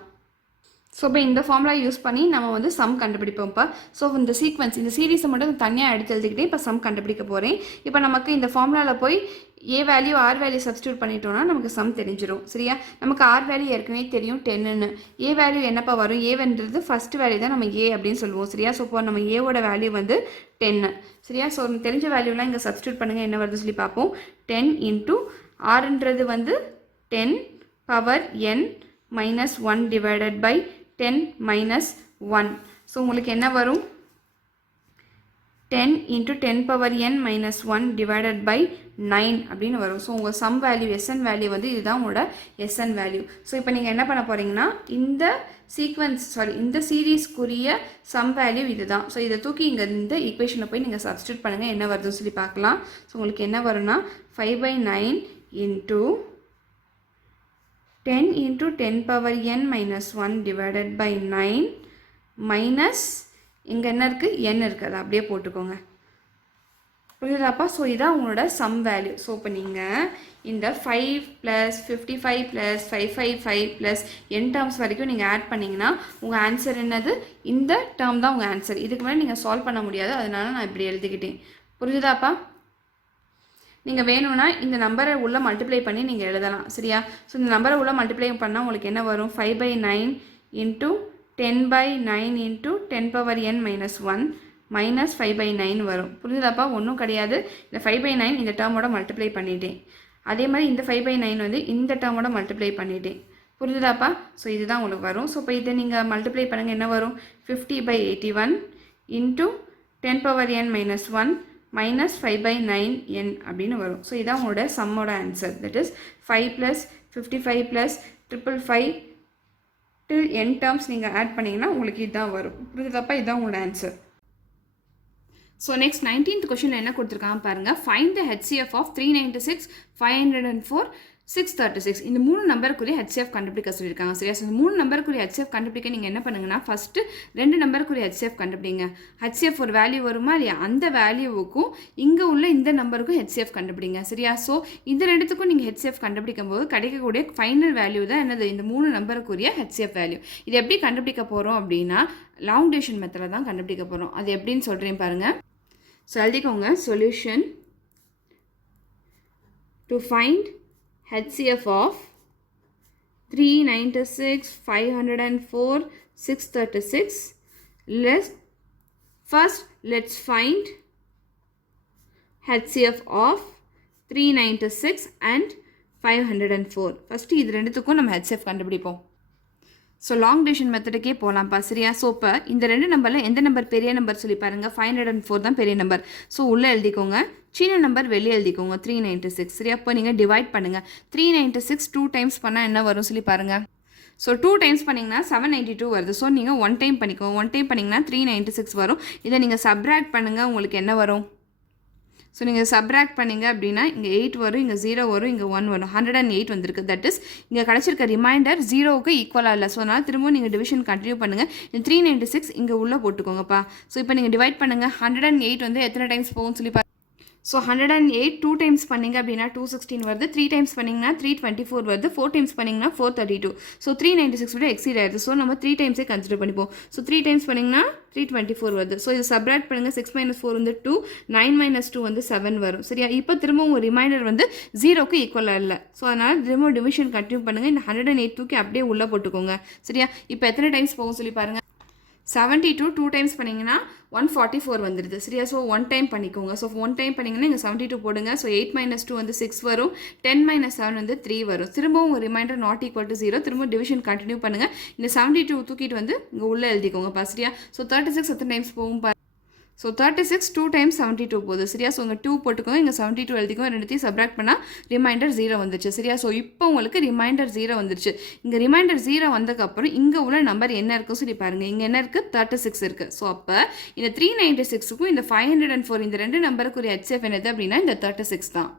ஸோ இப்போ இந்த ஃபார்முலா யூஸ் பண்ணி நம்ம வந்து சம் கண்டுபிடிப்போம்ப்பா. ஸோ இந்த சீரீஸை மட்டும் தனியாக எடுத்து எழுதிக்கிட்டே இப்போ சம் கண்டுபிடிக்க போகிறேன். இப்போ நமக்கு இந்த ஃபார்முலாவில் போய் A value or value substitute பண்ணிட்டோம்னா நமக்கு சம் தெரிஞ்சிடும். சரியா? நமக்கு ஆர் வேல்யூ ஏற்கனவே தெரியும் 10ன்னு. ஏ வேல்யூ என்னப்பா வரும்? ஏவன்றது ஃபர்ஸ்ட் வேல்யூ தான் நம்ம ஏ அப்படின்னு சொல்லுவோம். சரியா? ஸோ இப்போ நம்ம ஏவோட வேல்யூ வந்து 10. சரியா? ஸோ தெரிஞ்ச வேல்யூலாம் இங்கே சப்ஸ்டியூட் பண்ணுங்கள், என்ன வருது சொல்லி பார்ப்போம். 10 × ஆர்ன்றது வந்து 10 power n minus 1 divided by 10 minus 1. So உங்களுக்கு என்ன வரும்? 10 × 10 power n minus 1 divided by 9 அப்படின்னு வரும். ஸோ உங்கள் சம் வேல்யூ SN வேல்யூ வந்து இதுதான் உங்களோட SN வேல்யூ. ஸோ இப்போ நீங்கள் என்ன பண்ண போகிறீங்கன்னா இந்த சீரீஸ்க்குரிய சம் வேல்யூ இதுதான். ஸோ இதை தூக்கி இங்கே இந்த ஈக்குவேஷனில் போய் நீங்கள் சப்ஸ்டியூட் பண்ணுங்கள், என்ன வருதுன்னு சொல்லி பார்க்கலாம். ஸோ உங்களுக்கு என்ன வரும்னா 5/9 into 10 × 10 power n minus 1 divided by 9 minus இங்கே என்ன இருக்குது? n இருக்குது, அதை அப்படியே போட்டுக்கோங்க. புரியுதாப்பா? ஸோ இதான் உங்களோட சம் வேல்யூ. ஸோ இப்போ நீங்கள் இந்த 5 + 55 + 555 + n டேர்ம்ஸ் வரைக்கும் நீங்கள் ஆட் பண்ணிங்கன்னா உங்கள் ஆன்சர் என்னது? இந்த டேர்ம் தான் உங்கள் ஆன்சர். இதுக்கு மேலே நீங்கள் சால்வ் பண்ண முடியாது, அதனால நான் இப்படி எழுதிக்கிட்டேன். புரியுதாப்பா? நீங்கள் வேணும்னா இந்த நம்பரை உள்ளே மல்டிப்ளை பண்ணி நீங்கள் எழுதலாம். சரியா? ஸோ இந்த நம்பரை உள்ளே மல்டிப்ளை பண்ணால் உங்களுக்கு என்ன வரும்? 5/9 × 10/9 × 10 power n minus 1 minus 5/9 வரும். புரியுதாப்பா? ஒன்றும் கிடையாது. இந்த 5/9 இந்த டேர்மோட மல்டிப்ளை பண்ணிட்டேன். அதே மாதிரி இந்த 5/9 வந்து இந்த டேர்மோட மல்டிப்ளை பண்ணிட்டேன். புரியுதாப்பா? ஸோ இதுதான் உங்களுக்கு வரும். ஸோ இப்போ இதை நீங்கள் மல்டிப்ளை பண்ணுங்கள், என்ன வரும்? 50/81 × 10 power n minus 1 minus 5/9n அப்படின்னு வரும். ஸோ இதான் உங்களோட சம்மோட answer. That is 5 + 55 + 555 till n terms நீங்கள் ஆட் பண்ணிங்கன்னா உங்களுக்கு இதுதான் வரும். புரியுதாப்பா? இதுதான் உங்களோட ஆன்சர். ஸோ நெக்ஸ்ட் 19th கொஷனில் என்ன கொடுத்துருக்காங்க பாருங்கள். ஃபைண்ட் த HCF ஆஃப் 396, 504, 636 இந்த 3 நம்பருக்குரிய HCF கண்டுபிடிக்க சொல்லியிருக்காங்க. சரியா? ஸோ இந்த 3 நம்பருக்குரிய HCF கண்டுபிடிக்க நீங்கள் என்ன பண்ணுங்கன்னா ஃபஸ்ட்டு 2 நம்பருக்குரிய HCF கண்டுபிடிங்க. HCF ஒரு வேல்யூ வருமா இல்லையா? அந்த வேல்யூவுக்கும் இங்கே உள்ள இந்த நம்பருக்கும் HCF கண்டுபிடிங்க. சரியா? ஸோ இந்த ரெண்டுத்துக்கும் நீங்கள் HCF கண்டுபிடிக்கும் போது கிடைக்கக்கூடிய ஃபைனல் வேல்யூ தான் என்னது? இந்த 3 நம்பருக்குரிய HCF வேல்யூ. இது எப்படி கண்டுபிடிக்க போகிறோம் அப்படின்னா லாங் டிவிஷன் மெத்தடில் தான் கண்டுபிடிக்க போகிறோம். அது எப்படின்னு சொல்கிறேன் பாருங்கள். ஸோ எழுதிக்கோங்க. Solution to find HCF of 396, 504, 636. Let's find HCF of 396 and 504. First இது ரெண்டுத்துக்கும் நம்ம HCF கண்டுபிடிப்போம். ஸோ லாங் டிவிஷன் மெத்தடுக்கே போகலாம்ப்பா. சரியா? ஸோ இப்போ இந்த ரெண்டு நம்பரில் எந்த நம்பர் பெரிய நம்பர் சொல்லி பாருங்கள். 504 தான் பெரிய நம்பர். ஸோ உள்ளே எழுதிக்கோங்க. சின்ன நம்பர் வெளியே எழுதிக்கோங்க. 396. சரியா? அப்போ நீங்கள் டிவைட் பண்ணுங்கள். 396 2 டைம்ஸ் பண்ணால் என்ன வரும் சொல்லி பாருங்கள். ஸோ 2 டைம்ஸ் பண்ணிங்கன்னா 792 வருது. ஸோ நீங்கள் 1 டைம் பண்ணிக்கோங்க. 1 டைம் பண்ணிங்கன்னா 396 வரும். இதை நீங்கள் சப்ராக்ட் பண்ணுங்கள். உங்களுக்கு என்ன வரும்? ஸோ நீங்கள் சப்ராக்ட் பண்ணிங்க அப்படின்னா இங்கே 8 வரும், இங்கே 0 வரும், இங்கே 1 வரும். 108 வந்திருக்கு. தட் இஸ் இங்கே கிடச்சிருக்க ரிமைண்டர் 0க்கு ஈக்குவலாக இல்லை. ஸோ அதனால் திரும்ப நீங்கள் டிவிஷன் கண்டினியூ பண்ணுங்கள். இந்த 396 இங்கே உள்ளே போட்டுக்கோங்கப்பா. ஸோ இப்போ நீங்கள் டிவைட் பண்ணுங்கள். 108 வந்து எத்தனை டைம்ஸ் போகும்னு சொல்லி ஸோ 108 2 டைம்ஸ் பண்ணிங்க அப்படின்னா 216 வருது. 3 டைம்ஸ் பண்ணிங்கன்னா 324 வருது. 4 டைம்ஸ் பண்ணிங்கன்னா 432. ஸோ 396 விட எக்ஸீட் ஆயிடுது. ஸோ நம்ம 3 டைம்ஸே கன்சிடர் பண்ணிப்போம். ஸோ 3 டைம்ஸ் பண்ணிங்கன்னா 324 வருது. ஸோ இது சப்ராக்ட் பண்ணுங்கள். 6 - 4 வந்து 2, 9 - 2 வந்து 7 வரும். சரியா? இப்போ திரும்ப உங்கள் ரிமைண்டர் வந்து 0க்கு ஈக்குவலாக இல்லை. ஸோ அதனால் திரும்ப டிவிஷன் கண்டினியூ பண்ணுங்கள். இந்த 108 தூக்கி அப்படியே உள்ளே போட்டுக்கோங்க. சரியா? இப்போ எத்தனை டைம்ஸ் போகும் சொல்லி பாருங்கள். 72 2 டைம்ஸ் பண்ணிங்கன்னா 144 வந்துடுது. சரியா? ஸோ 1 டைம் பண்ணிக்கோங்க. ஸோ 1 டைம் பண்ணிங்கன்னா இங்கே 72 போடுங்க. ஸோ 8 - 2 வந்து 6 வரும். 10 - 7 வந்து 3 வரும். திரும்பவும் உங்கள் ரிமைண்டர் நாட் ஈக்குவல் டு 0. திரும்ப டிவிஷன் கண்டினியூ பண்ணுங்கள். இந்த 72 தூக்கிட்டு வந்து இங்கே உள்ளே எழுதிக்கோங்க. சரியா? ஸோ 36 எத்தனை டைம்ஸ் போகும் பாருங்கள். ஸோ 36 2 டைம்ஸ் 72 போகுது. சரியா? ஸோ இங்கே 2 போட்டுக்கோங்க. இங்கே 72 எழுதிக்கோங்க. ரெண்டுத்தையும் சப்ராக்ட் பண்ணால் ரிமைண்டர் 0 வந்துச்சு. சரியா? ஸோ இப்போ உங்களுக்கு ரிமைண்டர் 0 வந்துருச்சு. இங்கே ரிமைண்டர் 0 வந்ததுக்கப்புறம் இங்கே உள்ள நம்பர் என்ன இருக்குன்னு சொல்லி பாருங்கள். இங்கே என்ன இருக்குது? 36 இருக்குது. ஸோ அப்போ இந்த 396க்கும் இந்த 504 இந்த ரெண்டு நம்பருக்குரிய HCF என்னது அப்படின்னா இந்த 36 தான்.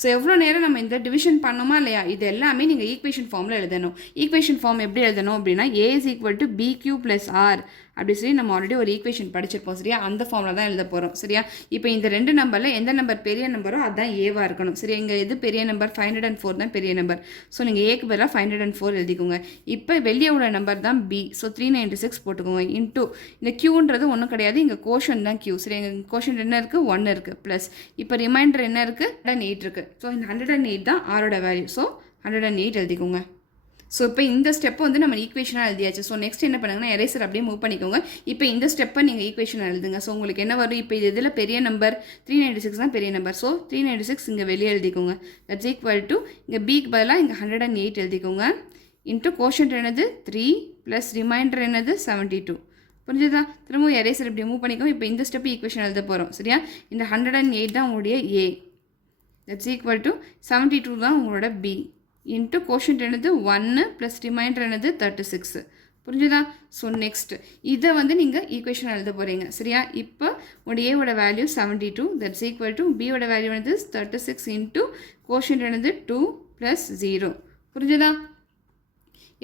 ஸோ எவ்வளோ நேரம் நம்ம இந்த டிவிஷன் பண்ணோமா இல்லையா? இது எல்லாமே நீங்கள் ஈக்குவேஷன் ஃபார்மில் எழுதணும். ஈக்குவேஷன் ஃபார்ம் எப்படி எழுதணும் அப்படின்னா A = BQ + R அப்படி சொல்லி நம்ம ஆல்ரெடி ஒரு ஈக்குவேஷன் படிச்சிருப்போம். சரியா? அந்த ஃபார்மில் தான் எழுத போகிறோம். சரியா? இப்போ இந்த ரெண்டு நம்பரில் எந்த நம்பர் பெரிய நம்பரோ அதுதான் ஏவாக இருக்கணும். சரியா? இங்கே எது பெரிய நம்பர்? 504 தான் பெரிய நம்பர். ஸோ நீங்கள் ஏக்கு பதிலாக 504 எழுதிக்கோங்க. இப்போ வெளியே உள்ள நம்பர் தான் B. ஸோ 396 போட்டுக்கோங்க. இன்ட்டு இந்த Qன்றது ஒன்றும் கிடையாது. இங்கே கோஷன் தான் Q. சரி? எங்கள் கோஷன் என்ன இருக்குது? 1 இருக்குது. ப்ளஸ் இப்போ ரிமைண்டர் என்ன இருக்குது? 108 இருக்குது. ஸோ இந்த 108 தான் ஆரோட வேல்யூ. ஸோ 108 எழுதிக்கோங்க. ஸோ இப்போ இந்த ஸ்டெப்பை வந்து நம்ம ஈக்குவேஷனாக எழுதியாச்சு. ஸோ நெக்ஸ்ட் என்ன பண்ணுங்கன்னா எரேசர் அப்படியே மூவ் பண்ணிக்கோங்க. இப்போ இந்த ஸ்டெப்பை நீங்கள் ஈக்குவேஷனாக எழுதுங்க. ஸோ உங்களுக்கு என்ன வரும்? இப்போ இது இதில் பெரிய நம்பர் 396 தான் பெரிய நம்பர். ஸோ 396 இங்கே வெளியே எழுதிக்கோங்க. தட்ஸ் ஈக்குவல் டு இங்கே பிக்கு பதிலாக இங்கே 108 எழுதிக்கோங்க. இன்ட்டு கோஷன்ட் என்னது 3 ப்ளஸ் ரிமைண்டர் என்னது 72. புரிஞ்சுதா? திரும்ப எரேசர் இப்படி மூவ் பண்ணிக்கோங்க. இப்போ இந்த ஸ்டெப்பு ஈக்குவேஷன் எழுத போகிறோம். சரியா? இந்த 108 தான் உங்களுடைய A. தட்ஸ் ஈக்குவல் டு 72 தான் உங்களோட B. இன்ட்டு கோஷன்ட் என்னது 1 ப்ளஸ் ரிமைண்டர் என்னது 36. புரிஞ்சுதா? ஸோ நெக்ஸ்ட் இதை வந்து நீங்கள் ஈக்குவேஷன் எழுத போகிறீங்க. சரியா? இப்போ உங்களோட ஏவோட வேல்யூ 72. தட்ஸ் ஈக்குவல் டு பியோட வேல்யூ என்னது 36 இன்ட்டு கோஷன்ட் என்னது 2 ப்ளஸ் 0. புரிஞ்சுதா?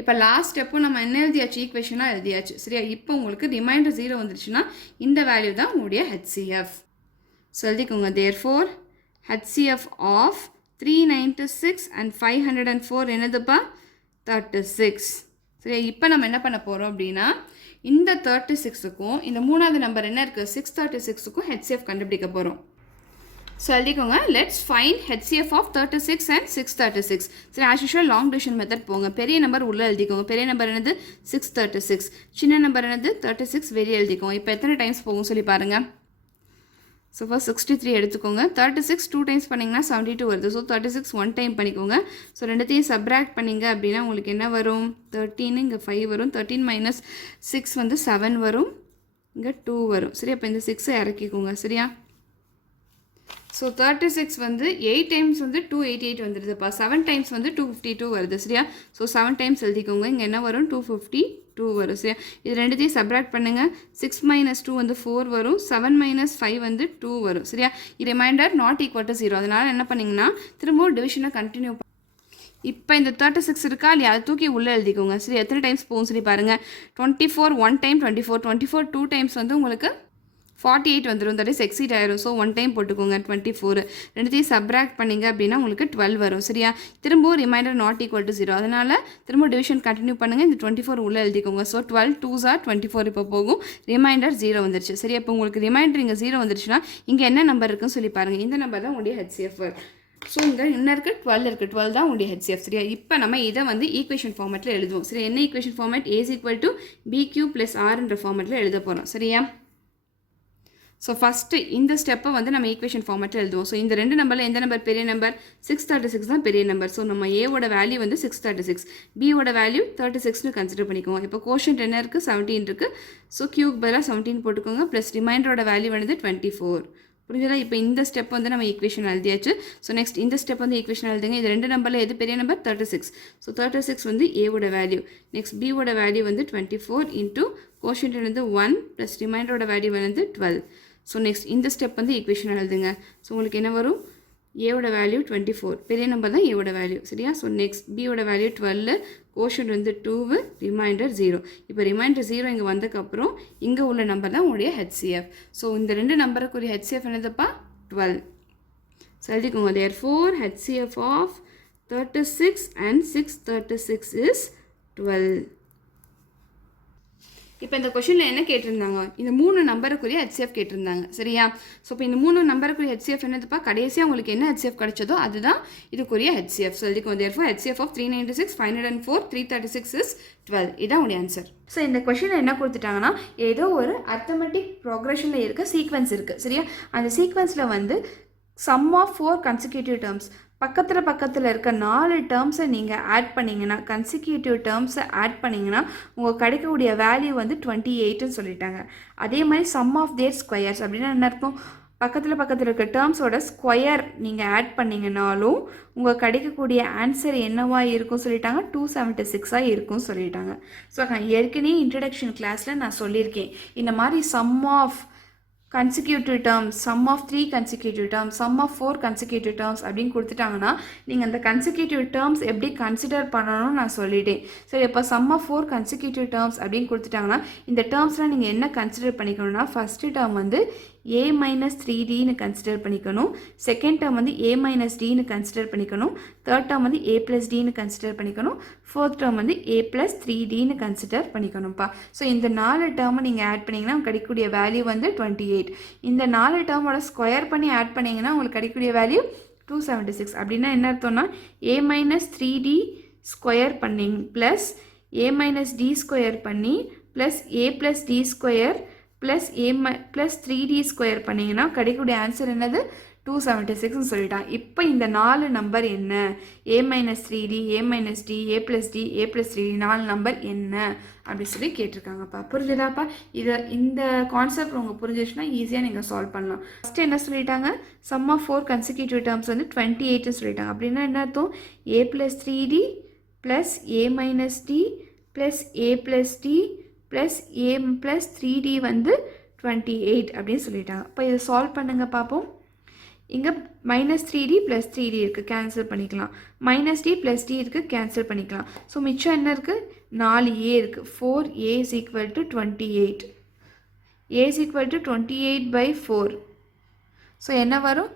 இப்போ லாஸ்ட் ஸ்டெப்பும் நம்ம என்ன எழுதியாச்சு? ஈக்குவேஷனாக எழுதியாச்சு. சரியா? இப்போ உங்களுக்கு ரிமைண்டர் 0 வந்துருச்சுன்னா இந்த வேல்யூ தான் உங்களுடைய HCF. ஸோ எழுதிக்கோங்க. தேர்ஃபோர் HCF ஆஃப் 396 and 504 என்னதுப்பா? 36. சரி, இப்போ நம்ம என்ன பண்ண போகிறோம் அப்படின்னா இந்த 36க்கும் இந்த மூணாவது நம்பர் என்ன இருக்குது? 636க்கும் HCF கண்டுபிடிக்க போகிறோம். ஸோ எழுதிக்கோங்க. Let's find HCF of 36 and 636. சரி, as usual long division method போங்க. பெரிய நம்பர் உள்ளே எழுதிக்கோங்க. பெரிய நம்பர் என்னது 636. சின்ன நம்பர் என்னது 36 வெளியே எழுதிக்கோங்க. இப்போ எத்தனை டைம்ஸ் போகும் சொல்லி பாருங்கள். ஸோ ஃபர்ஸ்ட் 63 எடுத்துக்கோங்க. 36 2 டைம்ஸ் பண்ணிங்கன்னா 72 வருது. ஸோ 36 1 டைம் பண்ணிக்கோங்க. ஸோ ரெண்டுத்தையும் சப்ராக்ட் பண்ணிங்க அப்படின்னா உங்களுக்கு என்ன வரும்? 13 இங்கே 5 வரும். 13 - 6 வந்து 7 வரும். இங்கே 2 வரும். சரி, அப்போ இந்த 6 இறக்கிக்கோங்க. சரியா? ஸோ 36 வந்து 8 டைம்ஸ் வந்து 288 வந்துடுதுப்பா. 7 டைம்ஸ் வந்து 252 வருது. சரியா? ஸோ 7 டைம்ஸ் எழுதிக்கோங்க. இங்கே என்ன வரும்? 252 வரும். சரியா? இது ரெண்டுத்தையும் சப்ராக்ட் பண்ணுங்கள். 6 - 2 வந்து 4 வரும். 7 - 5 வந்து 2 வரும். சரியா? Remainder not equal to 0. அதனால் என்ன பண்ணிங்கன்னா திரும்பவும் டிவிஷனை கண்டினியூ இப்போ இந்த 36 இருக்கா இல்லையா அதை தூக்கி உள்ளே எழுதிக்கோங்க. சரி, எத்தனை டைம்ஸ் போகும் சொல்லி பாருங்கள். 24 1 டைம் 24 2 டைம்ஸ் வந்து உங்களுக்கு 48 வந்துடும். தட் இஸ் எக்ஸீட் ஆயிரும். ஸோ 1 டைம் போட்டுக்கோங்க. 24 ரெண்டுத்தையும் சப்ராக்ட் பண்ணிங்க அப்படின்னா உங்களுக்கு 12 வரும். சரியா, திரும்பவும் ரிமைண்டர் நாட் ஈக்குவல் டு 0. அதனால் திரும்ப டிவிஷன் கண்டினியூ பண்ணுங்கள். இந்த 24 உள்ளே எழுதிக்கோங்க. ஸோ 12 2s are 24 இப்போ போகும். ரிமைண்டர் 0 வந்துருச்சு. சரி, அப்போ உங்களுக்கு ரிமைண்டர் இங்கே 0 வந்துருச்சுன்னா இங்கே என்ன நம்பர் இருக்குன்னு சொல்லி பாருங்கள். இந்த நம்பர் தான் உங்களுடைய HCF. ஸோ இங்கே என்ன இருக்குது, 12 இருக்குது. 12 தான் உங்களுடைய HCF. சரியா, இப்போ நம்ம இதை வந்து ஈக்குவேஷன் ஃபார்மேட்டில் எழுதுவோம். சரி, என்ன equation format? A is equal to BQ plus R என்ற ஃபார்மேட்டில் எழுத போகிறோம். சரியா, ஸோ ஃபஸ்ட்டு இந்த ஸ்டெப்பை வந்து நம்ம ஈக்குவேஷன் ஃபார்மேட்டில் எழுதுவோம். ஸோ இந்த ரெண்டு நம்பரில் எந்த நம்பர் பெரிய நம்பர்? 636 தான் பெரிய நம்பர். ஸோ நம்ம ஏவோட வேல்யூ வந்து 636, பியோட வேல்யூ 36னு கன்சிடர் பண்ணிக்குவோம். இப்போ கோஷன்ட் என்ன இருக்குது? 17 இருக்குது. ஸோ கியூக்கு பதிலாக 17 போட்டுக்கோங்க. ப்ளஸ் ரிமைண்டரோட வேல்யூ வந்து 24. புரிஞ்சதா? இப்போ இந்த ஸ்டெப் வந்து நம்ம ஈக்குவேஷன் எழுதியாச்சு. ஸோ நெக்ஸ்ட் இந்த ஸ்டெப் வந்து ஈக்குவேஷன் எழுதுங்க. இது ரெண்டு நம்பரில் எது பெரிய நம்பர்? 36. ஸோ 36 வந்து ஏவோட வேல்யூ. நெக்ஸ்ட் பியோட வேல்யூ வந்து 24 இன்ட்டு கோஷன்ட் வந்து 1 ப்ளஸ் ரிமைண்டரோட வேல்யூ வந்து 12. ஸோ நெக்ஸ்ட் இந்த ஸ்டெப் வந்து ஈக்குவேஷன் எழுதுங்க. ஸோ உங்களுக்கு என்ன வரும்? ஏவோட வேல்யூ 24, பெரிய நம்பர் தான் ஏவோட வேல்யூ. சரியா, ஸோ நெக்ஸ்ட் பியோட வேல்யூ 12, கோஷன்ட் வந்து 2, ரிமைண்டர் 0. இப்போ ரிமைண்டர் 0 இங்கே வந்ததுக்கப்புறம் இங்கே உள்ள நம்பர் தான் உங்களுடைய HCF. ஸோ இந்த ரெண்டு நம்பருக்குரிய HCF என்னதுப்பா? 12. ஸோ எழுதிக்கோங்க. therefore HCF of 36 and 636 is 12. இப்போ இந்த கொஷனில் என்ன கேட்டிருந்தாங்க? இந்த 3 நம்பருக்குரிய HCF கேட்டிருந்தாங்க. சரியா, ஸோ இப்போ இந்த 3 நம்பருக்குரிய HCF என்னதுப்பா? கடைசியாக உங்களுக்கு என்ன HCF கிடைச்சதோ அதுதான் இதுக்குரிய HCF. ஸோ எழுதிக்கோங்க. therefore HCF of 396, 504, 336 is 12. இதான் உங்களுடைய ஆன்சர். ஸோ இந்த கொஷனில் என்ன கொடுத்துட்டாங்கன்னா, ஏதோ ஒரு அர்த்தமெட்டிக் ப்ரோக்ரஷனில் இருக்க சீக்வன்ஸ் இருக்குது. சரியா, அந்த சீக்வன்ஸில் வந்து சம் ஆஃப் 4 கன்சிக்யூட்டிவ் டேர்ம்ஸ், பக்கத்தில் இருக்க 4 டேர்ம்ஸை நீங்கள் ஆட் பண்ணிங்கன்னா, கன்சிக்யூட்டிவ் டேர்ம்ஸை ஆட் பண்ணிங்கன்னா உங்களுக்கு கிடைக்கக்கூடிய வேல்யூ வந்து 28ன்னு சொல்லிட்டாங்க. அதே மாதிரி சம் ஆஃப் தேர் ஸ்கொயர்ஸ் அப்படின்னா என்ன அர்த்தம்? பக்கத்தில் இருக்க டேர்ம்ஸோட ஸ்கொயர் நீங்கள் ஆட் பண்ணிங்கனாலும் உங்களுக்கு கிடைக்கக்கூடிய ஆன்சர் என்னவாக இருக்கும் சொல்லிட்டாங்க? 276 இருக்கும்னு சொல்லிட்டாங்க. ஸோ நான் ஏற்கனவே இன்ட்ரடக்ஷன் கிளாஸில் நான் சொல்லியிருக்கேன், இந்த மாதிரி sum of consecutive terms, sum of 3 consecutive terms, sum of 4 consecutive terms அப்படின்னு கொடுத்துட்டாங்கன்னா நீங்கள் அந்த consecutive terms எப்படி கன்சிடர் பண்ணணும்னு நான் சொல்லிட்டேன். சரி, இப்போ sum of 4 consecutive terms அப்படின்னு கொடுத்துட்டாங்கன்னா இந்த டேர்ம்ஸ்லாம் நீங்கள் என்ன கன்சிடர் பண்ணிக்கணும்னா, ஃபஸ்ட்டு டேர்ம் வந்து a minus 3dன்னு கன்சிடர் பண்ணிக்கணும், செகண்ட் டேர்ம் வந்து a minus dன்னு கன்சிடர் பண்ணிக்கணும், தேர்ட் டேர்ம் வந்து a plus dன்னு கன்சிடர் பண்ணிக்கணும், ஃபோர்த் டேர்ம் வந்து a plus 3dன்னு கன்சிடர் பண்ணிக்கணும்ப்பா. ஸோ இந்த 4 டேர்மை நீங்கள் ஆட் பண்ணிங்கன்னா கிடைக்கக்கூடிய வேல்யூ வந்து 28. இந்த 4 டேர்மோட ஸ்கொயர் பண்ணி ஆட் பண்ணிங்கன்னா உங்களுக்கு கிடைக்கக்கூடிய வேல்யூ 276. அப்படின்னா என்ன அர்த்தம்னா, a minus 3d ஸ்கொயர் பண்ணி plus a minus d square பண்ணி plus a plus d square plus plus 3d square பண்ணிங்கன்னா கிடைக்கக்கூடிய ஆன்சர் என்னது? 276ன்னு சொல்லிட்டான். இப்போ இந்த 4 நம்பர் என்ன? a minus 3d, a minus d, a plus d, a plus 3d 4 number என்ன அப்படி சொல்லி கேட்டிருக்காங்கப்பா. புரிஞ்சுதாப்பா? இந்த கான்செப்ட் உங்களுக்கு புரிஞ்சிச்சுன்னா ஈஸியாக நீங்கள் சால்வ் பண்ணலாம். ஃபஸ்ட்டு என்ன சொல்லிட்டாங்க? சம் ஆஃப் 4 கன்சிக்யூட்டிவ் டேர்ம்ஸ் வந்து 28ன்னு சொல்லிட்டாங்க. அப்படின்னா என்ன அர்த்தம்? a plus 3d plus a minus d plus a plus d plus a plus 3d வந்து 28 அப்படின்னு சொல்லிட்டாங்க. இப்போ இதை சால்வ் பண்ணுங்கள் பார்ப்போம். இங்கே minus 3d ப்ளஸ் 3d இருக்குது, கேன்சல் பண்ணிக்கலாம். minus d ப்ளஸ் d இருக்குது, கேன்சல் பண்ணிக்கலாம். ஸோ மிச்சம் என்ன இருக்குது? 4a இருக்குது. 4a is equal to 28. a is equal to 28/4. So என்ன வரும்?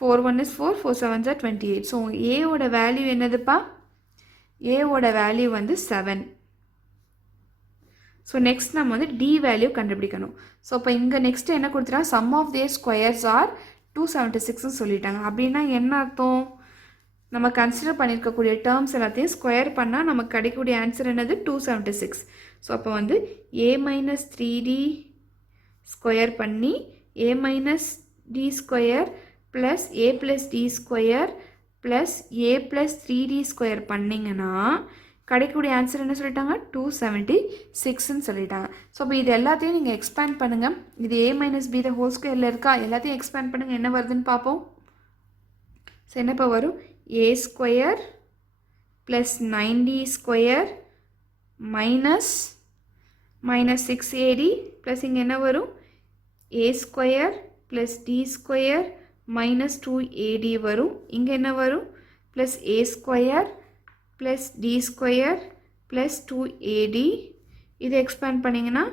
4 1 is 4, 4 7 are 28. ஸோ ஏவோட வேல்யூ என்னதுப்பா? ஏவோட வேல்யூ வந்து 7. ஸோ நெக்ஸ்ட் நம்ம வந்து டி வேல்யூ கண்டுபிடிக்கணும். ஸோ இப்போ இங்கே நெக்ஸ்ட்டு என்ன கொடுத்துட்டாங்க? Sum of their squares are 276ன்னு சொல்லிட்டாங்க. அப்படின்னா என்ன அர்த்தம்? நம்ம கன்சிடர் பண்ணியிருக்கக்கூடிய டேர்ம்ஸ் எல்லாத்தையும் ஸ்கொயர் பண்ணால் நமக்கு கிடைக்கக்கூடிய ஆன்சர் என்னது? 276. ஸோ அப்போ வந்து a minus 3d ஸ்கொயர் பண்ணி a minus d square plus a plus d square plus a plus 3d square பண்ணிங்கன்னா கிடைக்கக்கூடிய ஆன்சர் என்ன சொல்லிட்டாங்க? 276ன்னு சொல்லிட்டாங்க. ஸோ இப்போ இது எல்லாத்தையும் நீங்கள் எக்ஸ்பேண்ட் பண்ணுங்கள். இது a minus b the whole ஸ்கொயரில் இருக்கா? எல்லாத்தையும் எக்ஸ்பேண்ட் பண்ணுங்கள், என்ன வருதுன்னு பார்ப்போம். ஸோ என்னப்போ வரும்? a square plus 9d square minus 6ad plus இங்கே என்ன வரும்? a square plus d square minus 2ad வரும். இங்கே என்ன வரும்? plus a square plus d square plus 2ad. இது expand பண்ணிங்கன்னா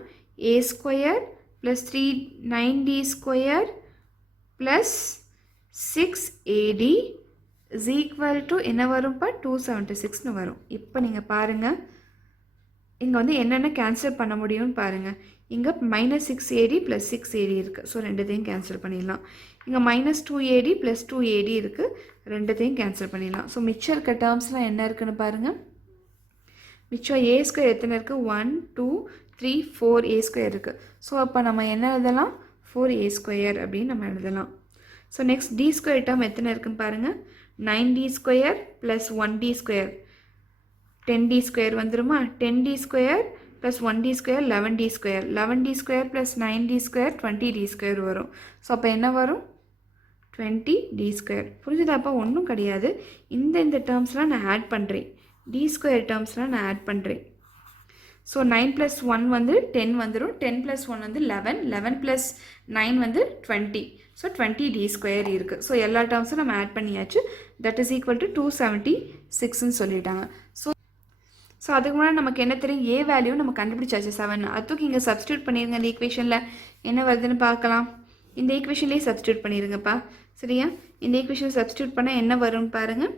a square plus 9d square plus 6ad is equal to என்ன வரும்பா 276 வரும். இப்போ நீங்கள் பாருங்கள் இங்கே வந்து என்னென்ன கேன்சல் பண்ண முடியும்னு பாருங்கள். இங்கே -6ad + 6ad இருக்குது. ஸோ ரெண்டுத்தையும் கேன்சல் பண்ணிடலாம். இங்கே -2ad + 2ad இருக்குது. ரெண்டுத்தையும் கேன்சல் பண்ணிடலாம். ஸோ மிச்சம் இருக்க டேர்ம்ஸ்லாம் என்ன இருக்குன்னு பாருங்கள். மிச்சம் a ஸ்கொயர் எத்தனை இருக்குது? 1 2 3 4 a ஸ்கொயர் இருக்குது. ஸோ அப்போ நம்ம என்ன எழுதலாம்? 4a ஸ்கொயர் அப்படின்னு நம்ம எழுதலாம். So next d square term எத்தனை இருக்குன்னு பாருங்கள். 9d square plus 1d square 10d square வந்துருமா? 10d square plus 1d square 11d square 11d square plus 9d square 20d square வரும். ஸோ அப்போ என்ன வரும்? 20d square. புரிஞ்சுதா? அப்போ ஒன்றும் கிடையாது. இந்த டேர்ம்ஸ்லாம் நான் ஆட் பண்ணுறேன். d ஸ்கொயர் டேர்ம்ஸ்லாம் நான் ஆட் பண்ணுறேன். ஸோ 9 + 1 வந்து 10 வந்துடும். 10 + 1 வந்து 11 11 + 9 வந்து 20. ஸோ 20d ஸ்கொயர் இருக்குது. ஸோ எல்லா டேர்ம்ஸும் நம்ம ஆட் பண்ணியாச்சு. தட் இஸ் ஈக்குவல் டு 276ன்னு சொல்லிட்டாங்க. ஸோ அதுக்கு முன்னாடி நமக்கு என்ன தெரியும்? a வேல்யூ நம்ம கண்டுபிடிச்சாச்சு 7. அதுக்கு இங்கே சப்ஸ்டியூட் பண்ணிடுங்க. இந்த ஈக்குவேஷனில் என்ன வருதுன்னு பார்க்கலாம். இந்த ஈக்குவேஷன்லேயே சப்ஸ்டியூட் பண்ணிடுங்கப்பா. சரியா? இந்த ஈக்குவேஷன் சப்ஸ்டியூட் பண்ணால் என்ன வரும்னு பாருங்கள்.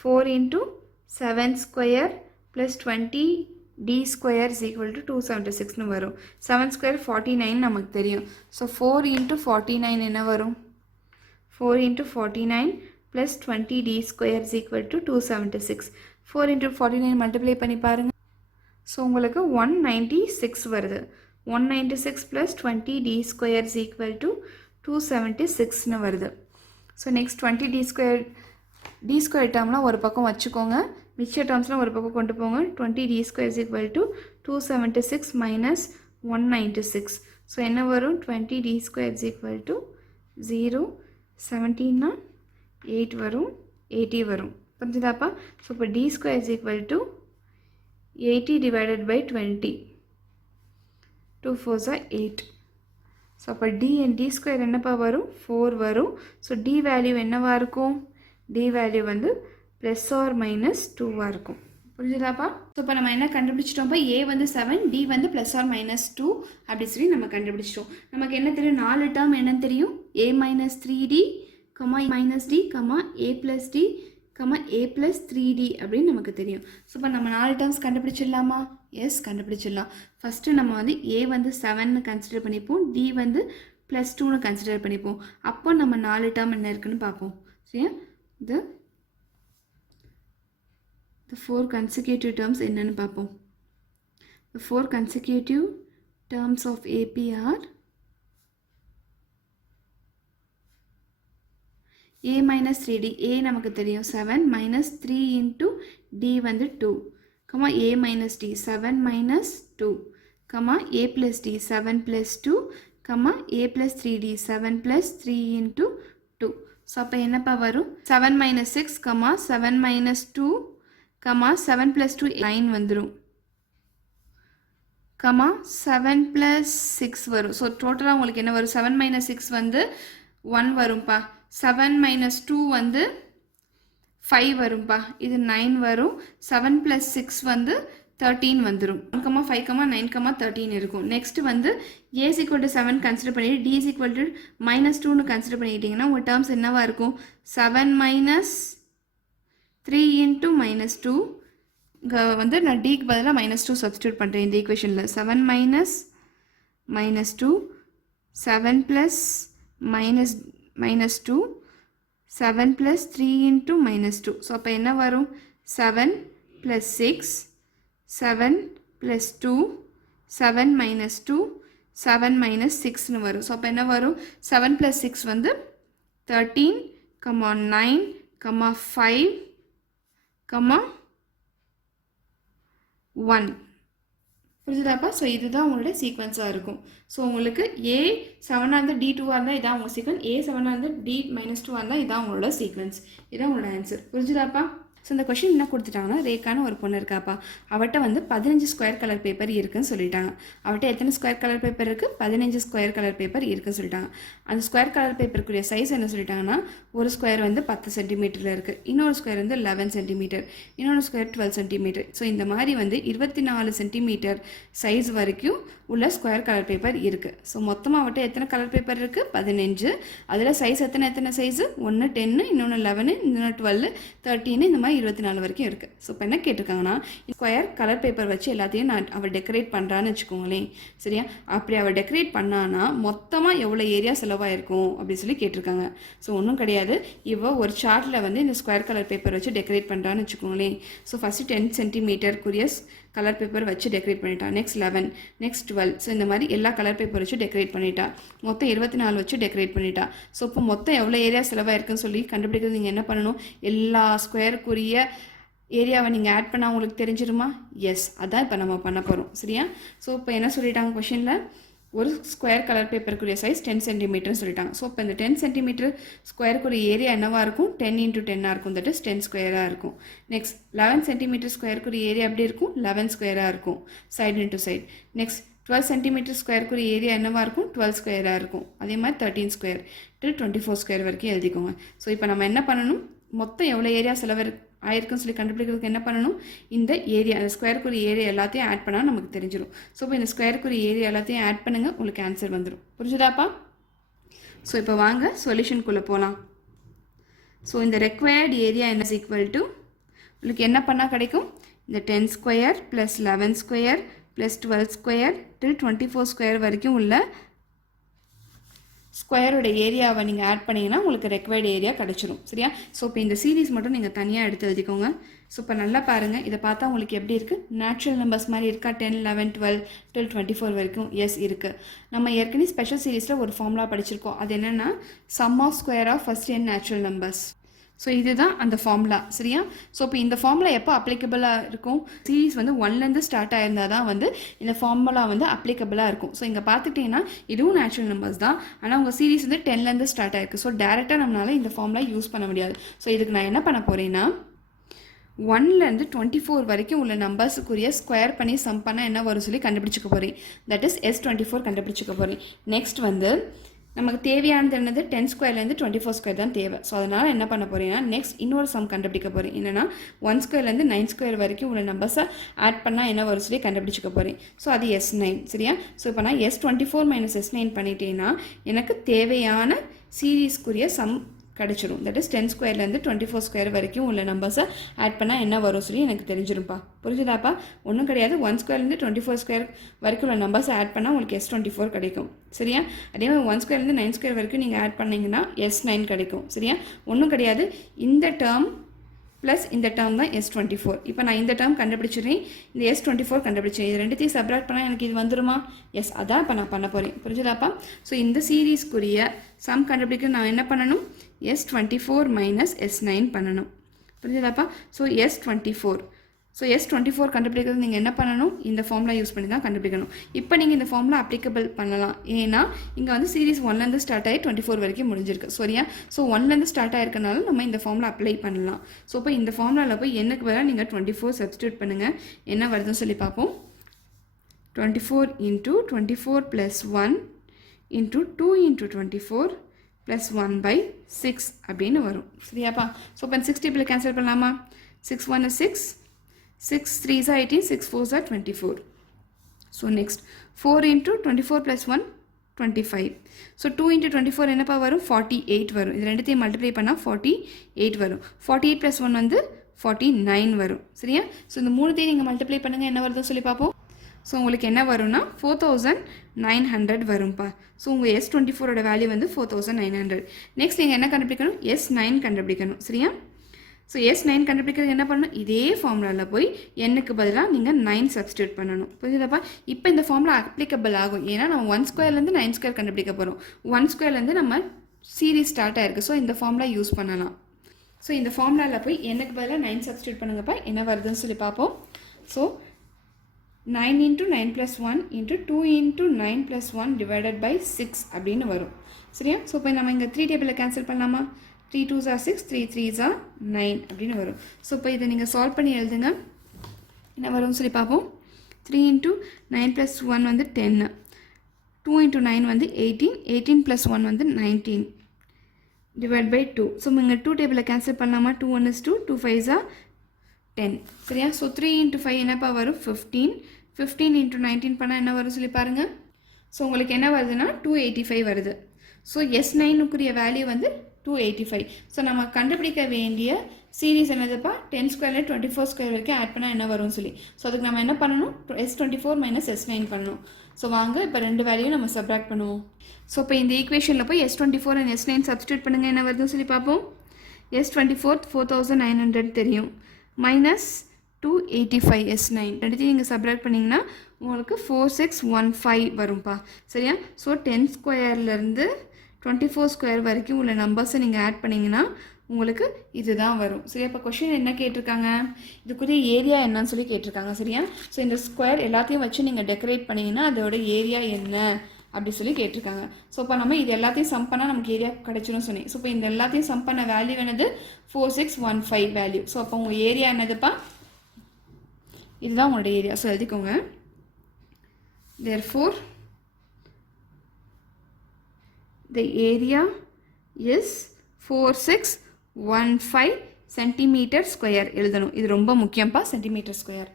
4 × 7 square plus 20d square is equal to 276ன்னு வரும். 7 ஸ்கொயர் 49 நமக்கு தெரியும். ஸோ 4 × 49 என்ன வரும்? 4 × 49 plus 20d square is equal to 276. 4 × 49 multiply பண்ணி பாருங்கள். ஸோ உங்களுக்கு 196 வருது. 196 plus 20d square is equal to 276ன்னு வருது. So next 20d square d square டேர்ம்லாம் ஒரு பக்கம் வச்சுக்கோங்க. மிச்ச டேர்ம்ஸ்லாம் ஒரு பக்கம் கொண்டு போங்க. 20d square is equal to 276 minus 196. So என்ன வரும்? 20d square is equal to 0 17னா 8 வரும் 80 வரும். புரிஞ்சுதாப்பா? ஸோ இப்போ d square is equal to 80 divided by 20. 2 4s are 8. So அப்போ d and d ஸ்கொயர் என்னப்பா வரும்? 4 வரும். ஸோ d வேல்யூ என்னவா இருக்கும்? d வேல்யூ வந்து ப்ளஸ் ஆர் மைனஸ் 2வாக இருக்கும். புரிஞ்சுதாப்பா? ஸோ இப்போ நம்ம என்ன கண்டுபிடிச்சிட்டோம்ப்பா? a வந்து 7, d வந்து ப்ளஸ் ஆர் மைனஸ் 2 அப்படி சொல்லி நம்ம கண்டுபிடிச்சிட்டோம். நமக்கு என்ன தெரியும்? 4 டேர்ம் என்னன்னு தெரியும்? a minus 3d, minus d, a plus d, a plus 3d அப்படின்னு நமக்கு தெரியும். ஸோ இப்போ நம்ம 4 டேர்ம்ஸ் கண்டுபிடிச்சிடலாமா? எஸ், கண்டுபிடிச்சிடலாம். ஃபஸ்ட்டு நம்ம வந்து a வந்து 7ன்னு கன்சிடர் பண்ணிப்போம். d வந்து ப்ளஸ் 2ன்னு கன்சிடர் பண்ணிப்போம். அப்போ நம்ம 4 டேர்ம் என்ன இருக்குன்னு பார்ப்போம். சரியா? the 4 consecutive terms என்னன்னு பார்ப்போம். The 4 consecutive terms of AP are a minus 3d. a நமக்கு தெரியும் 7 minus 3 into d வந்து 2, a minus d 7 minus 2, a plus d 7 plus 2, a plus 3d 7 plus 3 into 2. So அப்போ என்னப்பா வரும்? 7 minus 6, 7 minus 2, 7 plus 2 9 வந்துடும், 7 plus 6 வரும். So டோட்டலாக உங்களுக்கு என்ன வரும்? 7 minus 6 வந்து 1 வரும்பா. 7 minus 2 வந்து 5 வரும்பா. இது 9 வரும். 7 plus 6 வந்து 13 வந்துடும். 1, 5, 9, 13 இருக்கும். நெக்ஸ்ட் வந்து a is equal to 7 consider பண்ணிட்டு d is equal to minus 2ன்னு கன்சிடர் பண்ணிக்கிட்டிங்கன்னா உங்கள் டேர்ம்ஸ் என்னவா இருக்கும்? 7 minus 3 into minus 2. இங்கே வந்து நான் dக்கு பதிலாக minus 2 சப்ஸ்டியூட் பண்ணுறேன் இந்த ஈக்குவேஷனில். 7 minus minus 2, 7 plus minus 2, 7 plus 3 into minus 2. So அப்போ என்ன வரும்? 7 plus 6, 7 plus 2, 7 minus 2, 7 minus 6ன்னு வரும். ஸோ அப்போ என்ன வரும்? 7 plus 6 வந்து 13, 9, 5, 1. புரிஞ்சுதாப்பா? ஸோ இதுதான் உங்களோட சீக்வன்ஸாக இருக்கும். ஸோ உங்களுக்கு a 7ஆக இருந்தால் d 2ஆக இருந்தால் இதான் உங்கள் சீக்வன்ஸ், a 7ஆக இருந்தால் d minus 2ஆக இருந்தால் இதான் உங்களோட சீக்வன்ஸ். இதான் உங்களோட ஆன்சர். புரிஞ்சுதாப்பா? ஸோ இந்த கொஷின் என்ன கொடுத்துட்டாங்கன்னா, ரேக்கான ஒரு பொண்ணு இருக்காப்பா, அவட்ட வந்து 15 ஸ்கொயர் கலர் பேப்பர் இருக்குன்னு சொல்லிட்டாங்க. அவட்ட எத்தனை ஸ்கொயர் கலர் பேப்பர் இருக்குது? 15 ஸ்கொயர் கலர் பேப்பர் இருக்குன்னு சொல்லிட்டாங்க. அந்த ஸ்கொயர் கலர் பேப்பருக்குரிய சைஸ் என்ன சொல்லிட்டாங்கன்னா, ஒரு ஸ்கொயர் வந்து 10 சென்டிமீட்டரில் இருக்குது, இன்னொரு ஸ்கொயர் வந்து 11 சென்டிமீட்டர், இன்னொரு ஸ்கொயர் 12 சென்டிமீட்டர். ஸோ இந்த மாதிரி வந்து 24 சென்டிமீட்டர் சைஸ் வரைக்கும் உள்ள ஸ்கொயர் கலர் பேப்பர் இருக்குது. ஸோ மொத்தமாக அவட்ட எத்தனை கலர் பேப்பர் இருக்குது? 15. அதில் சைஸ் எத்தனை சைஸு? ஒன்று 10, இன்னொன்று 11, இன்னொன்று 12, 13, இந்த மாதிரி 24 வரைக்கும் இருக்குது. ஸோ இப்போ என்ன கேட்டிருக்காங்கன்னா, ஸ்கொயர் கலர் பேப்பர் வச்சு எல்லாத்தையும் அவள் டெக்கரேட் பண்ணுறான்னு வச்சுக்கோங்களேன். சரியா? அப்படி அவள் டெக்கரேட் பண்ணான்னா மொத்தமாக எவ்வளோ ஏரியா செலவாயிருக்கும் அப்படின்னு சொல்லி கேட்டிருக்காங்க. ஸோ ஒன்றும் கிடையாது, இவள் ஒரு சார்ட்டில் வந்து இந்த ஸ்கொயர் கலர் பேப்பர் வச்சு டெக்கரேட் பண்ணுறான்னு வச்சுக்கோங்களேன். ஸோ ஃபஸ்ட்டு 10 சென்டிமீட்டருக்குரிய கலர் பேப்பர் வச்சு டெக்கரேட் பண்ணிட்டா. Next 11, next 12. ஸோ இந்த மாதிரி எல்லா கலர் பேப்பர் வச்சு டெக்கரேட் பண்ணிட்டா. மொத்தம் 24 வச்சு டெக்கரேட் பண்ணிட்டா. ஸோ இப்போ மொத்தம் எவ்வளோ ஏரியா செலவாயிருக்குன்னு சொல்லி கண்டுபிடிக்கிறது நீங்கள் என்ன பண்ணணும்? எல்லா ஸ்கொயருக்குரிய ஏரியாவை நீங்கள் ஆட் பண்ணால் உங்களுக்கு தெரிஞ்சிருமா? எஸ், அதான் இப்போ நம்ம பண்ண போகிறோம். சரியா? ஸோ இப்போ என்ன சொல்லிட்டாங்க கொஷினில்? ஒரு ஸ்கொயர் கலர் பேப்பருக்குரிய சைஸ் 10 சென்டிமீட்டர்னு சொல்லிட்டாங்க. ஸோ இப்போ இந்த 10 சென்டிமீட்டர் ஸ்கொயருக்குரிய ஏரியா என்னவாக இருக்கும்? 10 × 10 இருக்கும். தட் இஸ் 10 ஸ்கொயராக இருக்கும். நெக்ஸ்ட் 11 சென்டிமீட்டர் ஸ்கொயருக்குரிய ஏரியா எப்படி இருக்கும்? 11 ஸ்கொயராக இருக்கும், side into side. Next 12 centimetre ஸ்கொயருக்குரிய ஏரியா என்னவாக இருக்கும்? 12 ஸ்கொயராக இருக்கும். அதே மாதிரி 13 ஸ்கொயர் டு 24 ஸ்கொயர் வரைக்கும் எழுதிக்கோங்க. ஸோ இப்போ நம்ம என்ன பண்ணணும்? மொத்தம் எவ்வளோ ஏரியா செலவு ஆயிருக்குன்னு சொல்லி கண்டுபிடிக்கிறதுக்கு என்ன பண்ணணும்? இந்த ஏரியா, அந்த ஸ்கொயருக்குரிய ஏரியா எல்லாத்தையும் ஆட் பண்ணால் நமக்கு தெரிஞ்சிடும். ஸோ இப்போ இந்த ஸ்கொயருக்குரிய ஏரியா எல்லாத்தையும் ஆட் பண்ணுங்கள், உங்களுக்கு ஆன்சர் வந்துடும். புரிஞ்சுதாப்பா? ஸோ இப்போ வாங்க சொல்யூஷனுக்குள்ளே போகலாம். ஸோ இந்த ரெக்வயர்டு ஏரியா என்ன ஈக்குவல் டு, உங்களுக்கு என்ன பண்ணால் கிடைக்கும்? இந்த 10 square plus 11 square plus 12 square till 24 square வரைக்கும் உள்ள ஸ்கொயரோட ஏரியாவை நீங்கள் ஆட் பண்ணிங்கன்னா உங்களுக்கு ரெக்வயர்டு ஏரியா கிடச்சிரும். சரியா? ஸோ இப்போ இந்த சீரீஸ் மட்டும் நீங்கள் தனியாக எடுத்து எழுதிக்கோங்க. ஸோ இப்போ நல்லா பாருங்கள், இதை பார்த்தா உங்களுக்கு எப்படி இருக்குது? நேச்சுரல் நம்பர்ஸ் மாதிரி இருக்கா? 10, 11, 12 till 24 வரைக்கும். எஸ் இருக்குது. நம்ம ஏற்கனவே ஸ்பெஷல் சீரீஸில் ஒரு ஃபார்முலா படிச்சிருக்கோம். அது என்னென்னா sum of square of first n natural numbers. So இதுதான் அந்த ஃபார்முலா. சரியா? ஸோ இப்போ இந்த ஃபார்முலா எப்போ அப்ளிகபிளாக இருக்கும்? சீரீஸ் வந்து 1லேருந்து ஸ்டார்ட் ஆயிருந்தால் தான் வந்து இந்த ஃபார்முலா வந்து அப்ளிகபிளாக இருக்கும். ஸோ இங்கே பார்த்துட்டிங்கன்னா இதுவும் நேச்சுரல் நம்பர்ஸ் தான், ஆனால் உங்கள் சீரீஸ் வந்து 10லேருந்து ஸ்டார்ட் ஆயிருக்கு. ஸோ டேரெக்டாக நம்மளால் இந்த ஃபார்முலா யூஸ் பண்ண முடியாது. ஸோ இதுக்கு நான் என்ன பண்ண போகிறேன்னா, 1லேருந்து 24 வரைக்கும் உள்ள நம்பர்ஸுக்குரிய ஸ்கொயர் பண்ணி சம் பண்ணால் என்ன வரும் சொல்லி கண்டுபிடிச்சிக்க போகிறேன். தட் இஸ் S24 கண்டுபிடிச்சிக்க போகிறேன். நெக்ஸ்ட் வந்து நமக்கு தேவையானது என்னது? 10 ஸ்கொயர்லேருந்து 24 ஸ்கொயர் தான் தேவை. ஸோ அதனால் என்ன பண்ண போகிறேன்னா, நெக்ஸ்ட் இன்னொரு சம் கண்டுபிடிக்க போகிறேன். என்னென்னா 1 ஸ்கொயர்லேருந்து 9 ஸ்கொயர் வரைக்கும் உள்ள நம்பர்ஸை ஆட் பண்ணால் என்ன வரும் சொல்லி கண்டுபிடிச்சிக்க போகிறேன். ஸோ அது S9. சரியா? ஸோ இப்போ நான் S24 மைனஸ் S9 பண்ணிட்டேன்னா எனக்கு தேவையான சீரீஸ்க்குரிய சம் கிடச்சிரும். தட் இஸ் 10 ஸ்கொயர்லேருந்து 24 ஸ்கொயர் வரைக்கும் உள்ள நம்பர்ஸை ஆட் பண்ணால் என்ன வரும் சொல்லி எனக்கு தெரிஞ்சிரும்ப்பா. புரிஞ்சுதாப்பா? ஒன்றும் கிடையாது, 1 ஸ்கொயர்லேருந்து 24 ஸ்கொயர் வரைக்கும் உள்ள நம்பர்ஸை ஆட் பண்ணால் உங்களுக்கு S24 கிடைக்கும். சரியா? அதே மாதிரி 1 ஸ்கொயர்லேருந்து 9 ஸ்கொயர் வரைக்கும் நீங்கள் ஆட் பண்ணிங்கன்னா S9 கிடைக்கும். சரியா? ஒன்றும் கிடையாது, இந்த டேர்ம் ப்ளஸ் இந்த டேர்ம் தான் S24. இப்போ நான் இந்த டேர்ம் கண்டுபிடிச்சிடுறேன், இந்த S24 கண்டுபிடிச்சேன். இது ரெண்டுத்தையும் சப்ராக்ட் பண்ணால் எனக்கு இது வந்துருமா? எஸ், அதான் இப்போ நான் பண்ண போகிறேன். புரிஞ்சுதாப்பா? ஸோ இந்த சீரீஸ்க்குரிய சம் கண்டுபிடிக்க நான் என்ன பண்ணணும்? S24 மைனஸ் S9 பண்ணணும். புரிஞ்சுதாப்பா? ஸோ S24 கண்டுபிடிக்கிறது நீங்கள் என்ன பண்ணணும்? இந்த ஃபார்முலா யூஸ் பண்ணி தான் கண்டுபிடிக்கணும். இப்போ நீங்கள் இந்த ஃபார்முலா அப்ளிகபிள் பண்ணலாம். ஏன்னா இங்கே வந்து சீரீஸ் 1லேருந்து ஸ்டார்ட் ஆகி 24 வரைக்கும் முடிஞ்சிருக்கு. சரியா? ஸோ 1லேருந்து ஸ்டார்ட் ஆகிருக்கனால நம்ம இந்த ஃபார்முலா அப்ளை பண்ணலாம். ஸோ இப்போ இந்த ஃபார்முலாவில் போய் என்னக்கு பதிலாக நீங்கள் 24 சப்ஸ்டியூட் பண்ணுங்கள். என்ன வருதுன்னு சொல்லி பார்ப்போம். 24 × 24 + 1 × 2 × 24 + 1/6 அப்படின்னு வரும். சரியாப்பா? ஸோ இப்போ 6 டேபிள் கேன்சல் பண்ணலாமா? 6 1 is 6, 6 3s are 18, 6 4s are 24. So next 4 × 24 + 1 25. So 2 × 24 என்னப்பா வரும்? 48 வரும். இது ரெண்டுத்தையும் மல்டிப்ளை பண்ணால் 48 வரும். 48 + 1 வந்து 49 வரும். சரியா? ஸோ இந்த மூணுத்தையும் நீங்கள் மல்டிப்ளை பண்ணுங்கள், என்ன வருதுன்னு சொல்லி பார்ப்போம். ஸோ உங்களுக்கு என்ன வரும்னா 4900 வரும்ப்பா. ஸோ உங்கள் S24ஓட வேல்யூ வந்து 4900. நெக்ஸ்ட் நீங்கள் என்ன கண்டுபிடிக்கணும்? S9 கண்டுபிடிக்கணும். சரியா? ஸோ S9 கண்டுபிடிக்கிறது என்ன பண்ணணும்? இதே ஃபார்முலாவில் போய் என்னுக்கு பதிலாக நீங்கள் 9 சப்ஸ்டியூட் பண்ணணும். புரியுதாப்பா? இப்போ இந்த ஃபார்முலா அப்ளிகபிள் ஆகும். ஏன்னா நம்ம 1 ஸ்கொயர்லேருந்து 9 ஸ்கொயர் கண்டுபிடிக்க போகிறோம். 1 ஸ்கொயர்லேருந்து நம்ம சீரீஸ் ஸ்டார்ட் ஆயிருக்கு. ஸோ இந்த ஃபார்முலா யூஸ் பண்ணலாம். ஸோ இந்த ஃபார்முலாவில் போய் என்னுக்கு பதிலாக 9 சப்ஸ்டியூட் பண்ணுங்கப்பா. என்ன வருதுன்னு சொல்லி பார்ப்போம். ஸோ 9 × 9 + 1 × 2 × 9 + 1 / 6 அப்படின்னு வரும். சரியா? ஸோ இப்போ நம்ம இங்கே 3 டேபிளில் கேன்சல் பண்ணலாமா? 3 2s are 6, 3 3s are 9 அப்படின்னு வரும். ஸோ இப்போ இதை நீங்கள் சால்வ் பண்ணி எழுதுங்க. என்ன வரும்னு சொல்லி பார்ப்போம். 3 into 9 plus 1 வந்து 10, 2 into 9 வந்து 18, 18 plus 1 வந்து 19 divide by 2. ஸோ நீங்கள் 2 டேபிளில் கேன்சல் பண்ணலாமா? 2 1 is 2, 2 5s are 10. சரியா? ஸோ 3 into 5 என்னப்பா வரும்? 15. 15 into 19 பண்ணால் என்ன வரும் சொல்லி பாருங்கள். ஸோ உங்களுக்கு என்ன வருதுன்னா 285 வருது. ஸோ S9க்குரிய வேல்யூ வந்து 285. ஸோ நம்ம கண்டுபிடிக்க வேண்டிய சீரீஸ் என்னதுப்பா? 10 ஸ்கொயரில் 24 ஸ்கொயர் வரைக்கும் ஆட் பண்ணால் என்ன வரும்னு சொல்லி. ஸோ அதுக்கு நம்ம என்ன பண்ணணும்? S24 minus S9 பண்ணணும். ஸோ வாங்க இப்போ ரெண்டு வேல்யூ நம்ம சப்ராக்ட் பண்ணுவோம். ஸோ இப்போ இந்த ஈக்குவேஷனில் போய் S24 and S9 சப்ஸ்டியூட் பண்ணுங்கள். என்ன வருதுன்னு சொல்லி பார்ப்போம். S24 4900 தெரியும், மைனஸ் 285 S9 ரெண்டுத்தையும் நீங்கள் சப்ராக்ட் பண்ணிங்கன்னா உங்களுக்கு 4615 வரும்பா. சரியா? ஸோ 10 ஸ்கொயர்லேருந்து 24 ஸ்கொயர் வரைக்கும் உள்ள நம்பர்ஸை நீங்கள் ஆட் பண்ணிங்கன்னா உங்களுக்கு இதுதான் வரும். சரியா? இப்போ கொஷின் என்ன கேட்டிருக்காங்க? இதுக்குரிய ஏரியா என்னன்னு சொல்லி கேட்டிருக்காங்க. சரியா? ஸோ இந்த ஸ்கொயர் எல்லாத்தையும் வச்சு நீங்கள் டெக்கரேட் பண்ணிங்கன்னா அதோட ஏரியா என்ன அப்படி சொல்லி கேட்டிருக்காங்க. ஸோ இப்போ நம்ம இது எல்லாத்தையும் சம் பண்ணால் நமக்கு ஏரியா கிடைச்சிடும் சொன்னேன். ஸோ இப்போ இந்த எல்லாத்தையும் சம் பண்ண வேல்யூ என்னது? 4615 வேல்யூ. ஸோ அப்போ உங்கள் ஏரியா என்னதுப்பா? இதுதான் உங்களோட ஏரியா. ஸோ எழுதிக்கோங்க. Therefore, the area is 4615 centimeter square. எழுதணும். இது ரொம்ப முக்கியம்ப்பா, சென்டிமீட்டர் ஸ்கொயர்.